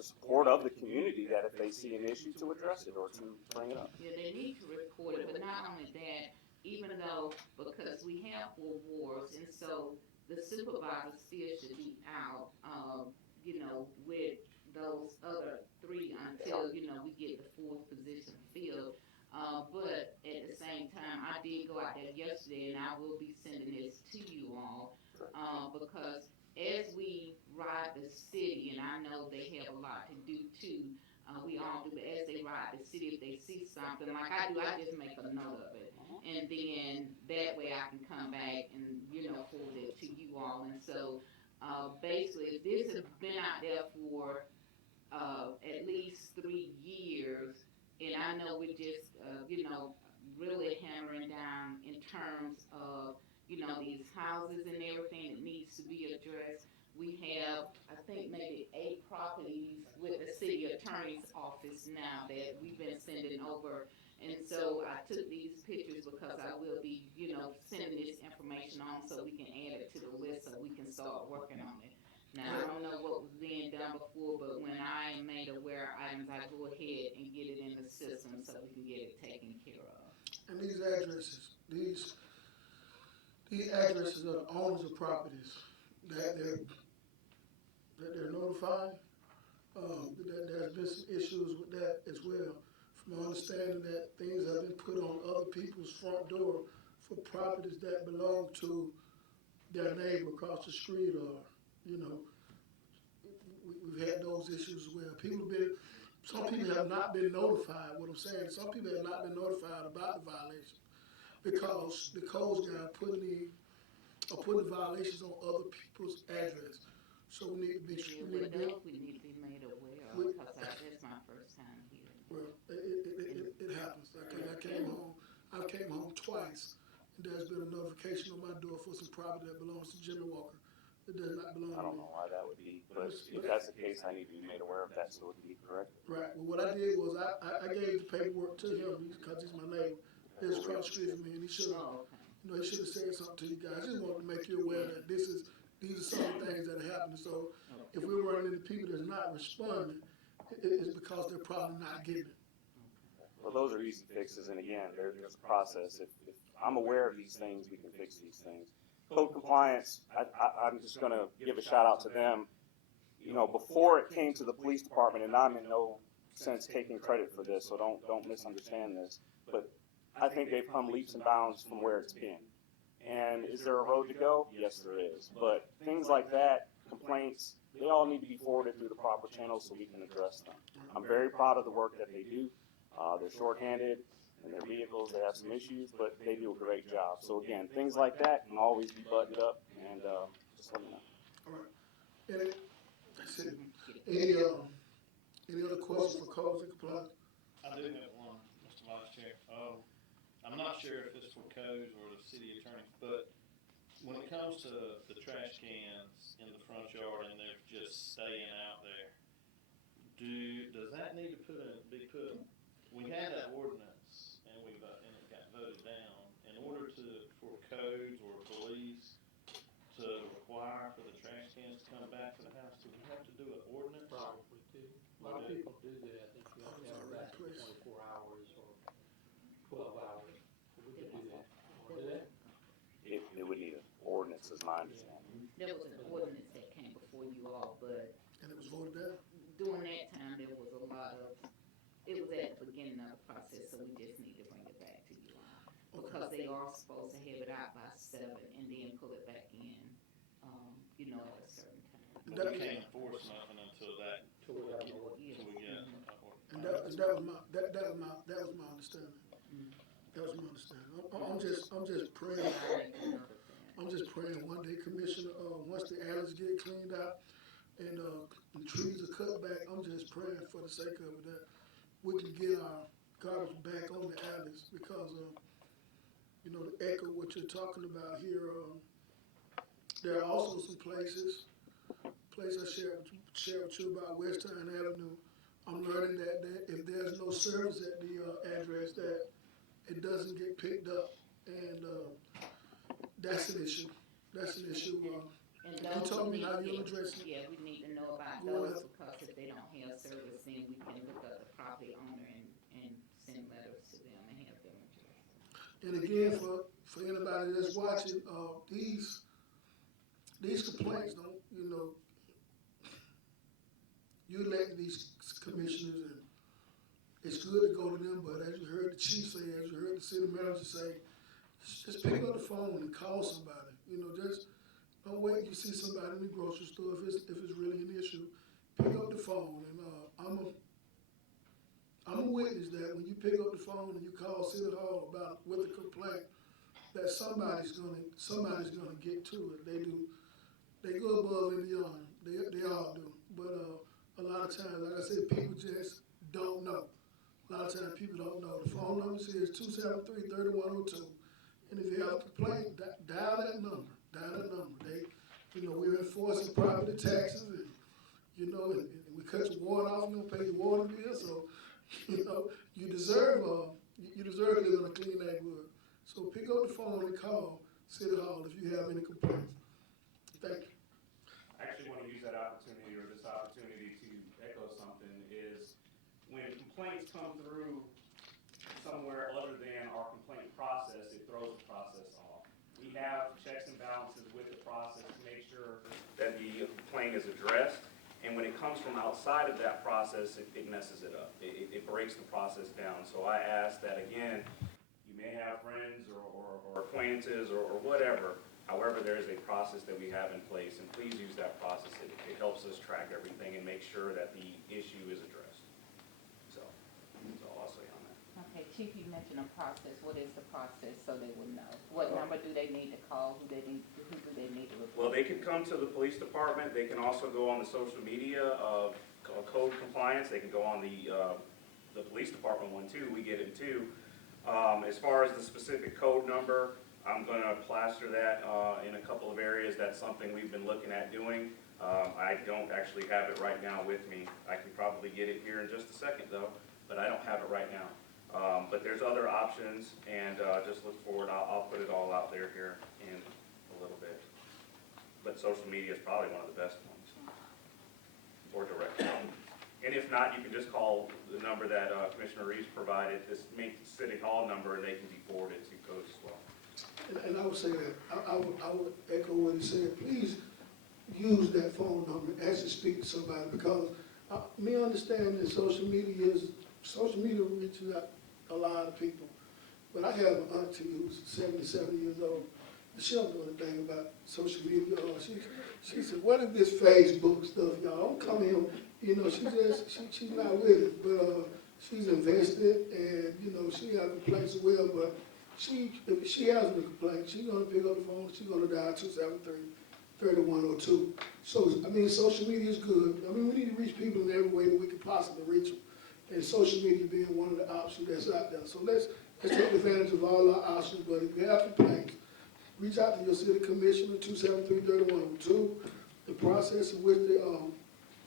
support of the community that if they see an issue, to address it or to bring it up. Yeah, they need to report it, but not only that, even though, because we have 4 wards, and so the supervisor still should be out, with those other 3 until, we get the 4th position filled. But at the same time, I did go out there yesterday, and I will be sending this to you all, because as we ride the city, and I know they have a lot to do too, we all do, but as they ride the city, if they see something like I do, I just make a note of it. And then that way I can come back and, forward it to you all. And so, basically, if this has been out there for at least 3 years, and I know we're just, really hammering down in terms of, these houses and everything that needs to be addressed. We have, I think, maybe 8 properties with the city attorney's office now that we've been sending over. And so I took these pictures because I will be, sending this information on so we can add it to the list so we can start working on it. Now, I don't know what was being done before, but when I am made aware of items, I go ahead and get it in the system so we can get it taken care of. And these addresses are the owners of properties that they're notified. There's been some issues with that as well. From my understanding that things have been put on other people's front door for properties that belong to their neighbor across the street, or, we've had those issues as well. Some people have not been notified, what I'm saying, some people have not been notified about the violation because the codes guy are putting violations on other people's address. So we need to be, We need to be made aware of, because that's my first time hearing it. well, it happens. I came home twice, and there's been a notification on my door for some property that belongs to Jimmy Walker. It does not belong to me. I don't know why that would be, but if that's the case, I need to be made aware of that so it can be corrected. Right, well, what I did was I gave the paperwork to him because he's my neighbor. He was across the street from me, and he should have, he should have said something to you guys. I just wanted to make you aware that these are some of the things that are happening. So if we're running into people that's not responding, it's because they're probably not getting it. Well, those are easy fixes, and again, there's a process. If I'm aware of these things, we can fix these things. Code compliance, I'm just going to give a shout out to them. Before it came to the police department, and I'm in no sense taking credit for this, so don't misunderstand this, but I think they've come leaps and bounds from where it's been. And is there a road to go? Yes, there is. But things like that, complaints, they all need to be forwarded through the proper channels so we can address them. I'm very proud of the work that they do. They're shorthanded in their vehicles, they have some issues, but they do a great job. So again, things like that can always be buttoned up, and just let me know. All right. That's it. Any other questions for codes and compliance? I do have one, Mr. Vice Chair. I'm not sure if it's for codes or the city attorney, but when it comes to the trash cans in the front yard and they're just staying out there, does that need to be put? We had that ordinance and it got voted down. In order for codes or police to require for the trash cans to come back to the house, do we have to do an ordinance? Probably do. A lot of people do that. If you have to have it back in 24 hours or 12 hours. We could do that. Or do that? It would need an ordinance, is my understanding. There was an ordinance that came before you all, but And it was voted down? during that time, there was a lot of, it was at the beginning of the process, so we just need to bring it back to you all. Because they are supposed to have it out by 7 and then pull it back in, at a certain time. But we can't enforce nothing until that, Till we have an until ordinance. we get And that was my understanding. That was my understanding. I'm just praying. I'm just praying one day, Commissioner, once the alleys get cleaned out and the trees are cut back, I'm just praying for the sake of it that we can get our garbage back on the alleys because to echo what you're talking about here, there are also some places I shared with you about West Town Avenue. I'm learning that if there's no service at the address, that it doesn't get picked up, and that's an issue. That's an issue. And You those told me we how need you to- address it. Yeah, we need to know about those because if they don't have service, then we can look up the property owner and send letters to them and have them address it. And again, for anybody that's watching, these complaints don't, you elect these commissioners, and it's good to go to them, but as you heard the chief say, as you heard the city manager say, just pick up the phone and call somebody. Just don't wait till you see somebody in the grocery store if it's really an issue. Pick up the phone, and I'm a witness that when you pick up the phone and you call City Hall with a complaint, that somebody's gonna get to it. They do. They go above and beyond. They all do. But a lot of times, like I said, people just don't know. A lot of times people don't know. The phone number says 273-3102. And if you have a complaint, dial that number. Dial that number. We're enforcing property taxes and, and we cut your water off, you don't pay your water bill, so, you deserve to live in a clean neighborhood. So pick up the phone and call City Hall if you have any complaints. Thank you. I actually want to use that opportunity or this opportunity to echo something is when complaints come through somewhere other than our complaint process, it throws the process off. We have checks and balances with the process to make sure that the complaint is addressed. And when it comes from outside of that process, it messes it up. It breaks the process down. So I ask that, again, you may have friends or acquaintances or whatever. However, there is a process that we have in place, and please use that process. It helps us track everything and make sure that the issue is addressed. So that's all I'll say on that. Okay, Chief, you mentioned a process. What is the process so they would know? What number do they need to call? Who do they need to report? Well, they can come to the police department. They can also go on the social media of code compliance. They can go on the police department one too. We get it too. As far as the specific code number, I'm going to plaster that in a couple of areas. That's something we've been looking at doing. I don't actually have it right now with me. I can probably get it here in just a second though, but I don't have it right now. But there's other options, and just look forward. I'll put it all out there here in a little bit. But social media is probably one of the best ones, or direct calling. And if not, you can just call the number that Commissioner Reeves provided, this main City Hall number, and they can be forwarded to codes as well. And I would say that, I would echo what he said. Please use that phone number as you speak to somebody, because me understanding that social media reaches out a lot of people. But I have an auntie who's 77 years old. She don't know anything about social media. She said, what is this Facebook stuff, y'all? Don't come here. She's not with it, but she's invested, and she has complaints as well. But if she has a complaint, she's gonna pick up the phone. She's gonna dial 273-3102. So social media is good. We need to reach people in every way that we can possibly reach them, and social media being one of the options that's out there. So let's take advantage of all our options. But if you have complaints, reach out to your city commissioner, 273-3102. The process in which the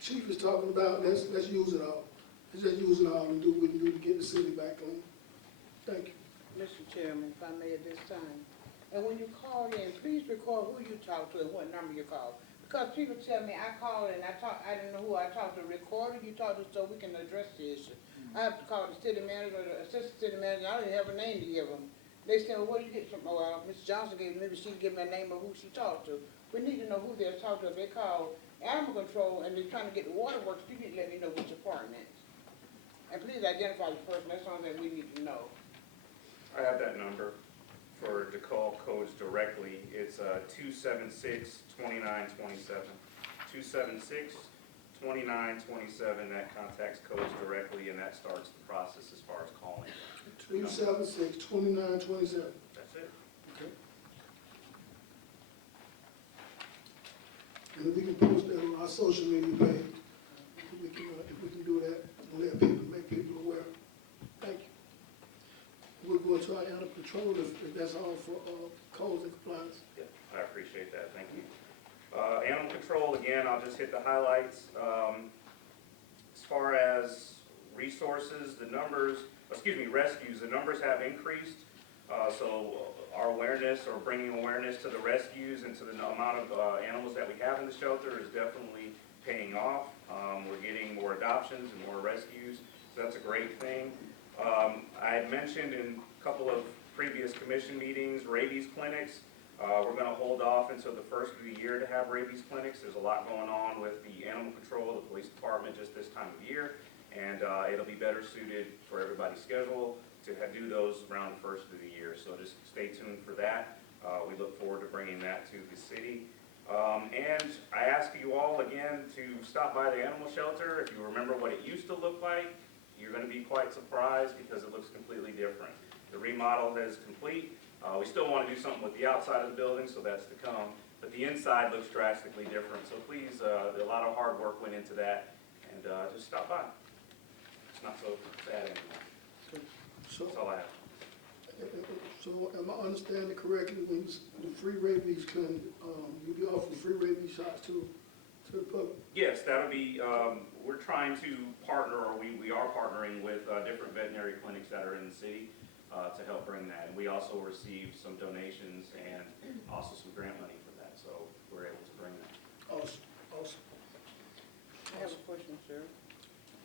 chief is talking about, let's use it all. Let's just use it all and do what we can do to get the city back clean. Thank you. Mr. Chairman, if I may at this time, and when you call in, please record who you talk to and what number you call. Because people tell me, I called and I didn't know who I talked to. Record who you talk to so we can address the issue. I have to call the city manager or the assistant city manager. I don't even have a name to give them. They say, well, what do you get from, well, Ms. Johnson gave me, maybe she can give me a name of who she talked to. We need to know who they're talking to. If they call animal control and they're trying to get the water works, you need to let me know which department. And please identify the person. That's something that we need to know. I have that number to call codes directly. It's 276-2927. 276-2927. That contacts codes directly, and that starts the process as far as calling. 276-2927. That's it. Okay. And if we can post that on our social media page, if we can do that and make people aware. Thank you. We'll go to our animal control if that's all for codes and compliance. Yeah, I appreciate that. Thank you. Animal control, again, I'll just hit the highlights. As far as resources, rescues, the numbers have increased. So our awareness, or bringing awareness to the rescues and to the amount of animals that we have in the shelter is definitely paying off. We're getting more adoptions and more rescues, so that's a great thing. I had mentioned in a couple of previous commission meetings, rabies clinics. We're going to hold off until the first of the year to have rabies clinics. There's a lot going on with the animal control, the police department just this time of year, and it'll be better suited for everybody's schedule to do those around the first of the year. So just stay tuned for that. We look forward to bringing that to the city. And I ask you all again to stop by the animal shelter. If you remember what it used to look like, you're going to be quite surprised because it looks completely different. The remodel is complete. We still want to do something with the outside of the building, so that's to come. But the inside looks drastically different. So please, a lot of hard work went into that, and just stop by. It's not so bad anymore. So, That's all I have. so am I understanding correctly, when the free rabies clinic, you'll be offering free rabies shots to the public? Yes, that'll be, we're trying to partner, or we are partnering with different veterinary clinics that are in the city to help bring that. And we also received some donations and also some grant money for that, so we're able to bring that. Awesome, awesome. I have a question, sir.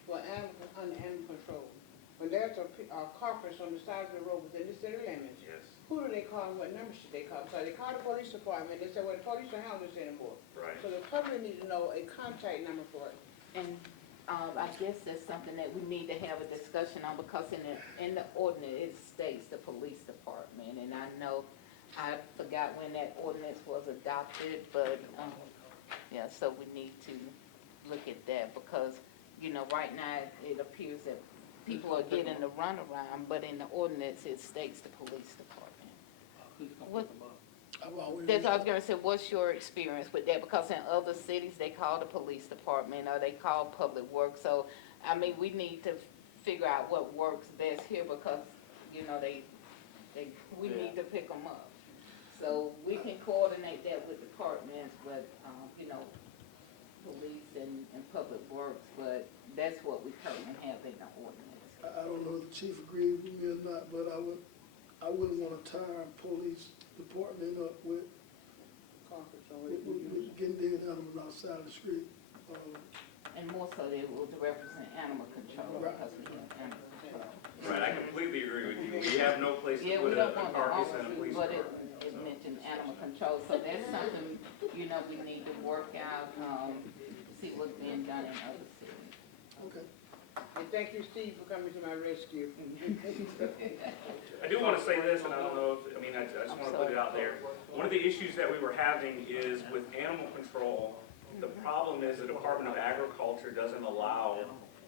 For under animal control, when there's a carcass on the side of the road within the city limits, Yes. who do they call and what number should they call? So they call the police department, they say, well, the police don't handle this anymore. Right. So the public need to know a contact number for it. And I guess that's something that we need to have a discussion on, because in the ordinance, it states the police department. And I know, I forgot when that ordinance was adopted, but, yeah, so we need to look at that, because, you know, right now, it appears that people are getting the runaround, but in the ordinance, it states the police department. Who's gonna What- pick them up? I've always. That's what I was gonna say, what's your experience with that? Because in other cities, they call the police department, or they call public works. So, I mean, we need to figure out what works best here, because, you know, we need to pick them up. So we can coordinate that with departments, but, you know, police and public works, but that's what we currently have in the ordinance. I don't know if the chief agrees with me or not, but I wouldn't want to tie our police department up with getting dead animals outside the street. And more so, they will represent animal control, because we have animal control. Right, I completely agree with you. We have no place to Yeah, put we a don't want the carcass in a officers, police but car. it mentioned animal control, so that's something, you know, we need to work out, see what's being done in other cities. Okay. And thank you, Steve, for coming to my rescue. I do want to say this, and I don't know if, I just want to put it out there. One of the issues that we were having is with animal control, the problem is the Department of Agriculture doesn't allow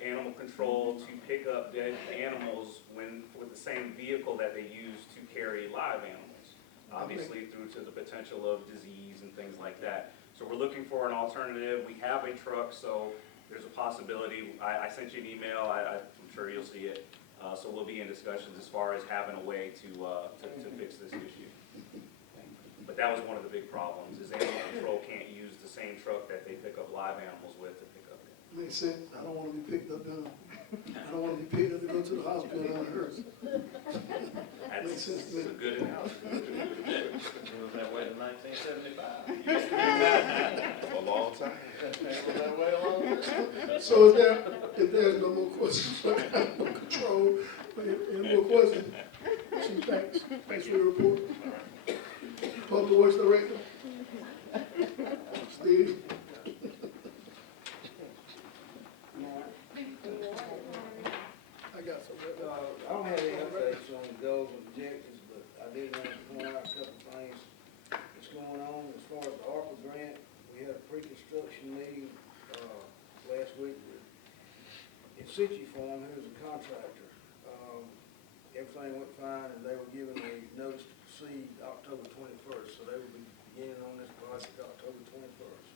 animal control to pick up dead animals with the same vehicle that they use to carry live animals. Obviously, through to the potential of disease and things like that. So we're looking for an alternative. We have a truck, so there's a possibility. I sent you an email. I'm sure you'll see it. So we'll be in discussions as far as having a way to fix this issue. But that was one of the big problems, is animal control can't use the same truck that they pick up live animals with to pick up. Makes sense. I don't want to be picked up down. I don't want to be picked up to go to the hospital unhurt. Makes sense to me. That's a good analogy. It was that way in 1975. A long time. It was that way a long time. So if there's no more questions for animal control, any more questions? Chief, thanks for your report. Public Works Director? Steve? I got some. I don't have any updates on the goals and objectives, but I did want to point out a couple of things that's going on. As far as the ARPA grant, we had a pre-construction meeting, last week with, in situ form, who's a contractor. Everything went fine, and they were given a notice to proceed October 21st, so they will be beginning on this project October 21st.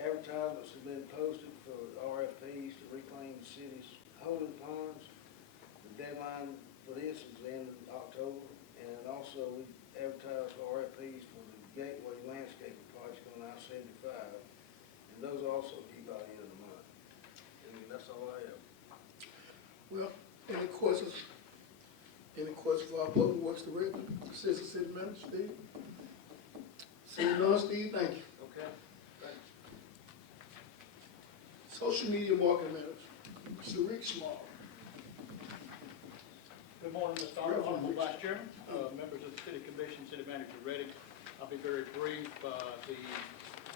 Advertisements have been posted for RFPs to reclaim the city's holding ponds. The deadline for this is the end of October, and also we advertised for RFPs for the Gateway Landscaping Project on I-75, and those also due by the end of the month. And that's all I have. Well, any questions? Any questions for our Public Works Director, Assistant City Manager, Steve? Seeing none, Steve, thank you. Okay. Social Media Marketing Manager, Sharik Small. Good morning, Mr. Honorable Vice Chairman, members of the City Commission, City Manager Reddick. I'll be very brief. The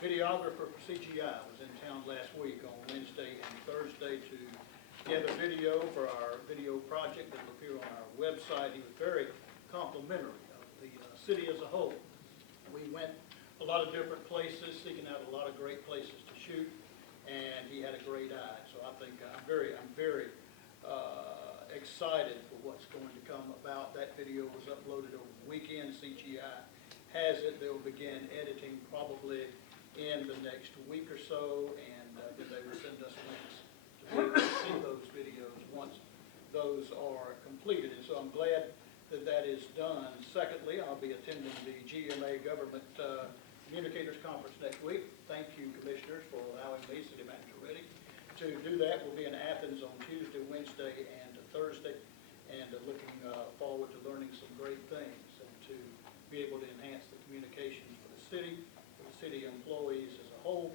videographer for CGI was in town last week on Wednesday and Thursday to gather video for our video project that will appear on our website. He was very complimentary of the city as a whole. We went a lot of different places, seeking out a lot of great places to shoot, and he had a great eye. So I think I'm very excited for what's going to come about. That video was uploaded over the weekend. CGI has it. They'll begin editing probably in the next week or so, and then they will send us links to be able to see those videos once those are completed. And so I'm glad that that is done. Secondly, I'll be attending the GMA Government Communicators Conference next week. Thank you, Commissioners, for allowing me, City Manager Reddy, to do that. We'll be in Athens on Tuesday, Wednesday, and Thursday, and looking forward to learning some great things and to be able to enhance the communications for the city employees as a whole,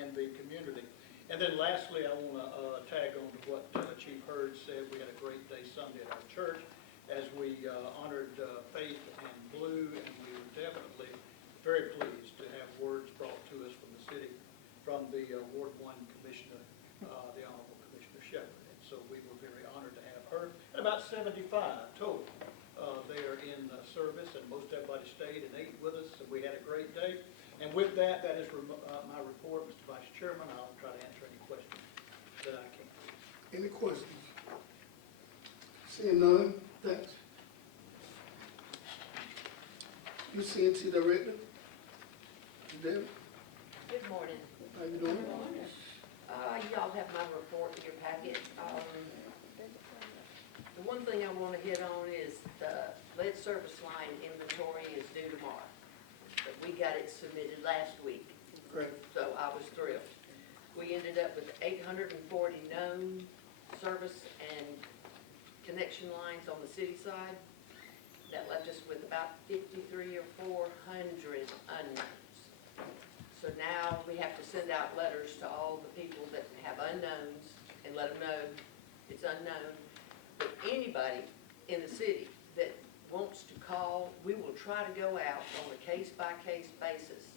and the community. And then lastly, I want to tag on to what Chief Hurd said. We had a great day Sunday at our church as we honored Faith and Blue, and we were definitely very pleased to have words brought to us from the city, from the Ward 1 Commissioner, the Honorable Commissioner Shepherd. And so we were very honored to have her. And about 75 total there in service, and most everybody stayed and ate with us, and we had a great day. And with that, that is my report, Mr. Vice Chairman. I'll try to answer any questions that I can. Any questions? Seeing none, thanks. UCNT Director, Cordele, Good morning. how you doing? Y'all have my report in your packet. The one thing I want to hit on is the lead service line inventory is due tomorrow. But we got it submitted last week, Great. so I was thrilled. We ended up with 840 known service and connection lines on the city side. That left us with about 53 or 400 unknowns. So now we have to send out letters to all the people that have unknowns and let them know it's unknown. But anybody in the city that wants to call, we will try to go out on a case-by-case basis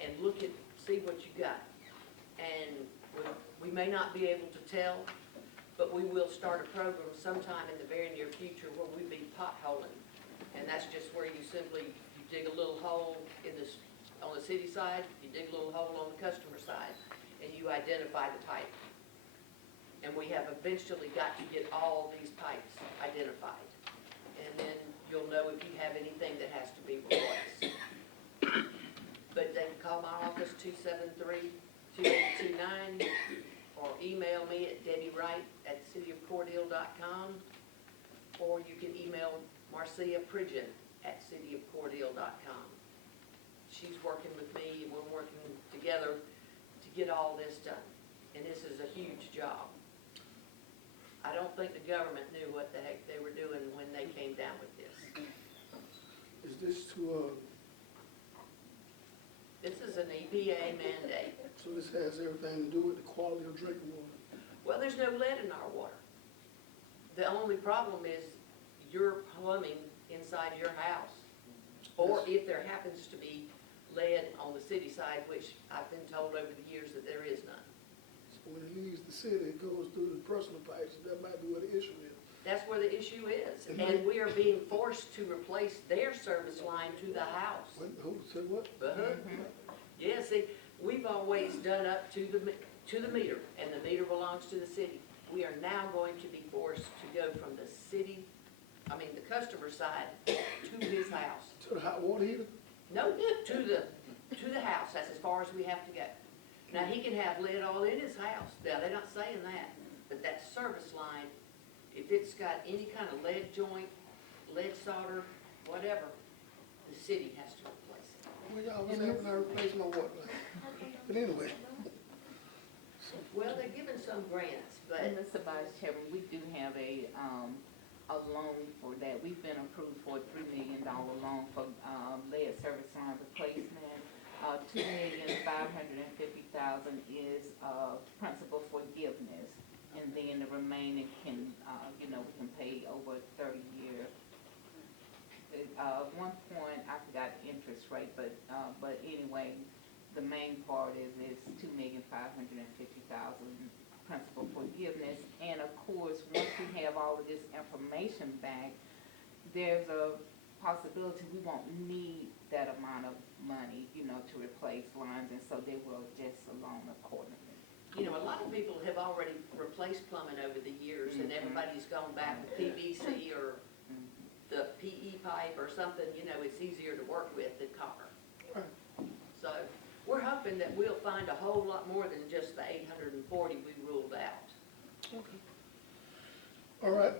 and look at, see what you got. And we may not be able to tell, but we will start a program sometime in the very near future where we be potholing. And that's just where you simply, you dig a little hole in this, on the city side, you dig a little hole on the customer side, and you identify the pipe. And we have eventually got to get all these pipes identified. And then you'll know if you have anything that has to be replaced. But they can call my office, 273-2829, or email me at debbiewright@cityofcordele.com, or you can email Marcia Pridgeon at cityofcordele.com. She's working with me, and we're working together to get all this done. And this is a huge job. I don't think the government knew what the heck they were doing when they came down with this. Is this to, This is an EPA mandate. so this has everything to do with the quality of drinking water? Well, there's no lead in our water. The only problem is your plumbing inside your house. Or if there happens to be lead on the city side, which I've been told over the years that there is none. So when it leaves the city, it goes through the personal pipes, that might be where the issue is. That's where the issue is. And we are being forced to replace their service line to the house. Who said what? Yeah, see, we've always done up to the meter, and the meter belongs to the city. We are now going to be forced to go from the customer side to his house. To the hot water heater? No, to the house. That's as far as we have to go. Now, he can have lead all in his house. Now, they're not saying that, but that service line, if it's got any kind of lead joint, lead solder, whatever, the city has to replace it. Well, y'all was helping I replace my water line. But anyway. Well, they're giving some grants, but. And Mr. Vice Chairman, we do have a loan for that. We've been approved for a $3 million loan for lead service line replacement. $2,550,000 is principal forgiveness, and then the remaining can, we can pay over 30 years. One point, I forgot the interest rate, but anyway, the main part is $2,550,000 principal forgiveness. And of course, once we have all of this information back, there's a possibility we won't need that amount of money, to replace lines, and so they will adjust the loan accordingly. you know, a lot of people have already replaced plumbing over the years, and everybody's gone back with PVC or the PE pipe or something, you know, it's easier to work with than copper. So, we're hoping that we'll find a whole lot more than just the 840 we ruled out. All right.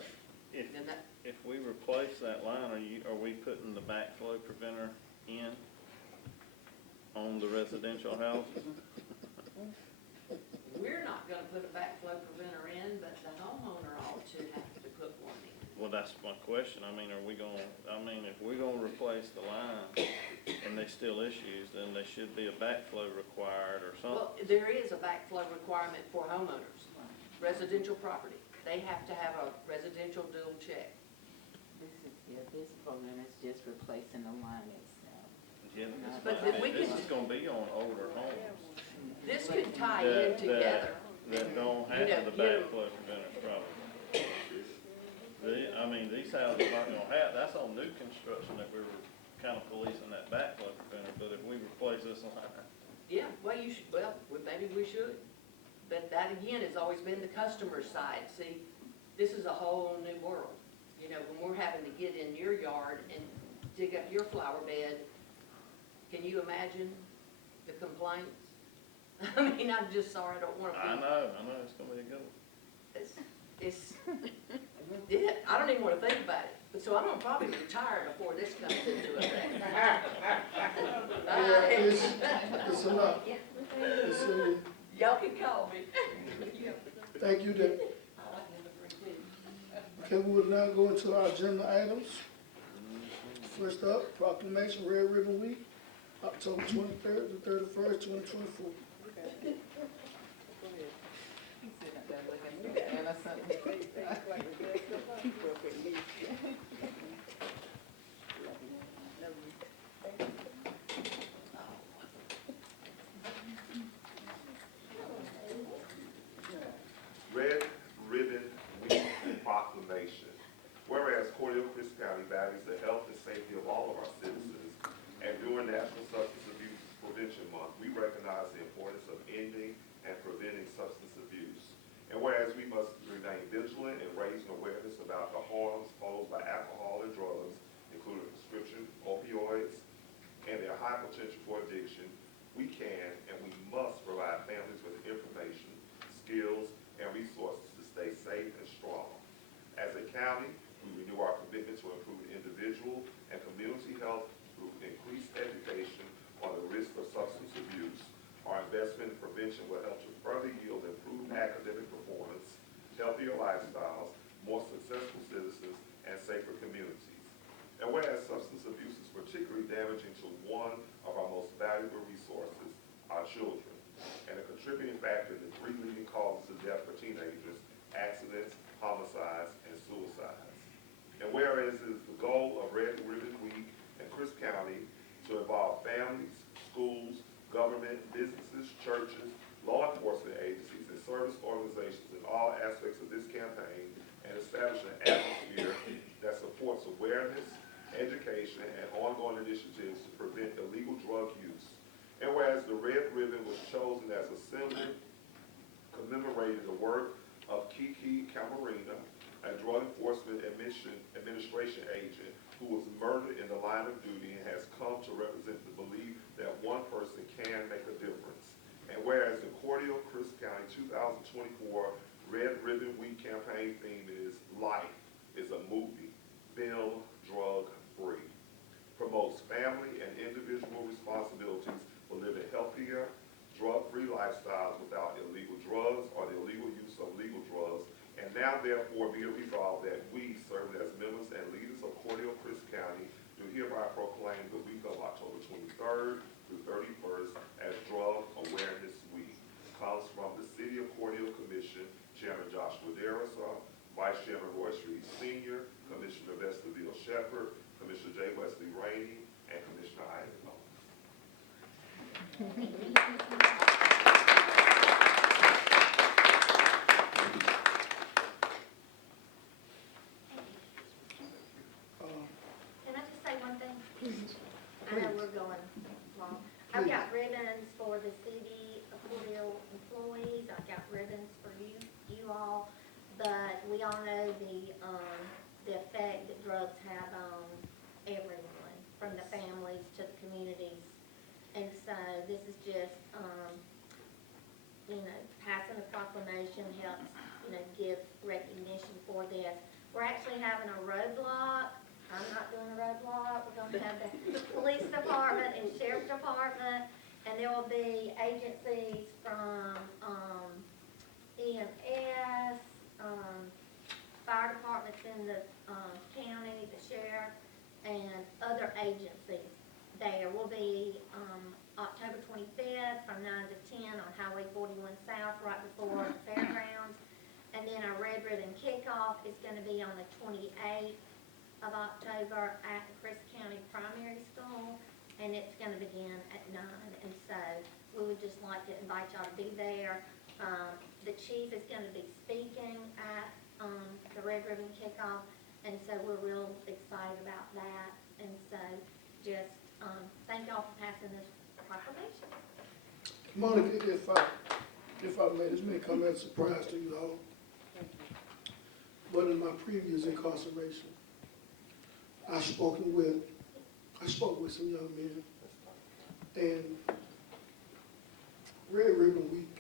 If we replace that line, are we putting the backflow preventer in on the residential houses? We're not gonna put a backflow preventer in, but the homeowner ought to have to put one in. Well, that's my question. I mean, if we're gonna replace the line and there's still issues, then there should be a backflow required or something. Well, there is a backflow requirement for homeowners, residential property. They have to have a residential dual check. This program is just replacing the line itself. Yeah, But this is gonna be on older homes. This could tie in together. That don't have the backflow preventers probably. These houses aren't gonna have, that's on new construction that we were kind of policing that backflow preventer, but if we replace this line. Yeah, well, maybe we should. But that again has always been the customer's side. See, this is a whole new world. You know, when we're having to get in your yard and dig up your flower bed, can you imagine the complaints? I mean, I'm just sorry, I don't want to be. I know, it's gonna be a good one. Yeah, I don't even want to think about it. But so I'm gonna probably retire before this comes into effect. It's a lot. Y'all can call me. Thank you, Dave. Okay, we will now go into our agenda items. First up, proclamation Red Ribbon Week, October 23rd to 31st, 2024. Red Ribbon Week proclamation. Whereas Cordele County values the health and safety of all of our citizens, and during National Substance Abuse Prevention Month, we recognize the importance of ending and preventing substance abuse. And whereas we must remain vigilant in raising awareness about the harms posed by alcohol and drugs, including prescription opioids, and their high potential for addiction, we can and we must provide families with information, skills, and resources to stay safe and strong. As a county, we renew our commitment to improve individual and community health through increased education on the risk of substance abuse. Our investment in prevention will help to further yield improved academic performance, healthier lifestyles, more successful citizens, and safer communities. And whereas substance abuse is particularly damaging to one of our most valuable resources, our children, and a contributing factor in the 3 leading causes of death for teenagers: accidents, homicides, and suicides. And whereas it is the goal of Red Ribbon Week in Crisp County to involve families, schools, government, businesses, churches, law enforcement agencies, and service organizations in all aspects of this campaign, and establish an atmosphere that supports awareness, education, and ongoing initiatives to prevent illegal drug use. And whereas the red ribbon was chosen as a symbol commemorating the work of Kiki Camarena, a drug enforcement administration agent who was murdered in the line of duty and has come to represent the belief that one person can make a difference. And whereas the Cordele County 2024 Red Ribbon Week campaign theme is Life is a Movie, Film Drug Free, promotes family and individual responsibilities for living healthier, drug-free lifestyles without illegal drugs or the illegal use of legal drugs. And now therefore be it resolved that we, serving as members and leaders of Cordele County, do hereby proclaim the week of October 23rd through 31st as Drug Awareness Week. Comes from the City of Cordele Commission, Chairman Joshua Darrison, Vice Chairman Roy Street Sr., Commissioner Vestaville Shepherd, Commissioner J. Wesley Rainey, and Commissioner Isaac Owens. Can I just say one thing? I know we're going long. I've got ribbons for the city of Cordele employees. I've ribbons for you all, but we all know the effect that drugs have on everyone, from the families to the communities. And so this is just, passing a proclamation helps, give recognition for this. We're actually having a roadblock. I'm not doing a roadblock. We're gonna have the police department and sheriff's department, and there will be agencies from, EMS, fire departments in the, county, the sheriff, and other agencies there. Will be, October 25th from 9 to 10 on Highway 41 South, right before the fairgrounds. And then our Red Ribbon Kickoff is gonna be on the 28th of October at the Chris County Primary School, and it's gonna begin at 9. And so we would just like to invite y'all to be there. The chief is gonna be speaking at, the Red Ribbon Kickoff, and so we're real excited about that. And so just, thank y'all for passing this proclamation. Monica, if I may, this may come as a surprise to you all, but in my previous incarceration, I spoke with some young men, and Red Ribbon Week,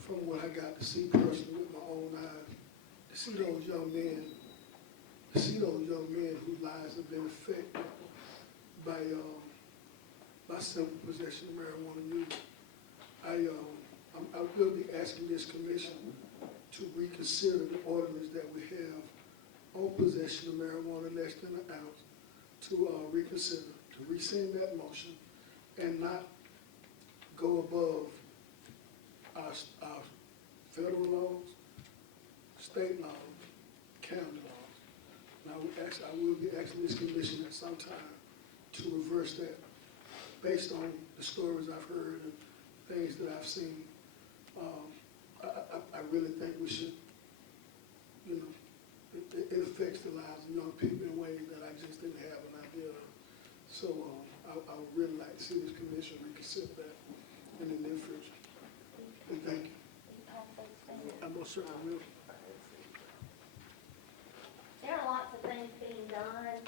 from what I got to see personally with my own eyes, to see those young men whose lives have been affected by simple possession of marijuana use. I will be asking this commission to reconsider the ordinance that we have on possession of marijuana less than an ounce, to reconsider, to rescind that motion, and not go above our federal laws, state laws, county laws. Now, I will be asking this commission at some time to reverse that, based on the stories I've heard and things that I've seen. I really think we should, it affects the lives of young people in ways that I just didn't have an idea of. So I would really like to see this commission reconsider that in the near future. And thank you. I'm most sure I will. There are lots of things being done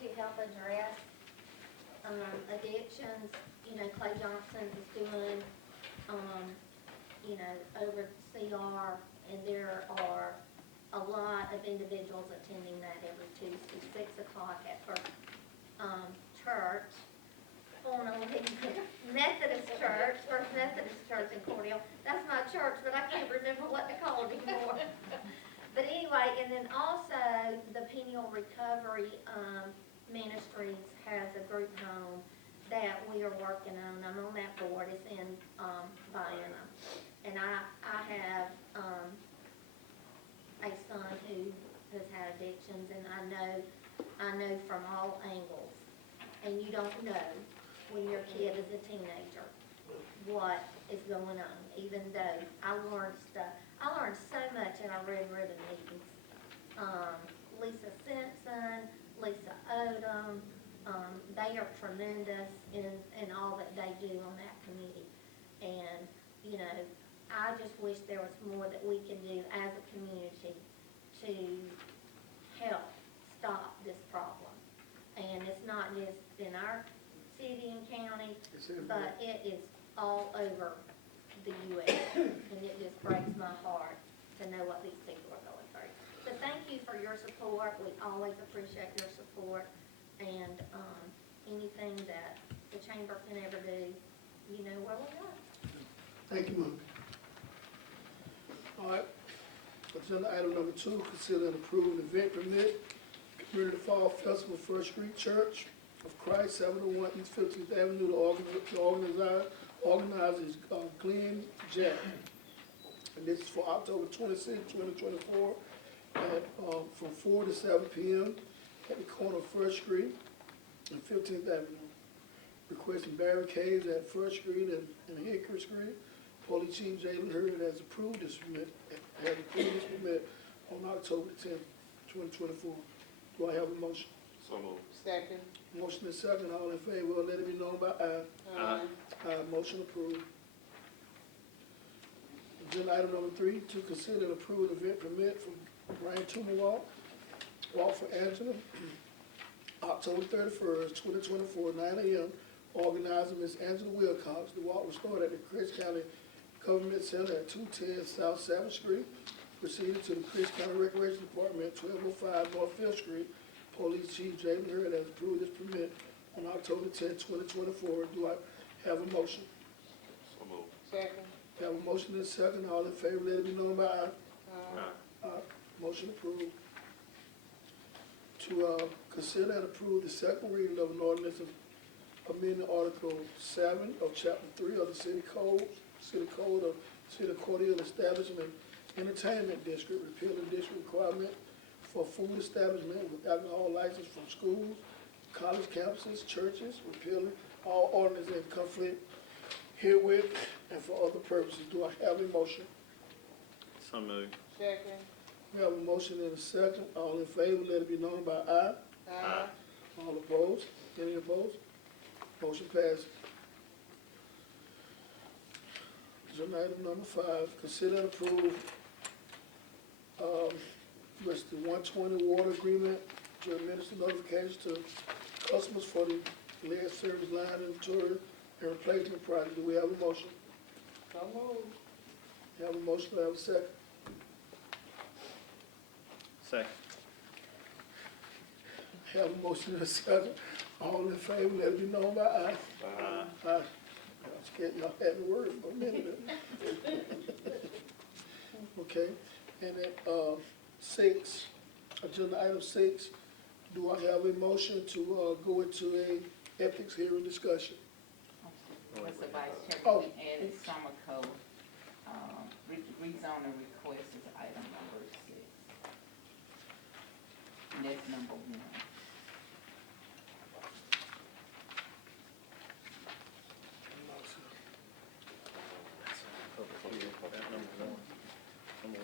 to help address addictions. Clay Johnson is doing, over CR, and there are a lot of individuals attending that every Tuesday, 6 o'clock at First Church, formerly Methodist Church, First Methodist Church in Cordele. That's my church, but I can't remember what to call it anymore. But anyway, and then also the Peniel Recovery Ministries has a group home that we are working on. I'm on that board. It's in Vienna. And I have a son who has had addictions, and I know from all angles. And you don't know when your kid is a teenager what is going on, even though I learned stuff. I learned so much in our Red Ribbon meetings. Lisa Simpson, Lisa Odom, they are tremendous in all that they do on that committee. And, I just wish there was more that we can do as a community to help stop this problem. And it's not just in our city and county, but it is all over the U.S. And it just breaks my heart to know what these people are going through. So thank you for your support. We always appreciate your support. And anything that the chamber can ever do, you know where we are. Thank you, Monica. All right. Agenda item number 2, consider and approve an event permit, Community Fall Festival, First Street Church of Christ, 701 East 15th Avenue. The organizer is Glenn Jack. And this is for October 26, 2024, from 4 to 7 p.m. at the corner of First Street and 15th Avenue. Requesting barricades at First Street and Hickory Street. Police Chief Jalen Hurd has approved this permit on October 10, 2024. Do I have a motion? So moved. Second. Motion is second. All in favor, let it be known by aye. Aye. Motion approved. Agenda item number 3, to consider and approve an event permit for Brian Tumor Walk for Angela, October 31st, 2024, 9 a.m. Organizer Ms. Angela Wilcox. The walk will start at the Chris County Government Center at 210 South 7th Street, proceeding to the Chris County Recreation Department, 1205 North 5th Street. Police Chief Jamie Hurd has approved this permit on October 10, 2024. Do I have a motion? So moved. Second. Have a motion and a second. All in favor, let it be known by aye. Aye. Motion approved. To consider and approve the second reading of an ordinance of amending Article 7 of Chapter 3 of the City Code of City of Cordele Establishment Entertainment District, repealing district requirement for food establishment with alcohol license from schools, college campuses, churches, repealing all ordinances in conflict herewith and for other purposes. Do I have a motion? So moved. Second. We have a motion and a second. All in favor, let it be known by aye. Aye. All opposed? Any opposed? Motion passes. Agenda item number 5, consider and approve, the 120 water agreement to administer notifications to customers for the lead service line inventory and replacement project. Do we have a motion? So moved. Have a motion, do I have a second? Second. Have a motion and a second. All in favor, let it be known by aye. Aye. Aye. I was scared y'all had the word for a minute. Okay, and at 6, agenda item 6, do I have a motion to go into a ethics hearing discussion? Mr. Vice Chair, Oh. we added summer code, rezoning request is item number 6. And that's number 1. Number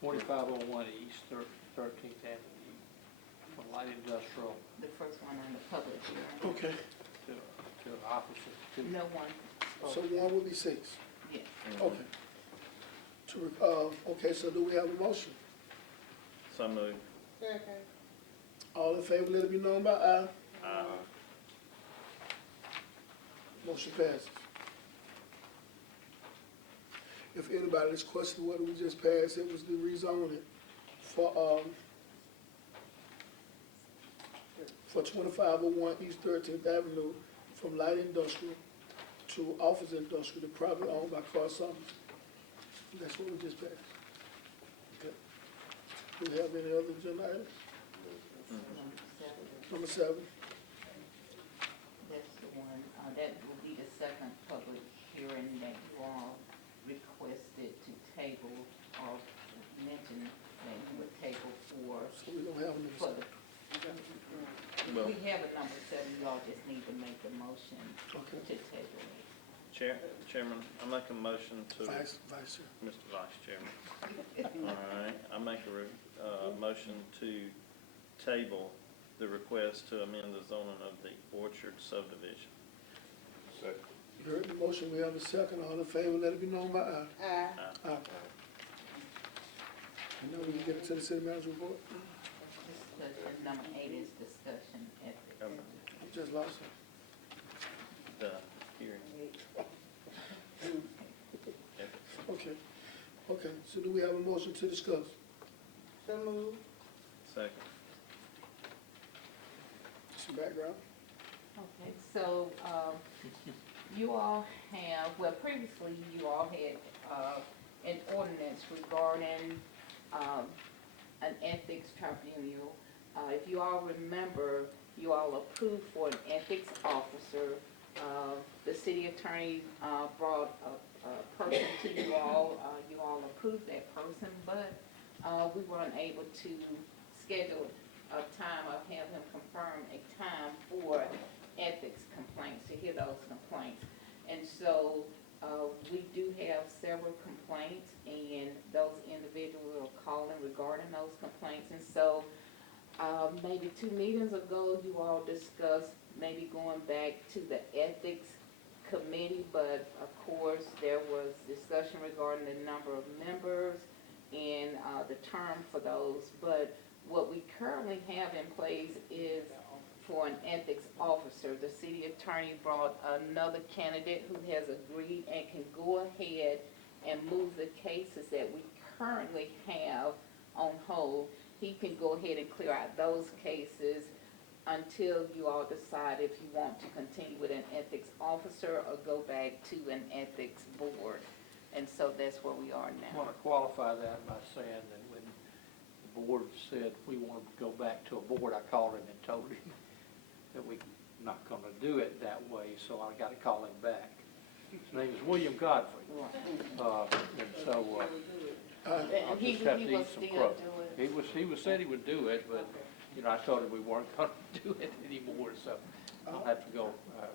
2501 East 13th Avenue, from light industrial The first one on the public hearing. Okay, to offices. No one, so 1 will be 6. yes. Okay. Okay, so do we have a motion? So moved. Second. All in favor, let it be known by aye. Aye. Motion passes. If anybody is questioning what we just passed, it was the rezoning for 2501 East 13th Avenue from light industrial to office industrial, the property owned by Carl Summers. That's what we just passed. Okay. Do we have any other agenda items? Number 7. That's the one, that will be the second public hearing that you all requested to table or mentioned that you would table for, So we don't have a for number the, Well- we have a number 7, you all just need to make the motion Okay. to table it. Chairman, I make a motion to, Vice Chair. Mr. Vice Chairman. All right, I make a motion to table the request to amend the zoning of the Orchard subdivision. Second. You heard the motion, we have a second. All in favor, let it be known by aye. Aye. Aye. And now we can get into the city manager report. Discussion, number 8 is discussion ethics. You just lost it. The hearing. Okay, okay, so do we have a motion to discuss? So moved. Second. Some background? Okay, so, you all have, well, previously you all had, an ordinance regarding, an ethics tribunal. If you all remember, you all approved for an ethics officer. The city attorney, brought a person to you all approved that person, but, we weren't able to schedule a time or have him confirm a time for ethics complaints, to hear those complaints. And so, we do have several complaints, and those individuals are calling regarding those complaints. And so, maybe 2 meetings ago, you all discussed maybe going back to the ethics committee, but of course, there was discussion regarding the number of members and, the term for those. But what we currently have in place is for an ethics officer. The city attorney brought another candidate who has agreed and can go ahead and move the cases that we currently have on hold. He can go ahead and clear out those cases until you all decide if you want to continue with an ethics officer or go back to an ethics board. And so that's where we are I now. want to qualify that by saying that when the board said we wanted to go back to a board, I called him and told him that we're not going to do it that way, so I got to call him back. His name is William Godfrey. And so, I'll And he just have to will eat some still crow. do it. He said he would do it, but, you know, I told him we weren't going to do it anymore, so I'll have to go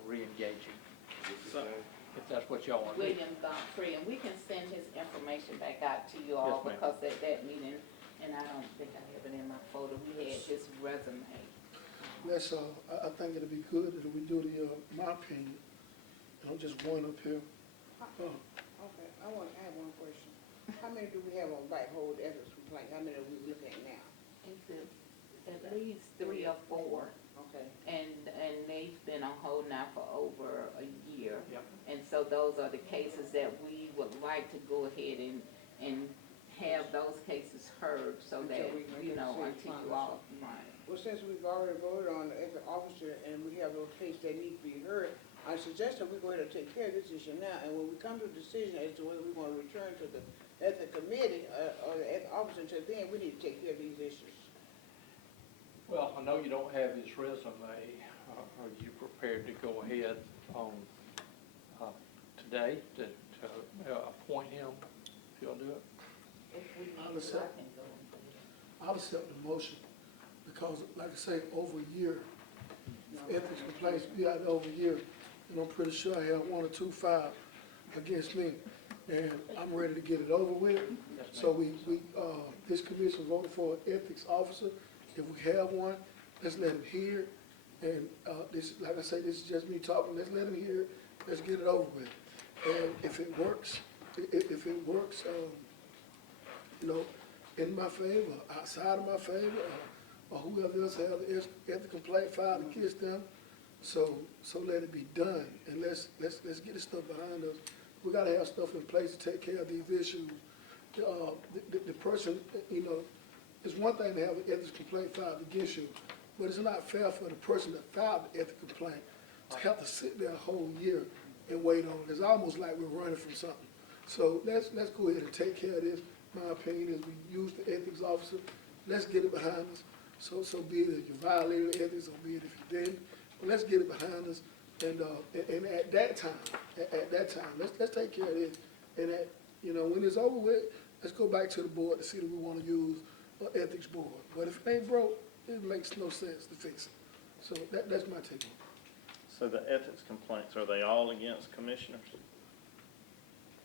re-engage him. If that's what y'all want to do. William Godfrey, and we can send his information back out to you all Yes, ma'am. because at that meeting, and I don't think I have it in my folder, we had his resume. Let's, I think it'd be good if we do the, my opinion, and I'm just going up here. Okay, I have one question. How many do we have on like hold ethics complaint? How many are we looking at now? At least 3 or 4. Okay. And they've been on hold now for over a year. Yep. And so those are the cases that we would like to go ahead and have those cases heard so that, Until we make a decision until you all, right. Well, since we've already voted on the ethics officer and we have those cases that need to be heard, I suggest that we go ahead and take care of this issue now. And when we come to a decision as to whether we want to return to the ethics committee or the ethics officer, until then, we need to take care of these issues. Well, I know you don't have his resume. Are you prepared to go ahead on today to appoint him, if you'll do it? If we I'll need to, I accept. can go and do it. I'll accept the motion, because like I say, over a year, ethics complaints be out there over a year, and I'm pretty sure I have 1 or 2 filed against me, and I'm ready to get it over with. So this commission voted for an ethics officer. If we have one, let's let him hear it. And, this, like I say, this is just me talking, let's let him hear it, let's get it over with. And if it works, you know, in my favor, outside of my favor, or whoever else has the ethics complaint filed against them, so let it be done, and let's get this stuff behind us. We gotta have stuff in place to take care of these issues. The person, you know, it's one thing to have an ethics complaint filed against you, but it's not fair for the person that filed the ethics complaint to have to sit there a whole year and wait on it. It's almost like we're running from something. So let's go ahead and take care of this. My opinion is we use the ethics officer. Let's get it behind us. So be it if you violated the ethics, or be it if you didn't. But let's get it behind us. And at that time, let's take care of this. And you know, when it's over with, let's go back to the board to see that we want to use an ethics board. But if it ain't broke, it makes no sense to fix it. So that's my take on it. So the ethics complaints, are they all against commissioners?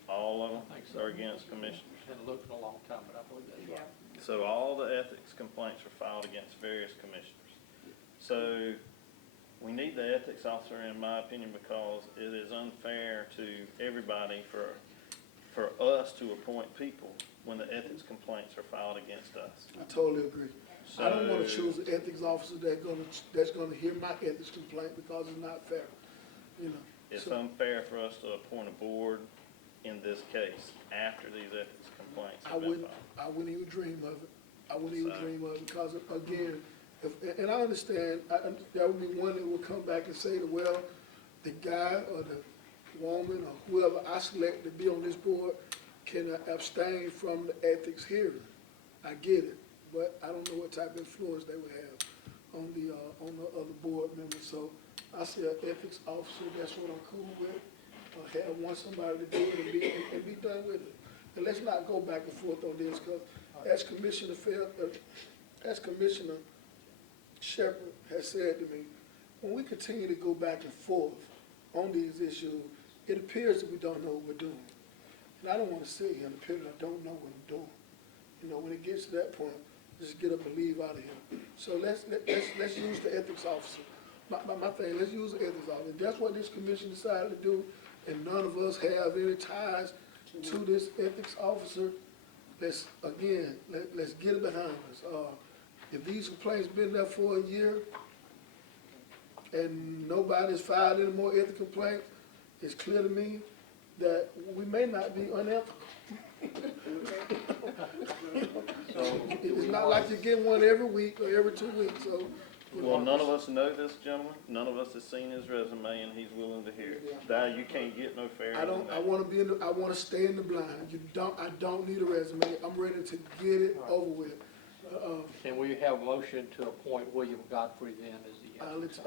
All of them I think so. are against commissioners? Hadn't looked in a long time, but I believe that's right. So all the ethics complaints are filed against various commissioners. So we need the ethics officer, in my opinion, because it is unfair to everybody for us to appoint people when the ethics complaints are filed against us. I totally agree. So, I don't want to choose an ethics officer that's gonna hear my ethics complaint, because it's not fair, you know. it's So- unfair for us to appoint a board in this case after these ethics complaints I have been wouldn't, filed. I wouldn't even dream of it. I wouldn't even So- dream of it, because again, and I understand, there would be one that would come back and say that, well, the guy or the woman or whoever I select to be on this board can abstain from the ethics hearing. I get it, but I don't know what type of influence they would have on the other board members. So I say an ethics officer, that's what I'm cool with. Have somebody to do it and be done with it. And let's not go back and forth on this, because as Commissioner Shepherd has said to me, when we continue to go back and forth on these issues, it appears that we don't know what we're doing. And I don't want to sit here and appear that I don't know what I'm doing. You know, when it gets to that point, just get up and leave out of here. So let's use the ethics officer my thing, let's use the ethics officer. If that's what this commission decided to do, and none of us have any ties to this ethics officer, let's get it behind us. If these complaints been there for a year, and nobody's filed any more ethics complaints, it's clear to me that we may not be unethical. It's not like you get one every week or every 2 weeks, so. Well, none of us know this gentleman. None of us has seen his resume, and he's willing to hear it. That you can't get no fairer than that. I wanna stay in the blind. I don't need a resume. I'm ready to get it over with. Can we have a motion to appoint William Godfrey then as the?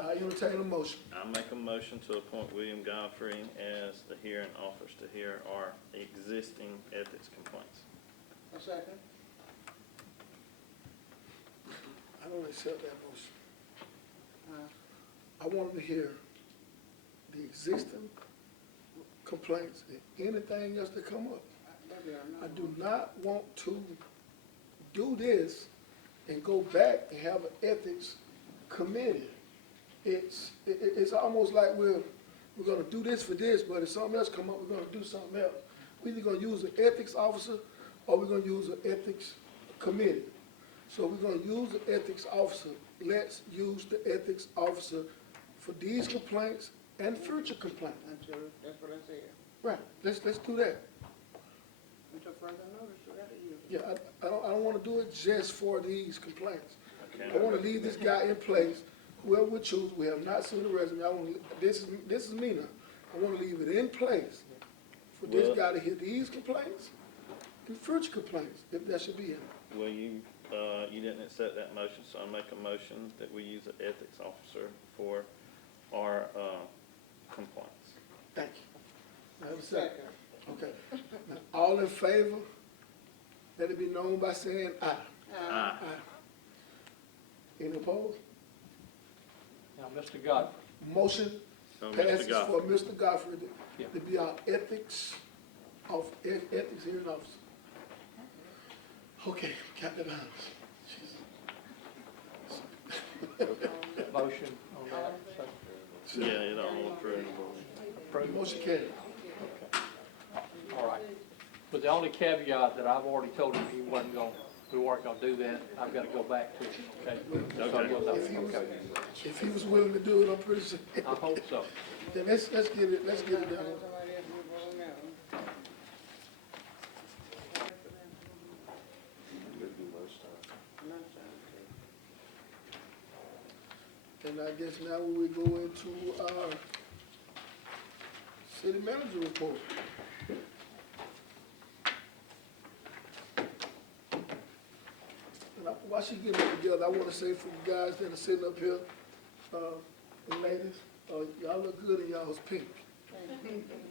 I entertain a motion. I make a motion to appoint William Godfrey as the hearing officer to hear our existing ethics complaints. A second. I don't accept that motion. I want to hear the existing complaints and anything else that come up. I do not want to do this and go back and have an ethics committee. It's almost like we're gonna do this for this, but if something else come up, we're gonna do something else. We're either gonna use an ethics officer or we're gonna use an ethics committee. So we're gonna use the ethics officer. Let's use the ethics officer for these complaints and future complaints. That's what I said. Right, let's do that. Until further notice, we gotta use it. Yeah, I don't wanna do it just for these complaints. Okay. I wanna leave this guy in place, whoever we choose, we have not seen the resume, this is me now. I wanna leave it in place for this Well- guy to hear these complaints and future complaints, if that should be in. Well, you didn't accept that motion, so I make a motion that we use an ethics officer for our complaints. Thank you. I have a second. Okay. Now, all in favor, let it be known by saying aye. Aye. Any opposed? Now, Mr. Godfrey. Motion So, passes Mr. Godfrey. for Mr. Godfrey Yeah. to be our ethics hearing officer. Okay, got that behind us. Motion on that, so. Yeah, it all approved. Approved. Motion carried. All right. But the only caveat that I've already told him we weren't gonna do that, I've gotta go back to him, okay? So you'll know. Okay. If he was willing to do it, I'm pretty sure. I hope so. Then let's get it done. Somebody else will vote no. And I guess now we go into our city manager report. And while she getting it together, I want to say for you guys that are sitting up here, the ladies, y'all look good in y'all's pink.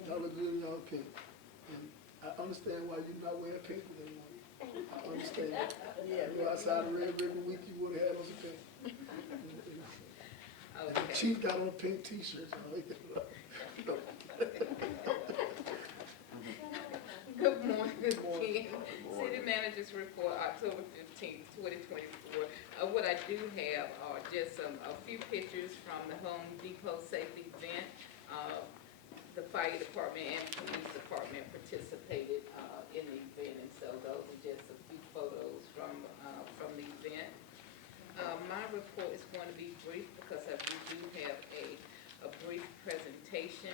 Y'all look good in y'all's pink. And I understand why you're not wearing pink anymore. I understand. You go outside the Red Ribbon Week, you would have had on some pink. Okay. Chief got on a pink t-shirt. Good morning again. City Manager's Report, October 15th, 2024. What I do have are just a few pictures from the Home Depot safety event. The fire department and police department participated in the event, and so those are just a few photos from the event. My report is going to be brief because we do have a brief presentation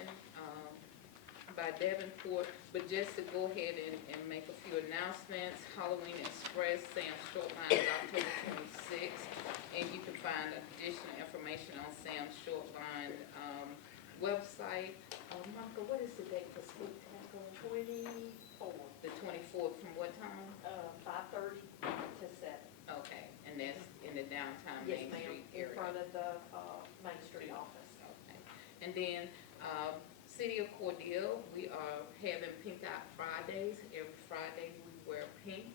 by Davenport, but just to go ahead and make a few announcements. Halloween Express, Sam's Shortline is October 26th, and you can find additional information on Sam's Shortline website. Monica, what is the date for Sleep Tackle? 24. The 24th, from what time? 5:30 to 7. Okay, and that's in the downtown Yes, Main ma'am, Street in area. front of the Main Street office. Okay. And then, City of Cordele, we are having Pink Out Fridays. Every Friday we wear pink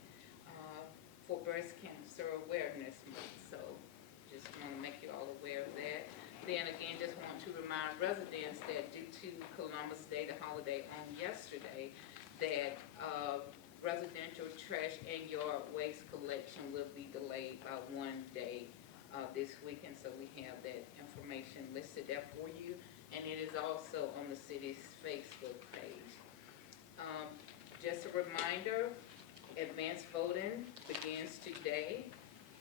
for Breast Cancer Awareness Month. So just want to make you all aware of that. Then again, just want to remind residents that due to Columbus Day, the holiday on yesterday, that residential trash and yard waste collection will be delayed by 1 day this weekend. So we have that information listed is also on the city's Facebook page. Just a reminder, advanced voting begins today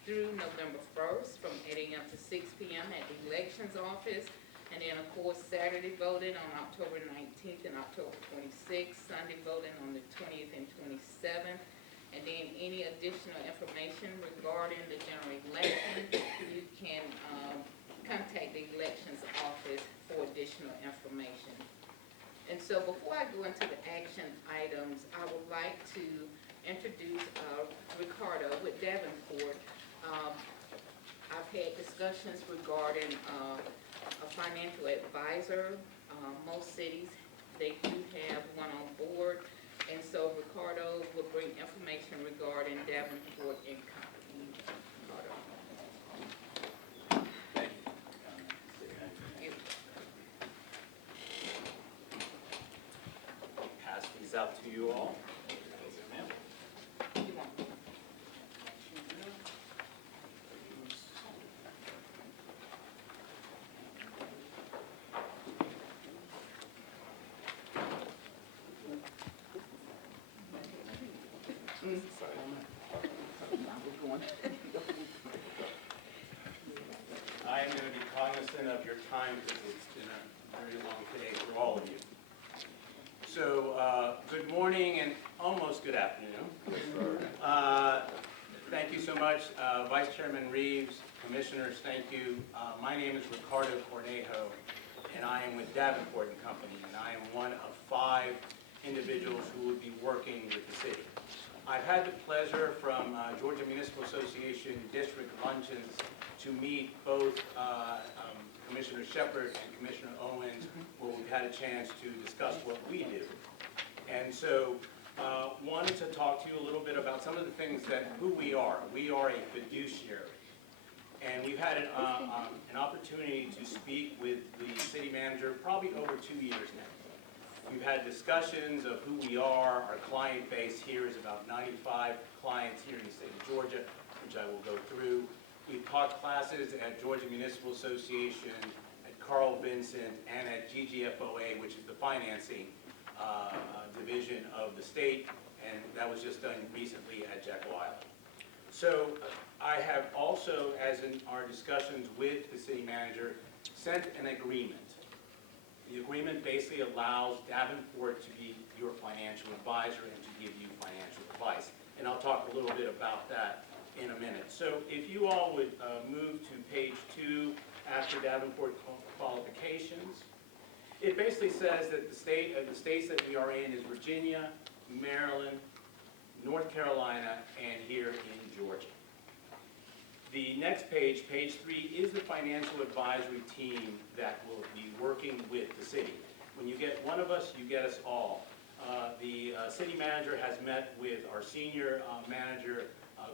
through November 1st from 8 a.m. to 6 p.m. at the elections office. And then, of course, Saturday voting on October 19th and October 26th, Sunday voting on the 20th and 27th. And then any additional information regarding the general election, you can contact the elections office for additional information. And so before I go into the action items, I would like to introduce Ricardo with Davenport. I've had discussions regarding a financial advisor. Most cities, they do have one on board. And so Ricardo will bring information regarding Davenport and Company. Ricardo. Thank you. Pass these out to you all. I am going to be cognizant of your time because it's been a very long day for all of you. So, good morning and almost good afternoon. Thank you so much, Vice Chairman Reeves, Commissioners, thank you. My name is Ricardo Cornejo, and I am with Davenport and Company, and I am one of 5 individuals who will be working with the city. I've had the pleasure from Georgia Municipal Association district luncheons to meet both Commissioner Shepard and Commissioner Owens, where we've had a chance to discuss what we do. And so wanted to talk to you a little bit about some of the things that who we are. We are a fiduciary. And we've had an opportunity to speak with the city manager probably over 2 years now. We've had discussions of who we are. Our client base here is about 95 clients here in the state of Georgia, which I will go through. We've taught classes at Georgia Municipal Association, at Carl Vincent, and at GGFOA, which is the financing division of the state, and that was just done recently at Jekyll Island. So I have also, as in our discussions with the city manager, sent an agreement. The agreement basically allows Davenport to be your financial advisor and to give you financial advice. And I'll talk a little bit about that in a minute. So if you all would move to page 2 after Davenport qualifications, it basically says that the states that we are in is Virginia, Maryland, North Carolina, and here in Georgia. The next page, page 3, is the financial advisory team that will be working with the city. When you get one of us, you get us all. The city manager has met with our senior manager,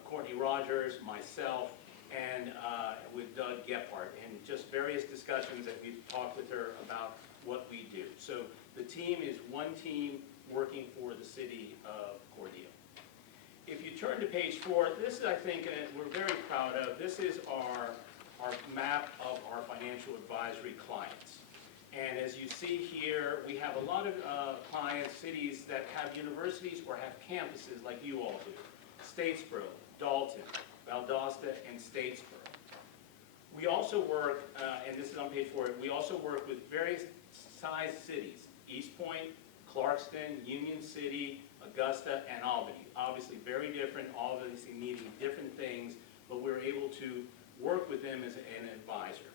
Courtney Rogers, myself, and with Doug Gephardt, and just various discussions that we've talked with her about what we do. So the team is one team working for the city of Cordele. If you turn to page 4, this is, I think, we're very proud of. This is our map of our financial advisory clients. And as you see here, we have a lot of clients, cities that have universities or have campuses like you all do. Statesboro, Dalton, Valdosta, and Statesboro. We also work, and this is on page 4, we also work with various size cities, East Point, Clarkston, Union City, Augusta, and Albany. Obviously very different, obviously needing different things, but we're able to work with them as an advisor.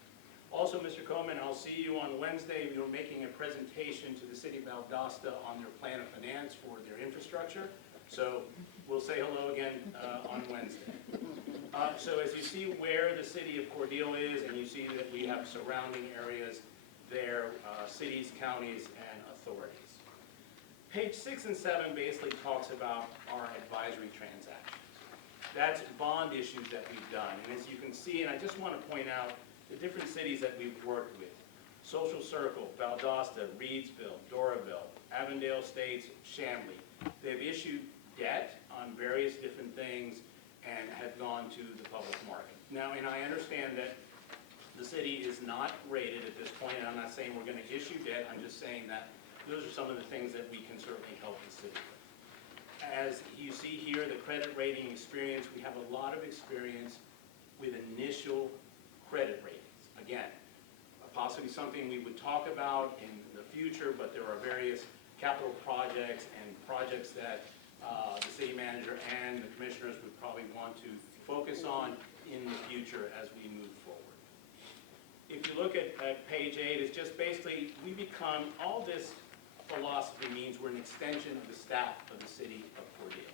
Also, Mr. Coleman, I'll see you on Wednesday. You're making a presentation to the city of Valdosta on their plan of finance for their infrastructure. So we'll say hello again on Wednesday. So as you see where the city of Cordele is, and you see that we have surrounding areas there, cities, counties, and authorities. Page 6 and 7 basically talks about our advisory transactions. That's bond issues that we've done. And as you can see, and I just want to point out the different cities that we've worked with. Social Circle, Valdosta, Reedsville, Doraville, Avondale Estates, Chamblee. They've issued debt on various different things and have gone to the public market. Now, and I understand that The city is not rated at this point, and I'm not saying we're gonna issue debt, I'm just saying that those are some of the things that we can certainly help the city with. As you see here, the credit rating experience, we have a lot of experience with initial credit ratings. Again, possibly something we would talk about in the future, but there are various capital projects and projects that the city manager and the commissioners would probably want to focus on in the future as we move forward. If you look at page 8, it's just basically, we become, all this philosophy means we're an extension of the staff of the city of Cordele.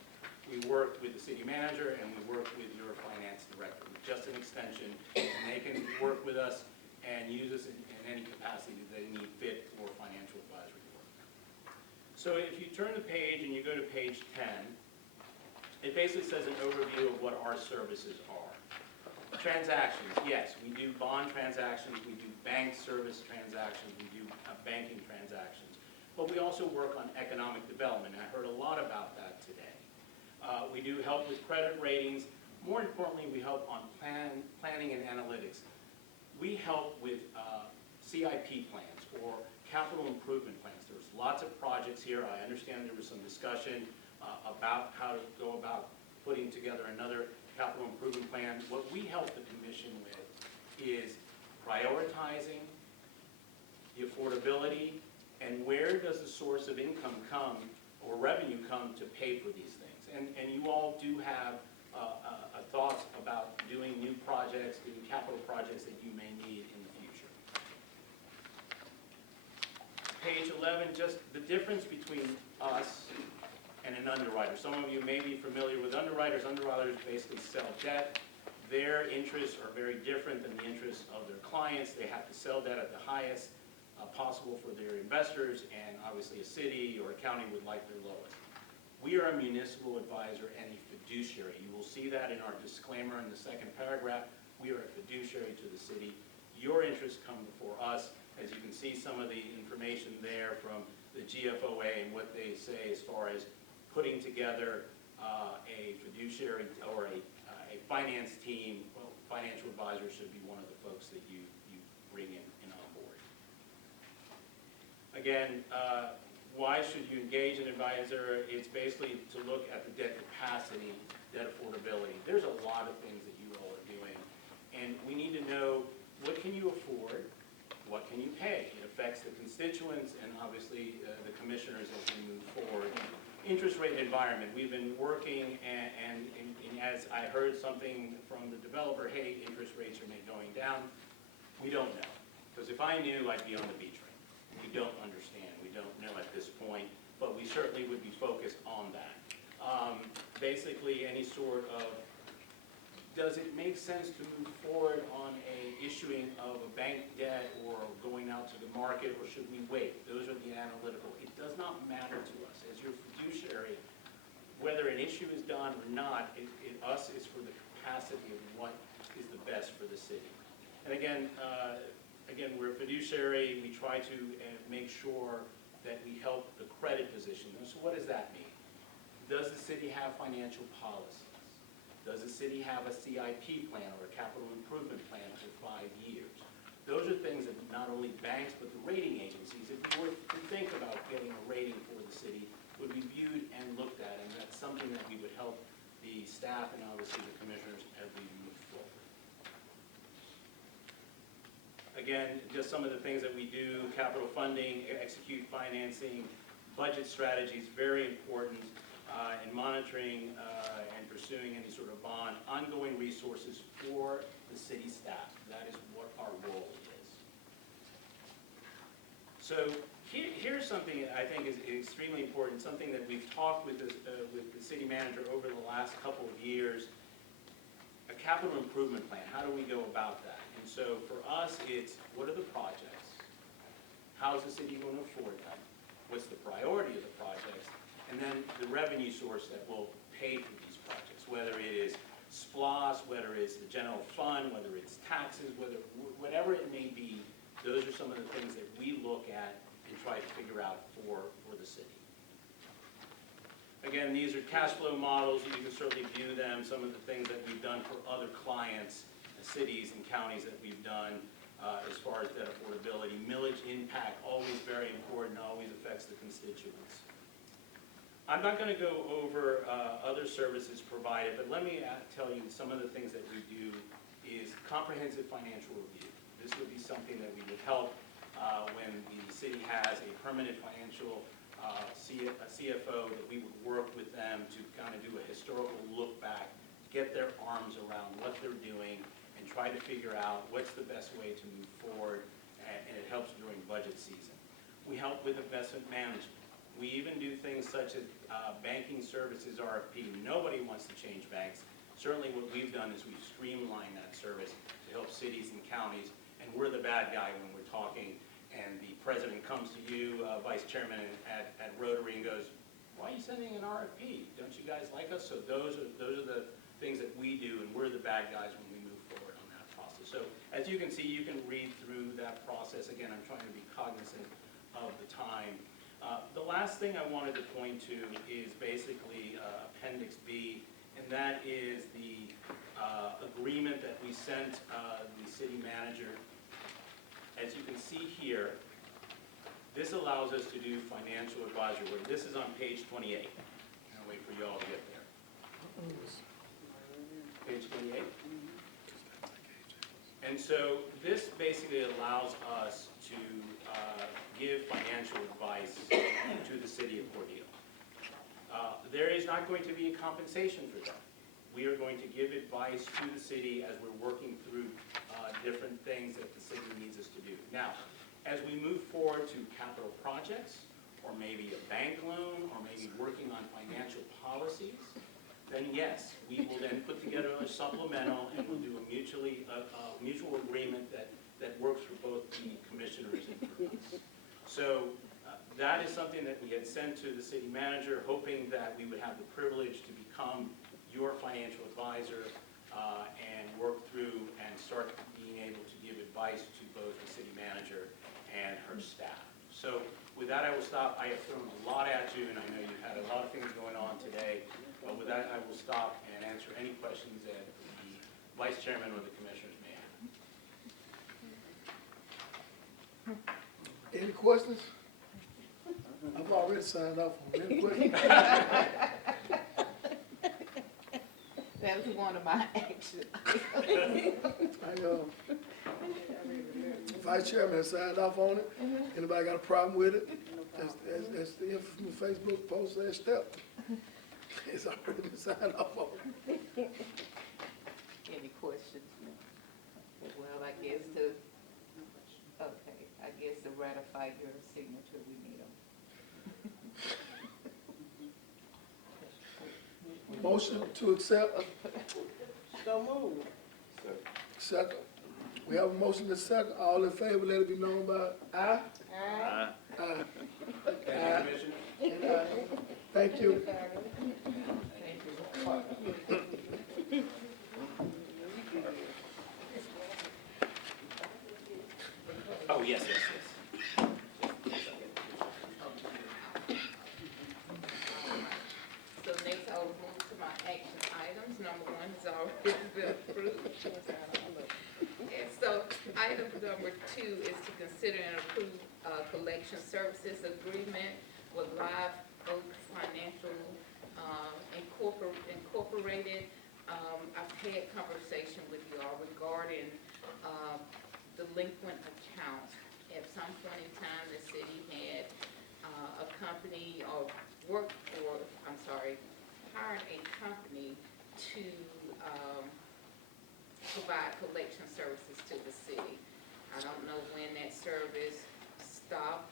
We work with the city manager and we work with your finance director. We're just an extension, and they can work with us and use us in any capacity that they need fit for financial advisory work. So if you turn the page and you go to page 10, it basically says an overview of what our services are. Transactions, yes, we do bond transactions, we do bank service transactions, we do banking transactions, but we also work on economic development. I heard a lot about that today. We do help with credit ratings. More importantly, we help on planning and analytics. We help with CIP plans or capital improvement plans. There's lots of projects here. I understand there was some discussion about how to go about putting together another capital improvement plan. What we help the commission with is prioritizing the affordability and where does the source of income come or revenue come to pay for these things. And you all do have thoughts about doing new projects, doing capital projects that you may need in the future. Page 11, just the difference between us and an underwriter. Some of you may be familiar with underwriters. Underwriters basically sell debt. Their interests are very different than the interests of their clients. They have to sell debt at the highest possible for their investors, and obviously a city or a county would like their lowest. We are a municipal advisor and a fiduciary. You will see that in our disclaimer in the second paragraph. We are a fiduciary to the city. Your interests come before us. As you can see, some of the information there from the GFOA and what they say as far as putting together a fiduciary or a finance team. Well, financial advisor should be one of the folks that you bring in on board. Again, why should you engage an advisor? It's basically to look at the debt capacity, debt affordability. There's a lot of things that you all are doing, and we need to know what can you afford, what can you pay. It affects the constituents and obviously the commissioners as we move forward. Interest rate environment. We've been working, and as I heard something from the developer, hey, interest rates are going down. We don't know, because if I knew, I'd be on the beach right now. We don't understand. We don't know at this point, but we certainly would be focused on that. Basically, any sort of, does it make sense to move forward on a issuing of a bank debt or going out to the market, or should we wait? Those are the analytical. It does not matter to us. As your fiduciary, whether an issue is done or not, us is for the capacity of what is the best for the city. And again, we're a fiduciary. We try to make sure that we help the credit position. So what does that mean? Does the city have financial policies? Does the city have a CIP plan or a capital improvement plan for 5 years? Those are things that not only banks, but the rating agencies, if we were to think about getting a rating for the city, would be viewed and looked at, and that's something that we would help the staff and obviously the commissioners as we move forward. Again, just some of the things that we do: capital funding, execute financing, budget strategies, very important, in monitoring and pursuing any sort of bond, ongoing resources for the city staff. That is what our role is. So here's something that I think is extremely important, something that we've talked with the city manager over the last couple of years: a capital improvement plan. How do we go about that? And so for us, it's what are the projects? How is the city going to afford them? What's the priority of the projects? And then the revenue source that will pay for these projects, whether it is SPLOS, whether it's the general fund, whether it's taxes, whatever it may be. Those are some of the things that we look at and try to figure out for the city. Again, these are cash flow models. You can certainly view them, some of the things that we've done for other clients cities and counties that we've done as far as debt affordability. Millage impact, always very important, always affects the constituents. I'm not going to go over other services provided, but let me tell you some of the things that we do is comprehensive financial review. This would be something that we would help when the city has a permanent financial CFO, that we would work with them to kind of do a historical look back, get their arms around what they're doing, and try to figure out what's the best way to move forward, and it helps during budget season. We help with investment management. We even do things such as banking services RFP. Nobody wants to change banks. Certainly what we've done is we've streamlined that service to help cities and counties, and we're the bad guy when we're talking, and the president comes to you, vice chairman at Rotary, and goes, why are you sending an RFP? Don't you guys like us? So those are the things that we do, and we're the bad guys when we move forward on that process. So as you can see, you can read through that process. Again, I'm trying to be cognizant of the time. The last thing I wanted to point to is basically Appendix B, and that is the agreement that we sent the city manager. As you can see here, this allows us to do financial advisory work. This is on page 28. I'll wait for you all to get there. Page 28. And so this basically allows us to give financial advice to the city of Cordele. There is not going to be a compensation for that. We are going to give advice to the city as we're working through different things that the city needs us to do. Now, as we move forward to capital projects, or maybe a bank loan, or maybe working on financial policies, then yes, we will then put together a supplemental, and we'll do a mutual agreement that works for both the commissioners and for us. So that is something that we had sent to the city manager, hoping that we would have the privilege to become your financial advisor and work through and start being able to give advice to both the city manager and her staff. So with that, I will stop. I have thrown a lot at you, and I know you had a lot of things going on today. But with that, I will stop and answer any questions that the vice chairman or the commissioners may have. Any questions? I've already signed off on it. Any questions? That was one of my actions. Vice chairman has signed off on it. Anybody got a problem with it? That's the info from the Facebook post last step. It's already been signed off on. Any questions? Well, I guess to ratify your signature, we need them. Motion to accept. So moved. Second. We have a motion to second. All in favor, let it be known by aye. Aye. Aye. Thank you, Commissioner. Thank you. Oh, yes. So next I will move to my action items. Number one has already been approved. And so item number two is to consider and approve collection services agreement with Live Oak Financial Incorporated. I've had conversation with you all regarding delinquent accounts. At some point in time, the city had a company or hired a company to provide collection services to the city. I don't know when that service stopped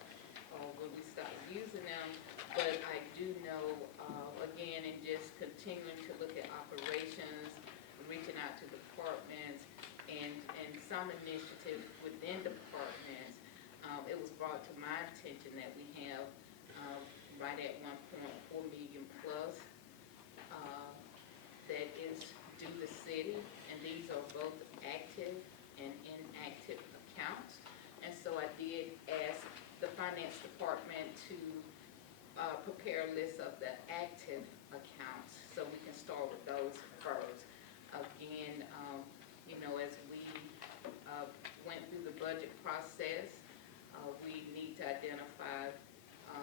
or when we stopped using them, but I do know, again, in just continuing to look at operations, reaching out to departments, and some initiatives within departments, it was brought to my attention that we have right at 1.4 million plus that is due the city, and these are both active and inactive accounts. And so I did ask the finance department to prepare a list of the active accounts so we can start with those first. Again, as process. We need to identify,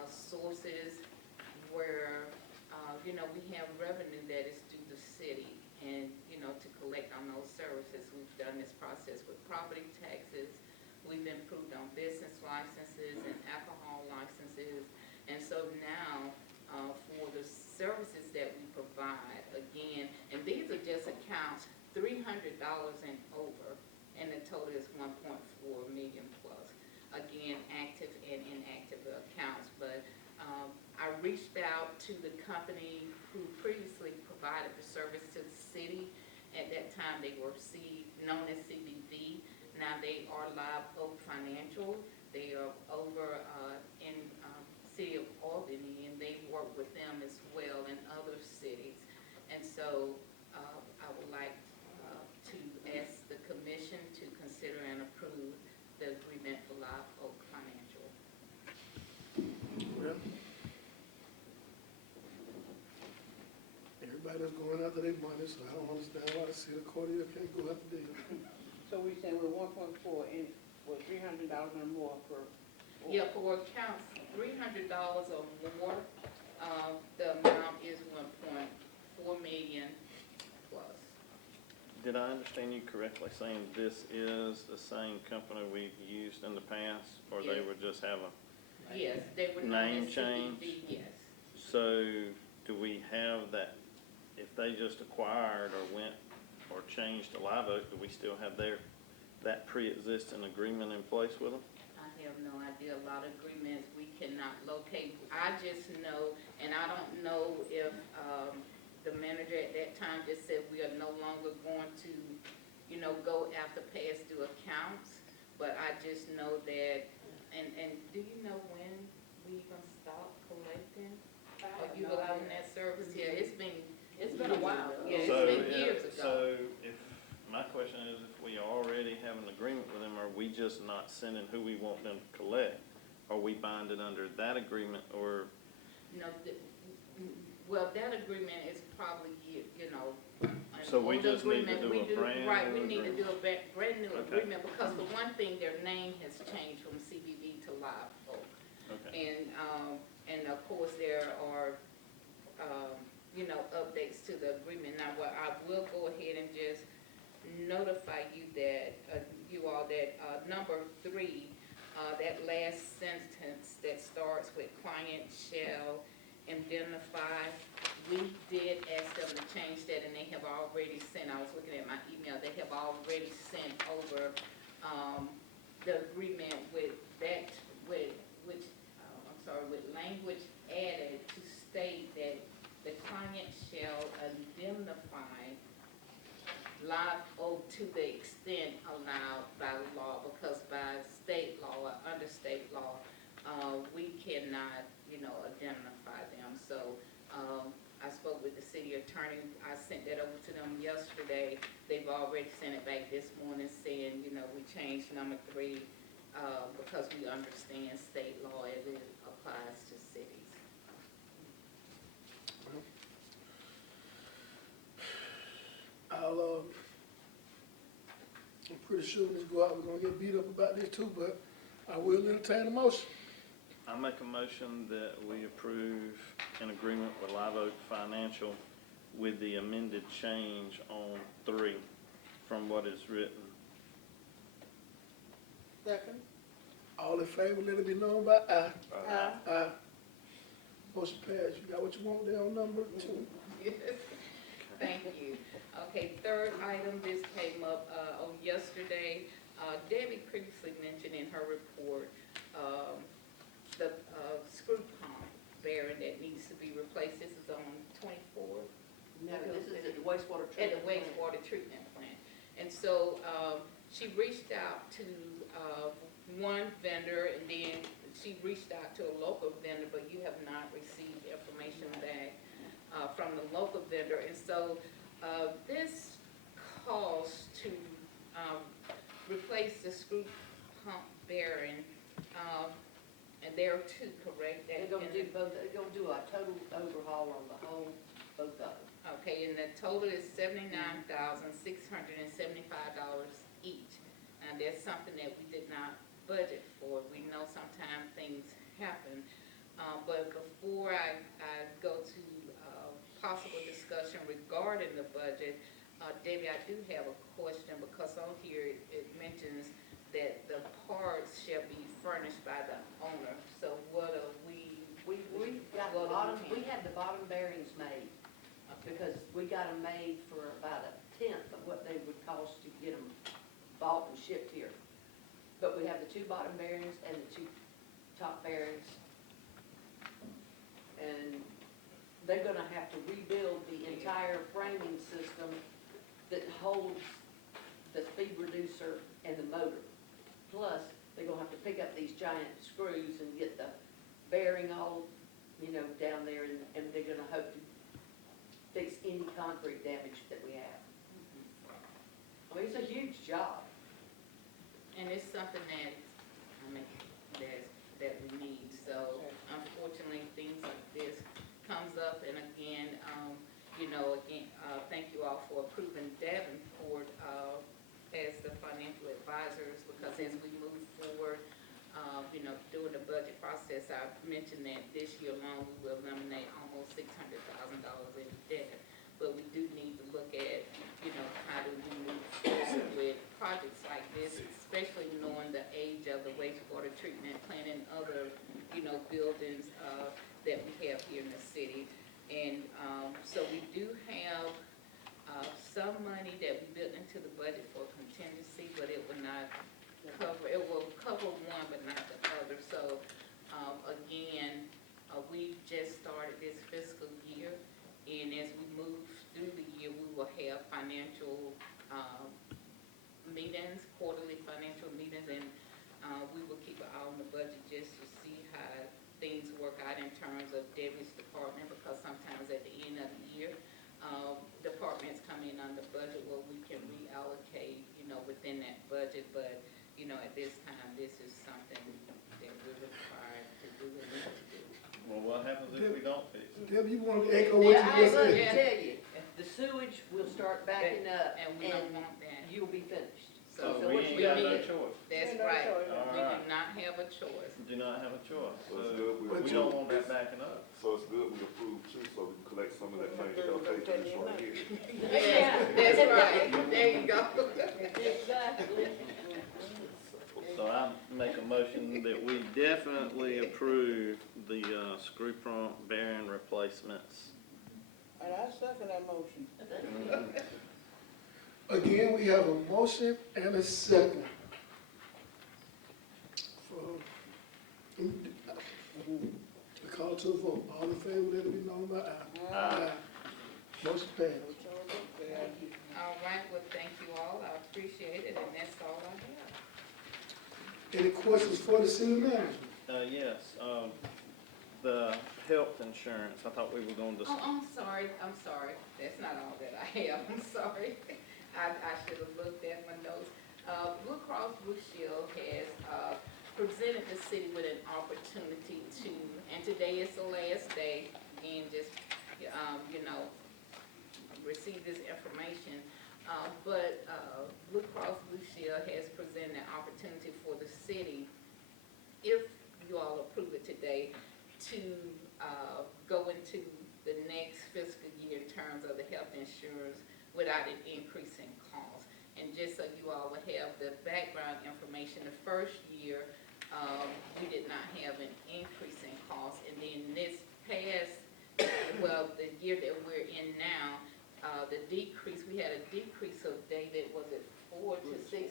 sources where, we have revenue that is due the city and, to collect on those services. We've done this process with property taxes. We've improved on business licenses and alcohol licenses. And so now, for the services that we provide, again, and these are just accounts, $300 and over, and the total is 1.4 million plus. Again, active and inactive accounts, but I reached out to the company who previously provided the service to the city. At that time, they were known as CBV. Now they are Live Oak Financial. They are over in city of Albany, and they work with them as well in other cities. And so I would like to ask the commission to consider and approve the agreement for Live Oak Financial. Well, everybody that's going after their money, so I don't understand why the city of Cordele can't go after theirs. So we saying we're 1.4 and with $300 or more per. Yeah, for accounts $300 or more, the amount is 1.4 million plus. Did I understand you correctly saying this is the same company we've used in the past, or they Yes. would just have a Yes, they would name change? Yes. So do we have that, if they just acquired or went or changed to Live Oak, do we still have that pre-existing agreement in place with them? I have no idea. A lot of agreements we cannot locate. I just know, and I don't know if the manager at that time just said we are no longer going to, go after past due accounts. But I just know that, and do you know when we gonna stop collecting or utilizing that service? Yeah, it's been a while. Yeah, it's been years ago. So if, my question is, if we already have an agreement with them, are we just not sending who we want them to collect? Are we binded under that agreement, or? No, well, that agreement is probably, So we just need to do a brand new right, we need to agreement. do a brand new Okay. agreement, because for one thing, their name has changed from CBV to Live Oak. Okay. And of course, there are, updates to the agreement. Now, what I will go ahead and just notify you that, number 3, that last sentence that starts with client shall indemnify, we did ask them to change that, and they have already sent, I was looking at my email, they have already sent over the agreement with that, with language added to state that the client shall indemnify Live Oak to the extent allowed by law, because by state law or under state law, we cannot, indemnify them. So I spoke with the city attorney. I sent that over to them yesterday. They've already sent it back this morning saying, we changed number 3 because we understand state law as it applies to cities. I'm pretty sure when this go out, we're gonna get beat up about this too, but I will entertain a motion. I make a motion that we approve an agreement with Live Oak Financial with the amended change on 3 from what is written. Second. All in favor, let it be known by aye. Aye. Aye. Motion passed. You got what you want there on number 2? Yes. Thank you. Okay, third item, this came up on yesterday. Debbie previously mentioned in her report the screw pump bearing that needs to be replaced. This is on 24. No, this is at the wastewater treatment. At the wastewater treatment plant. And so she reached out to one vendor, and then she reached out to a local vendor, but you have not received information back from the local vendor. And so this calls to replace the screw pump bearing, and there are 2, correct? They're gonna do both, they're gonna do a total overhaul on the whole, both of them. Okay, and the total is $79,675 each. And that's something that we did not budget for. We know sometimes things happen. But before I go to possible discussion regarding the budget, Debbie, I do have a question because on here it mentions that the parts shall be furnished by the owner. So what are we? We got the bottom, we had the bottom bearings made, because we got them made for about 1/10 of what they would cost to get them bought and shipped here. But we have the 2 bottom bearings and the 2 top bearings. And they're gonna have to rebuild the entire framing system that holds the speed reducer and the motor. Plus, they're gonna have to pick up these giant screws and get the bearing all, down there, and they're gonna hope to fix any concrete damage that we have. I mean, it's a huge job. And it's something that, that we need. So unfortunately, things like this comes up, and again, thank you all for approving Davenport as the financial advisors, because as we move forward, during the budget process, I mentioned that this year alone, we will eliminate almost $600,000 in debt. But we do need to look at, how do we move forward with projects like this, especially knowing the age of the wastewater treatment plant and other, buildings that we have here in the city. And so we do have some money that we built into the budget for contingency, but it will not cover, it will cover one but not the other. So again, we just started this fiscal year, and as we move through the year, we will have financial meetings, quarterly financial meetings, and we will keep an eye on the budget just to see how things work out in terms of Debbie's department, because sometimes at the end of the year, departments come in on the budget where we can reallocate, within that budget. But, at this time, this is something that we're required to do and need to do. Well, what happens if we don't fix it? Debbie, you want to echo what you just Let said? me tell you, the sewage will start backing up, And we don't want that. you'll be finished. So So we what ain't you got no need- choice. That's Yeah, no right. choice. We Alright. do not have a choice. Do not have a choice. So it's good we We don't want that backing up. So it's good we approve too, so we can collect some of that money that they'll pay for this right here. Yeah, that's right. There you go. Exactly. So I make a motion that we definitely approve the screw pump bearing replacements. And I second that motion. Again, we have a motion and a second. We call to a vote. All in favor, let it be known by aye. Aye. Motion passed. All right, well, thank you all. I appreciate it, and that's all I have. Any questions for the city manager? Yes, the health insurance, I thought we were going to. Oh, I'm sorry. That's not all that I have. I'm sorry. I should have looked at my notes. Blue Cross Blue Shield has presented the city with an opportunity to, and today is the last day, and just, receive this information. But Blue Cross Blue Shield has presented an opportunity for the city, if you all approve it today, to go into the next fiscal year in terms of the health insurance without an increase in cost. And just so you all would have the background information, the first year, we did not have an increase in cost. And then this past, the year that we're in now, the decrease, we had a decrease of, David, was it 4 to 6%? 4%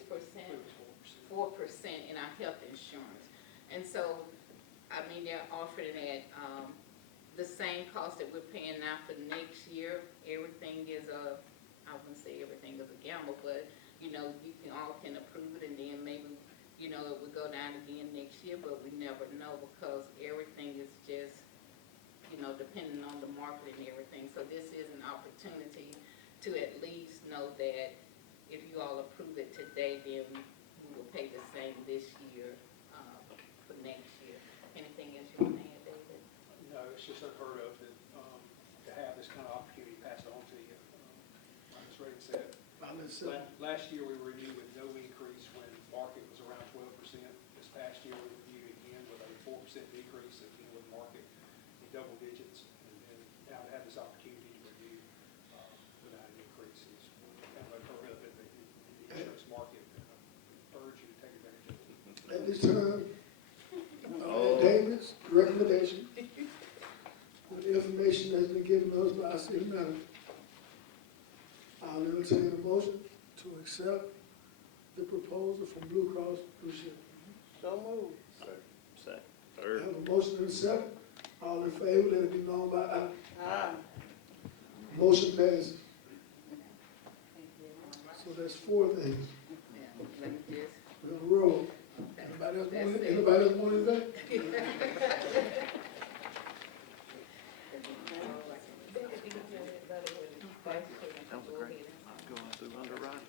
in our health insurance. And so, they're offering at the same cost that we're paying now for next year. Everything is I wouldn't say everything is a gamble, but, you all can approve it, and then maybe, it would go down again next year, but we never know, because everything is just, depending on the market and everything. So this is an opportunity to at least know that if you all approve it today, then we will pay the same this year for next year. Anything else you want to add, David? No, it's just unheard of to have this kind of opportunity passed on to you. Like Ms. Reagan said, last year we were renewed with no increase when market was around 12% this past 4% decrease in the market in double digits, and now to have this opportunity to review without an increase is kind of unheard of in the insurance market. I urge you to take advantage of it. At this time, David's recommendation, with the information that's been given to us by our city manager, I'll entertain a motion to accept the proposal from Blue Cross Blue Shield. So moved. Second. I Third. have a motion and a second. All in favor, let it be known by aye. Aye. Motion passes. So that's 4 things. Let me just, We're on a roll. Anybody else want anything? That was great. Going through underwriting.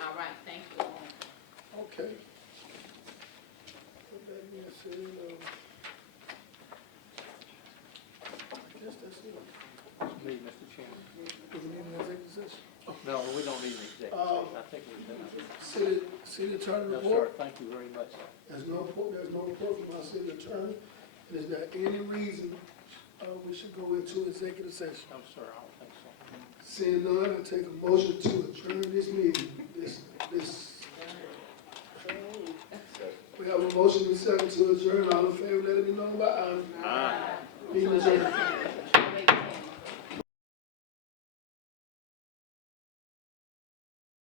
all right, thank you. Okay. With that being said, I guess that's it. Me, Mr. Chairman. Do we need an executive session? No, we don't need an executive session. I think we've done it. City attorney No, sir, report? thank you very much, sir. There's no report from our city attorney. And is there any reason, we should go into executive session? No, sir, I don't think so. Seeing none, I take a motion to adjourn this meeting, we have a motion and a second to adjourn, all in favor?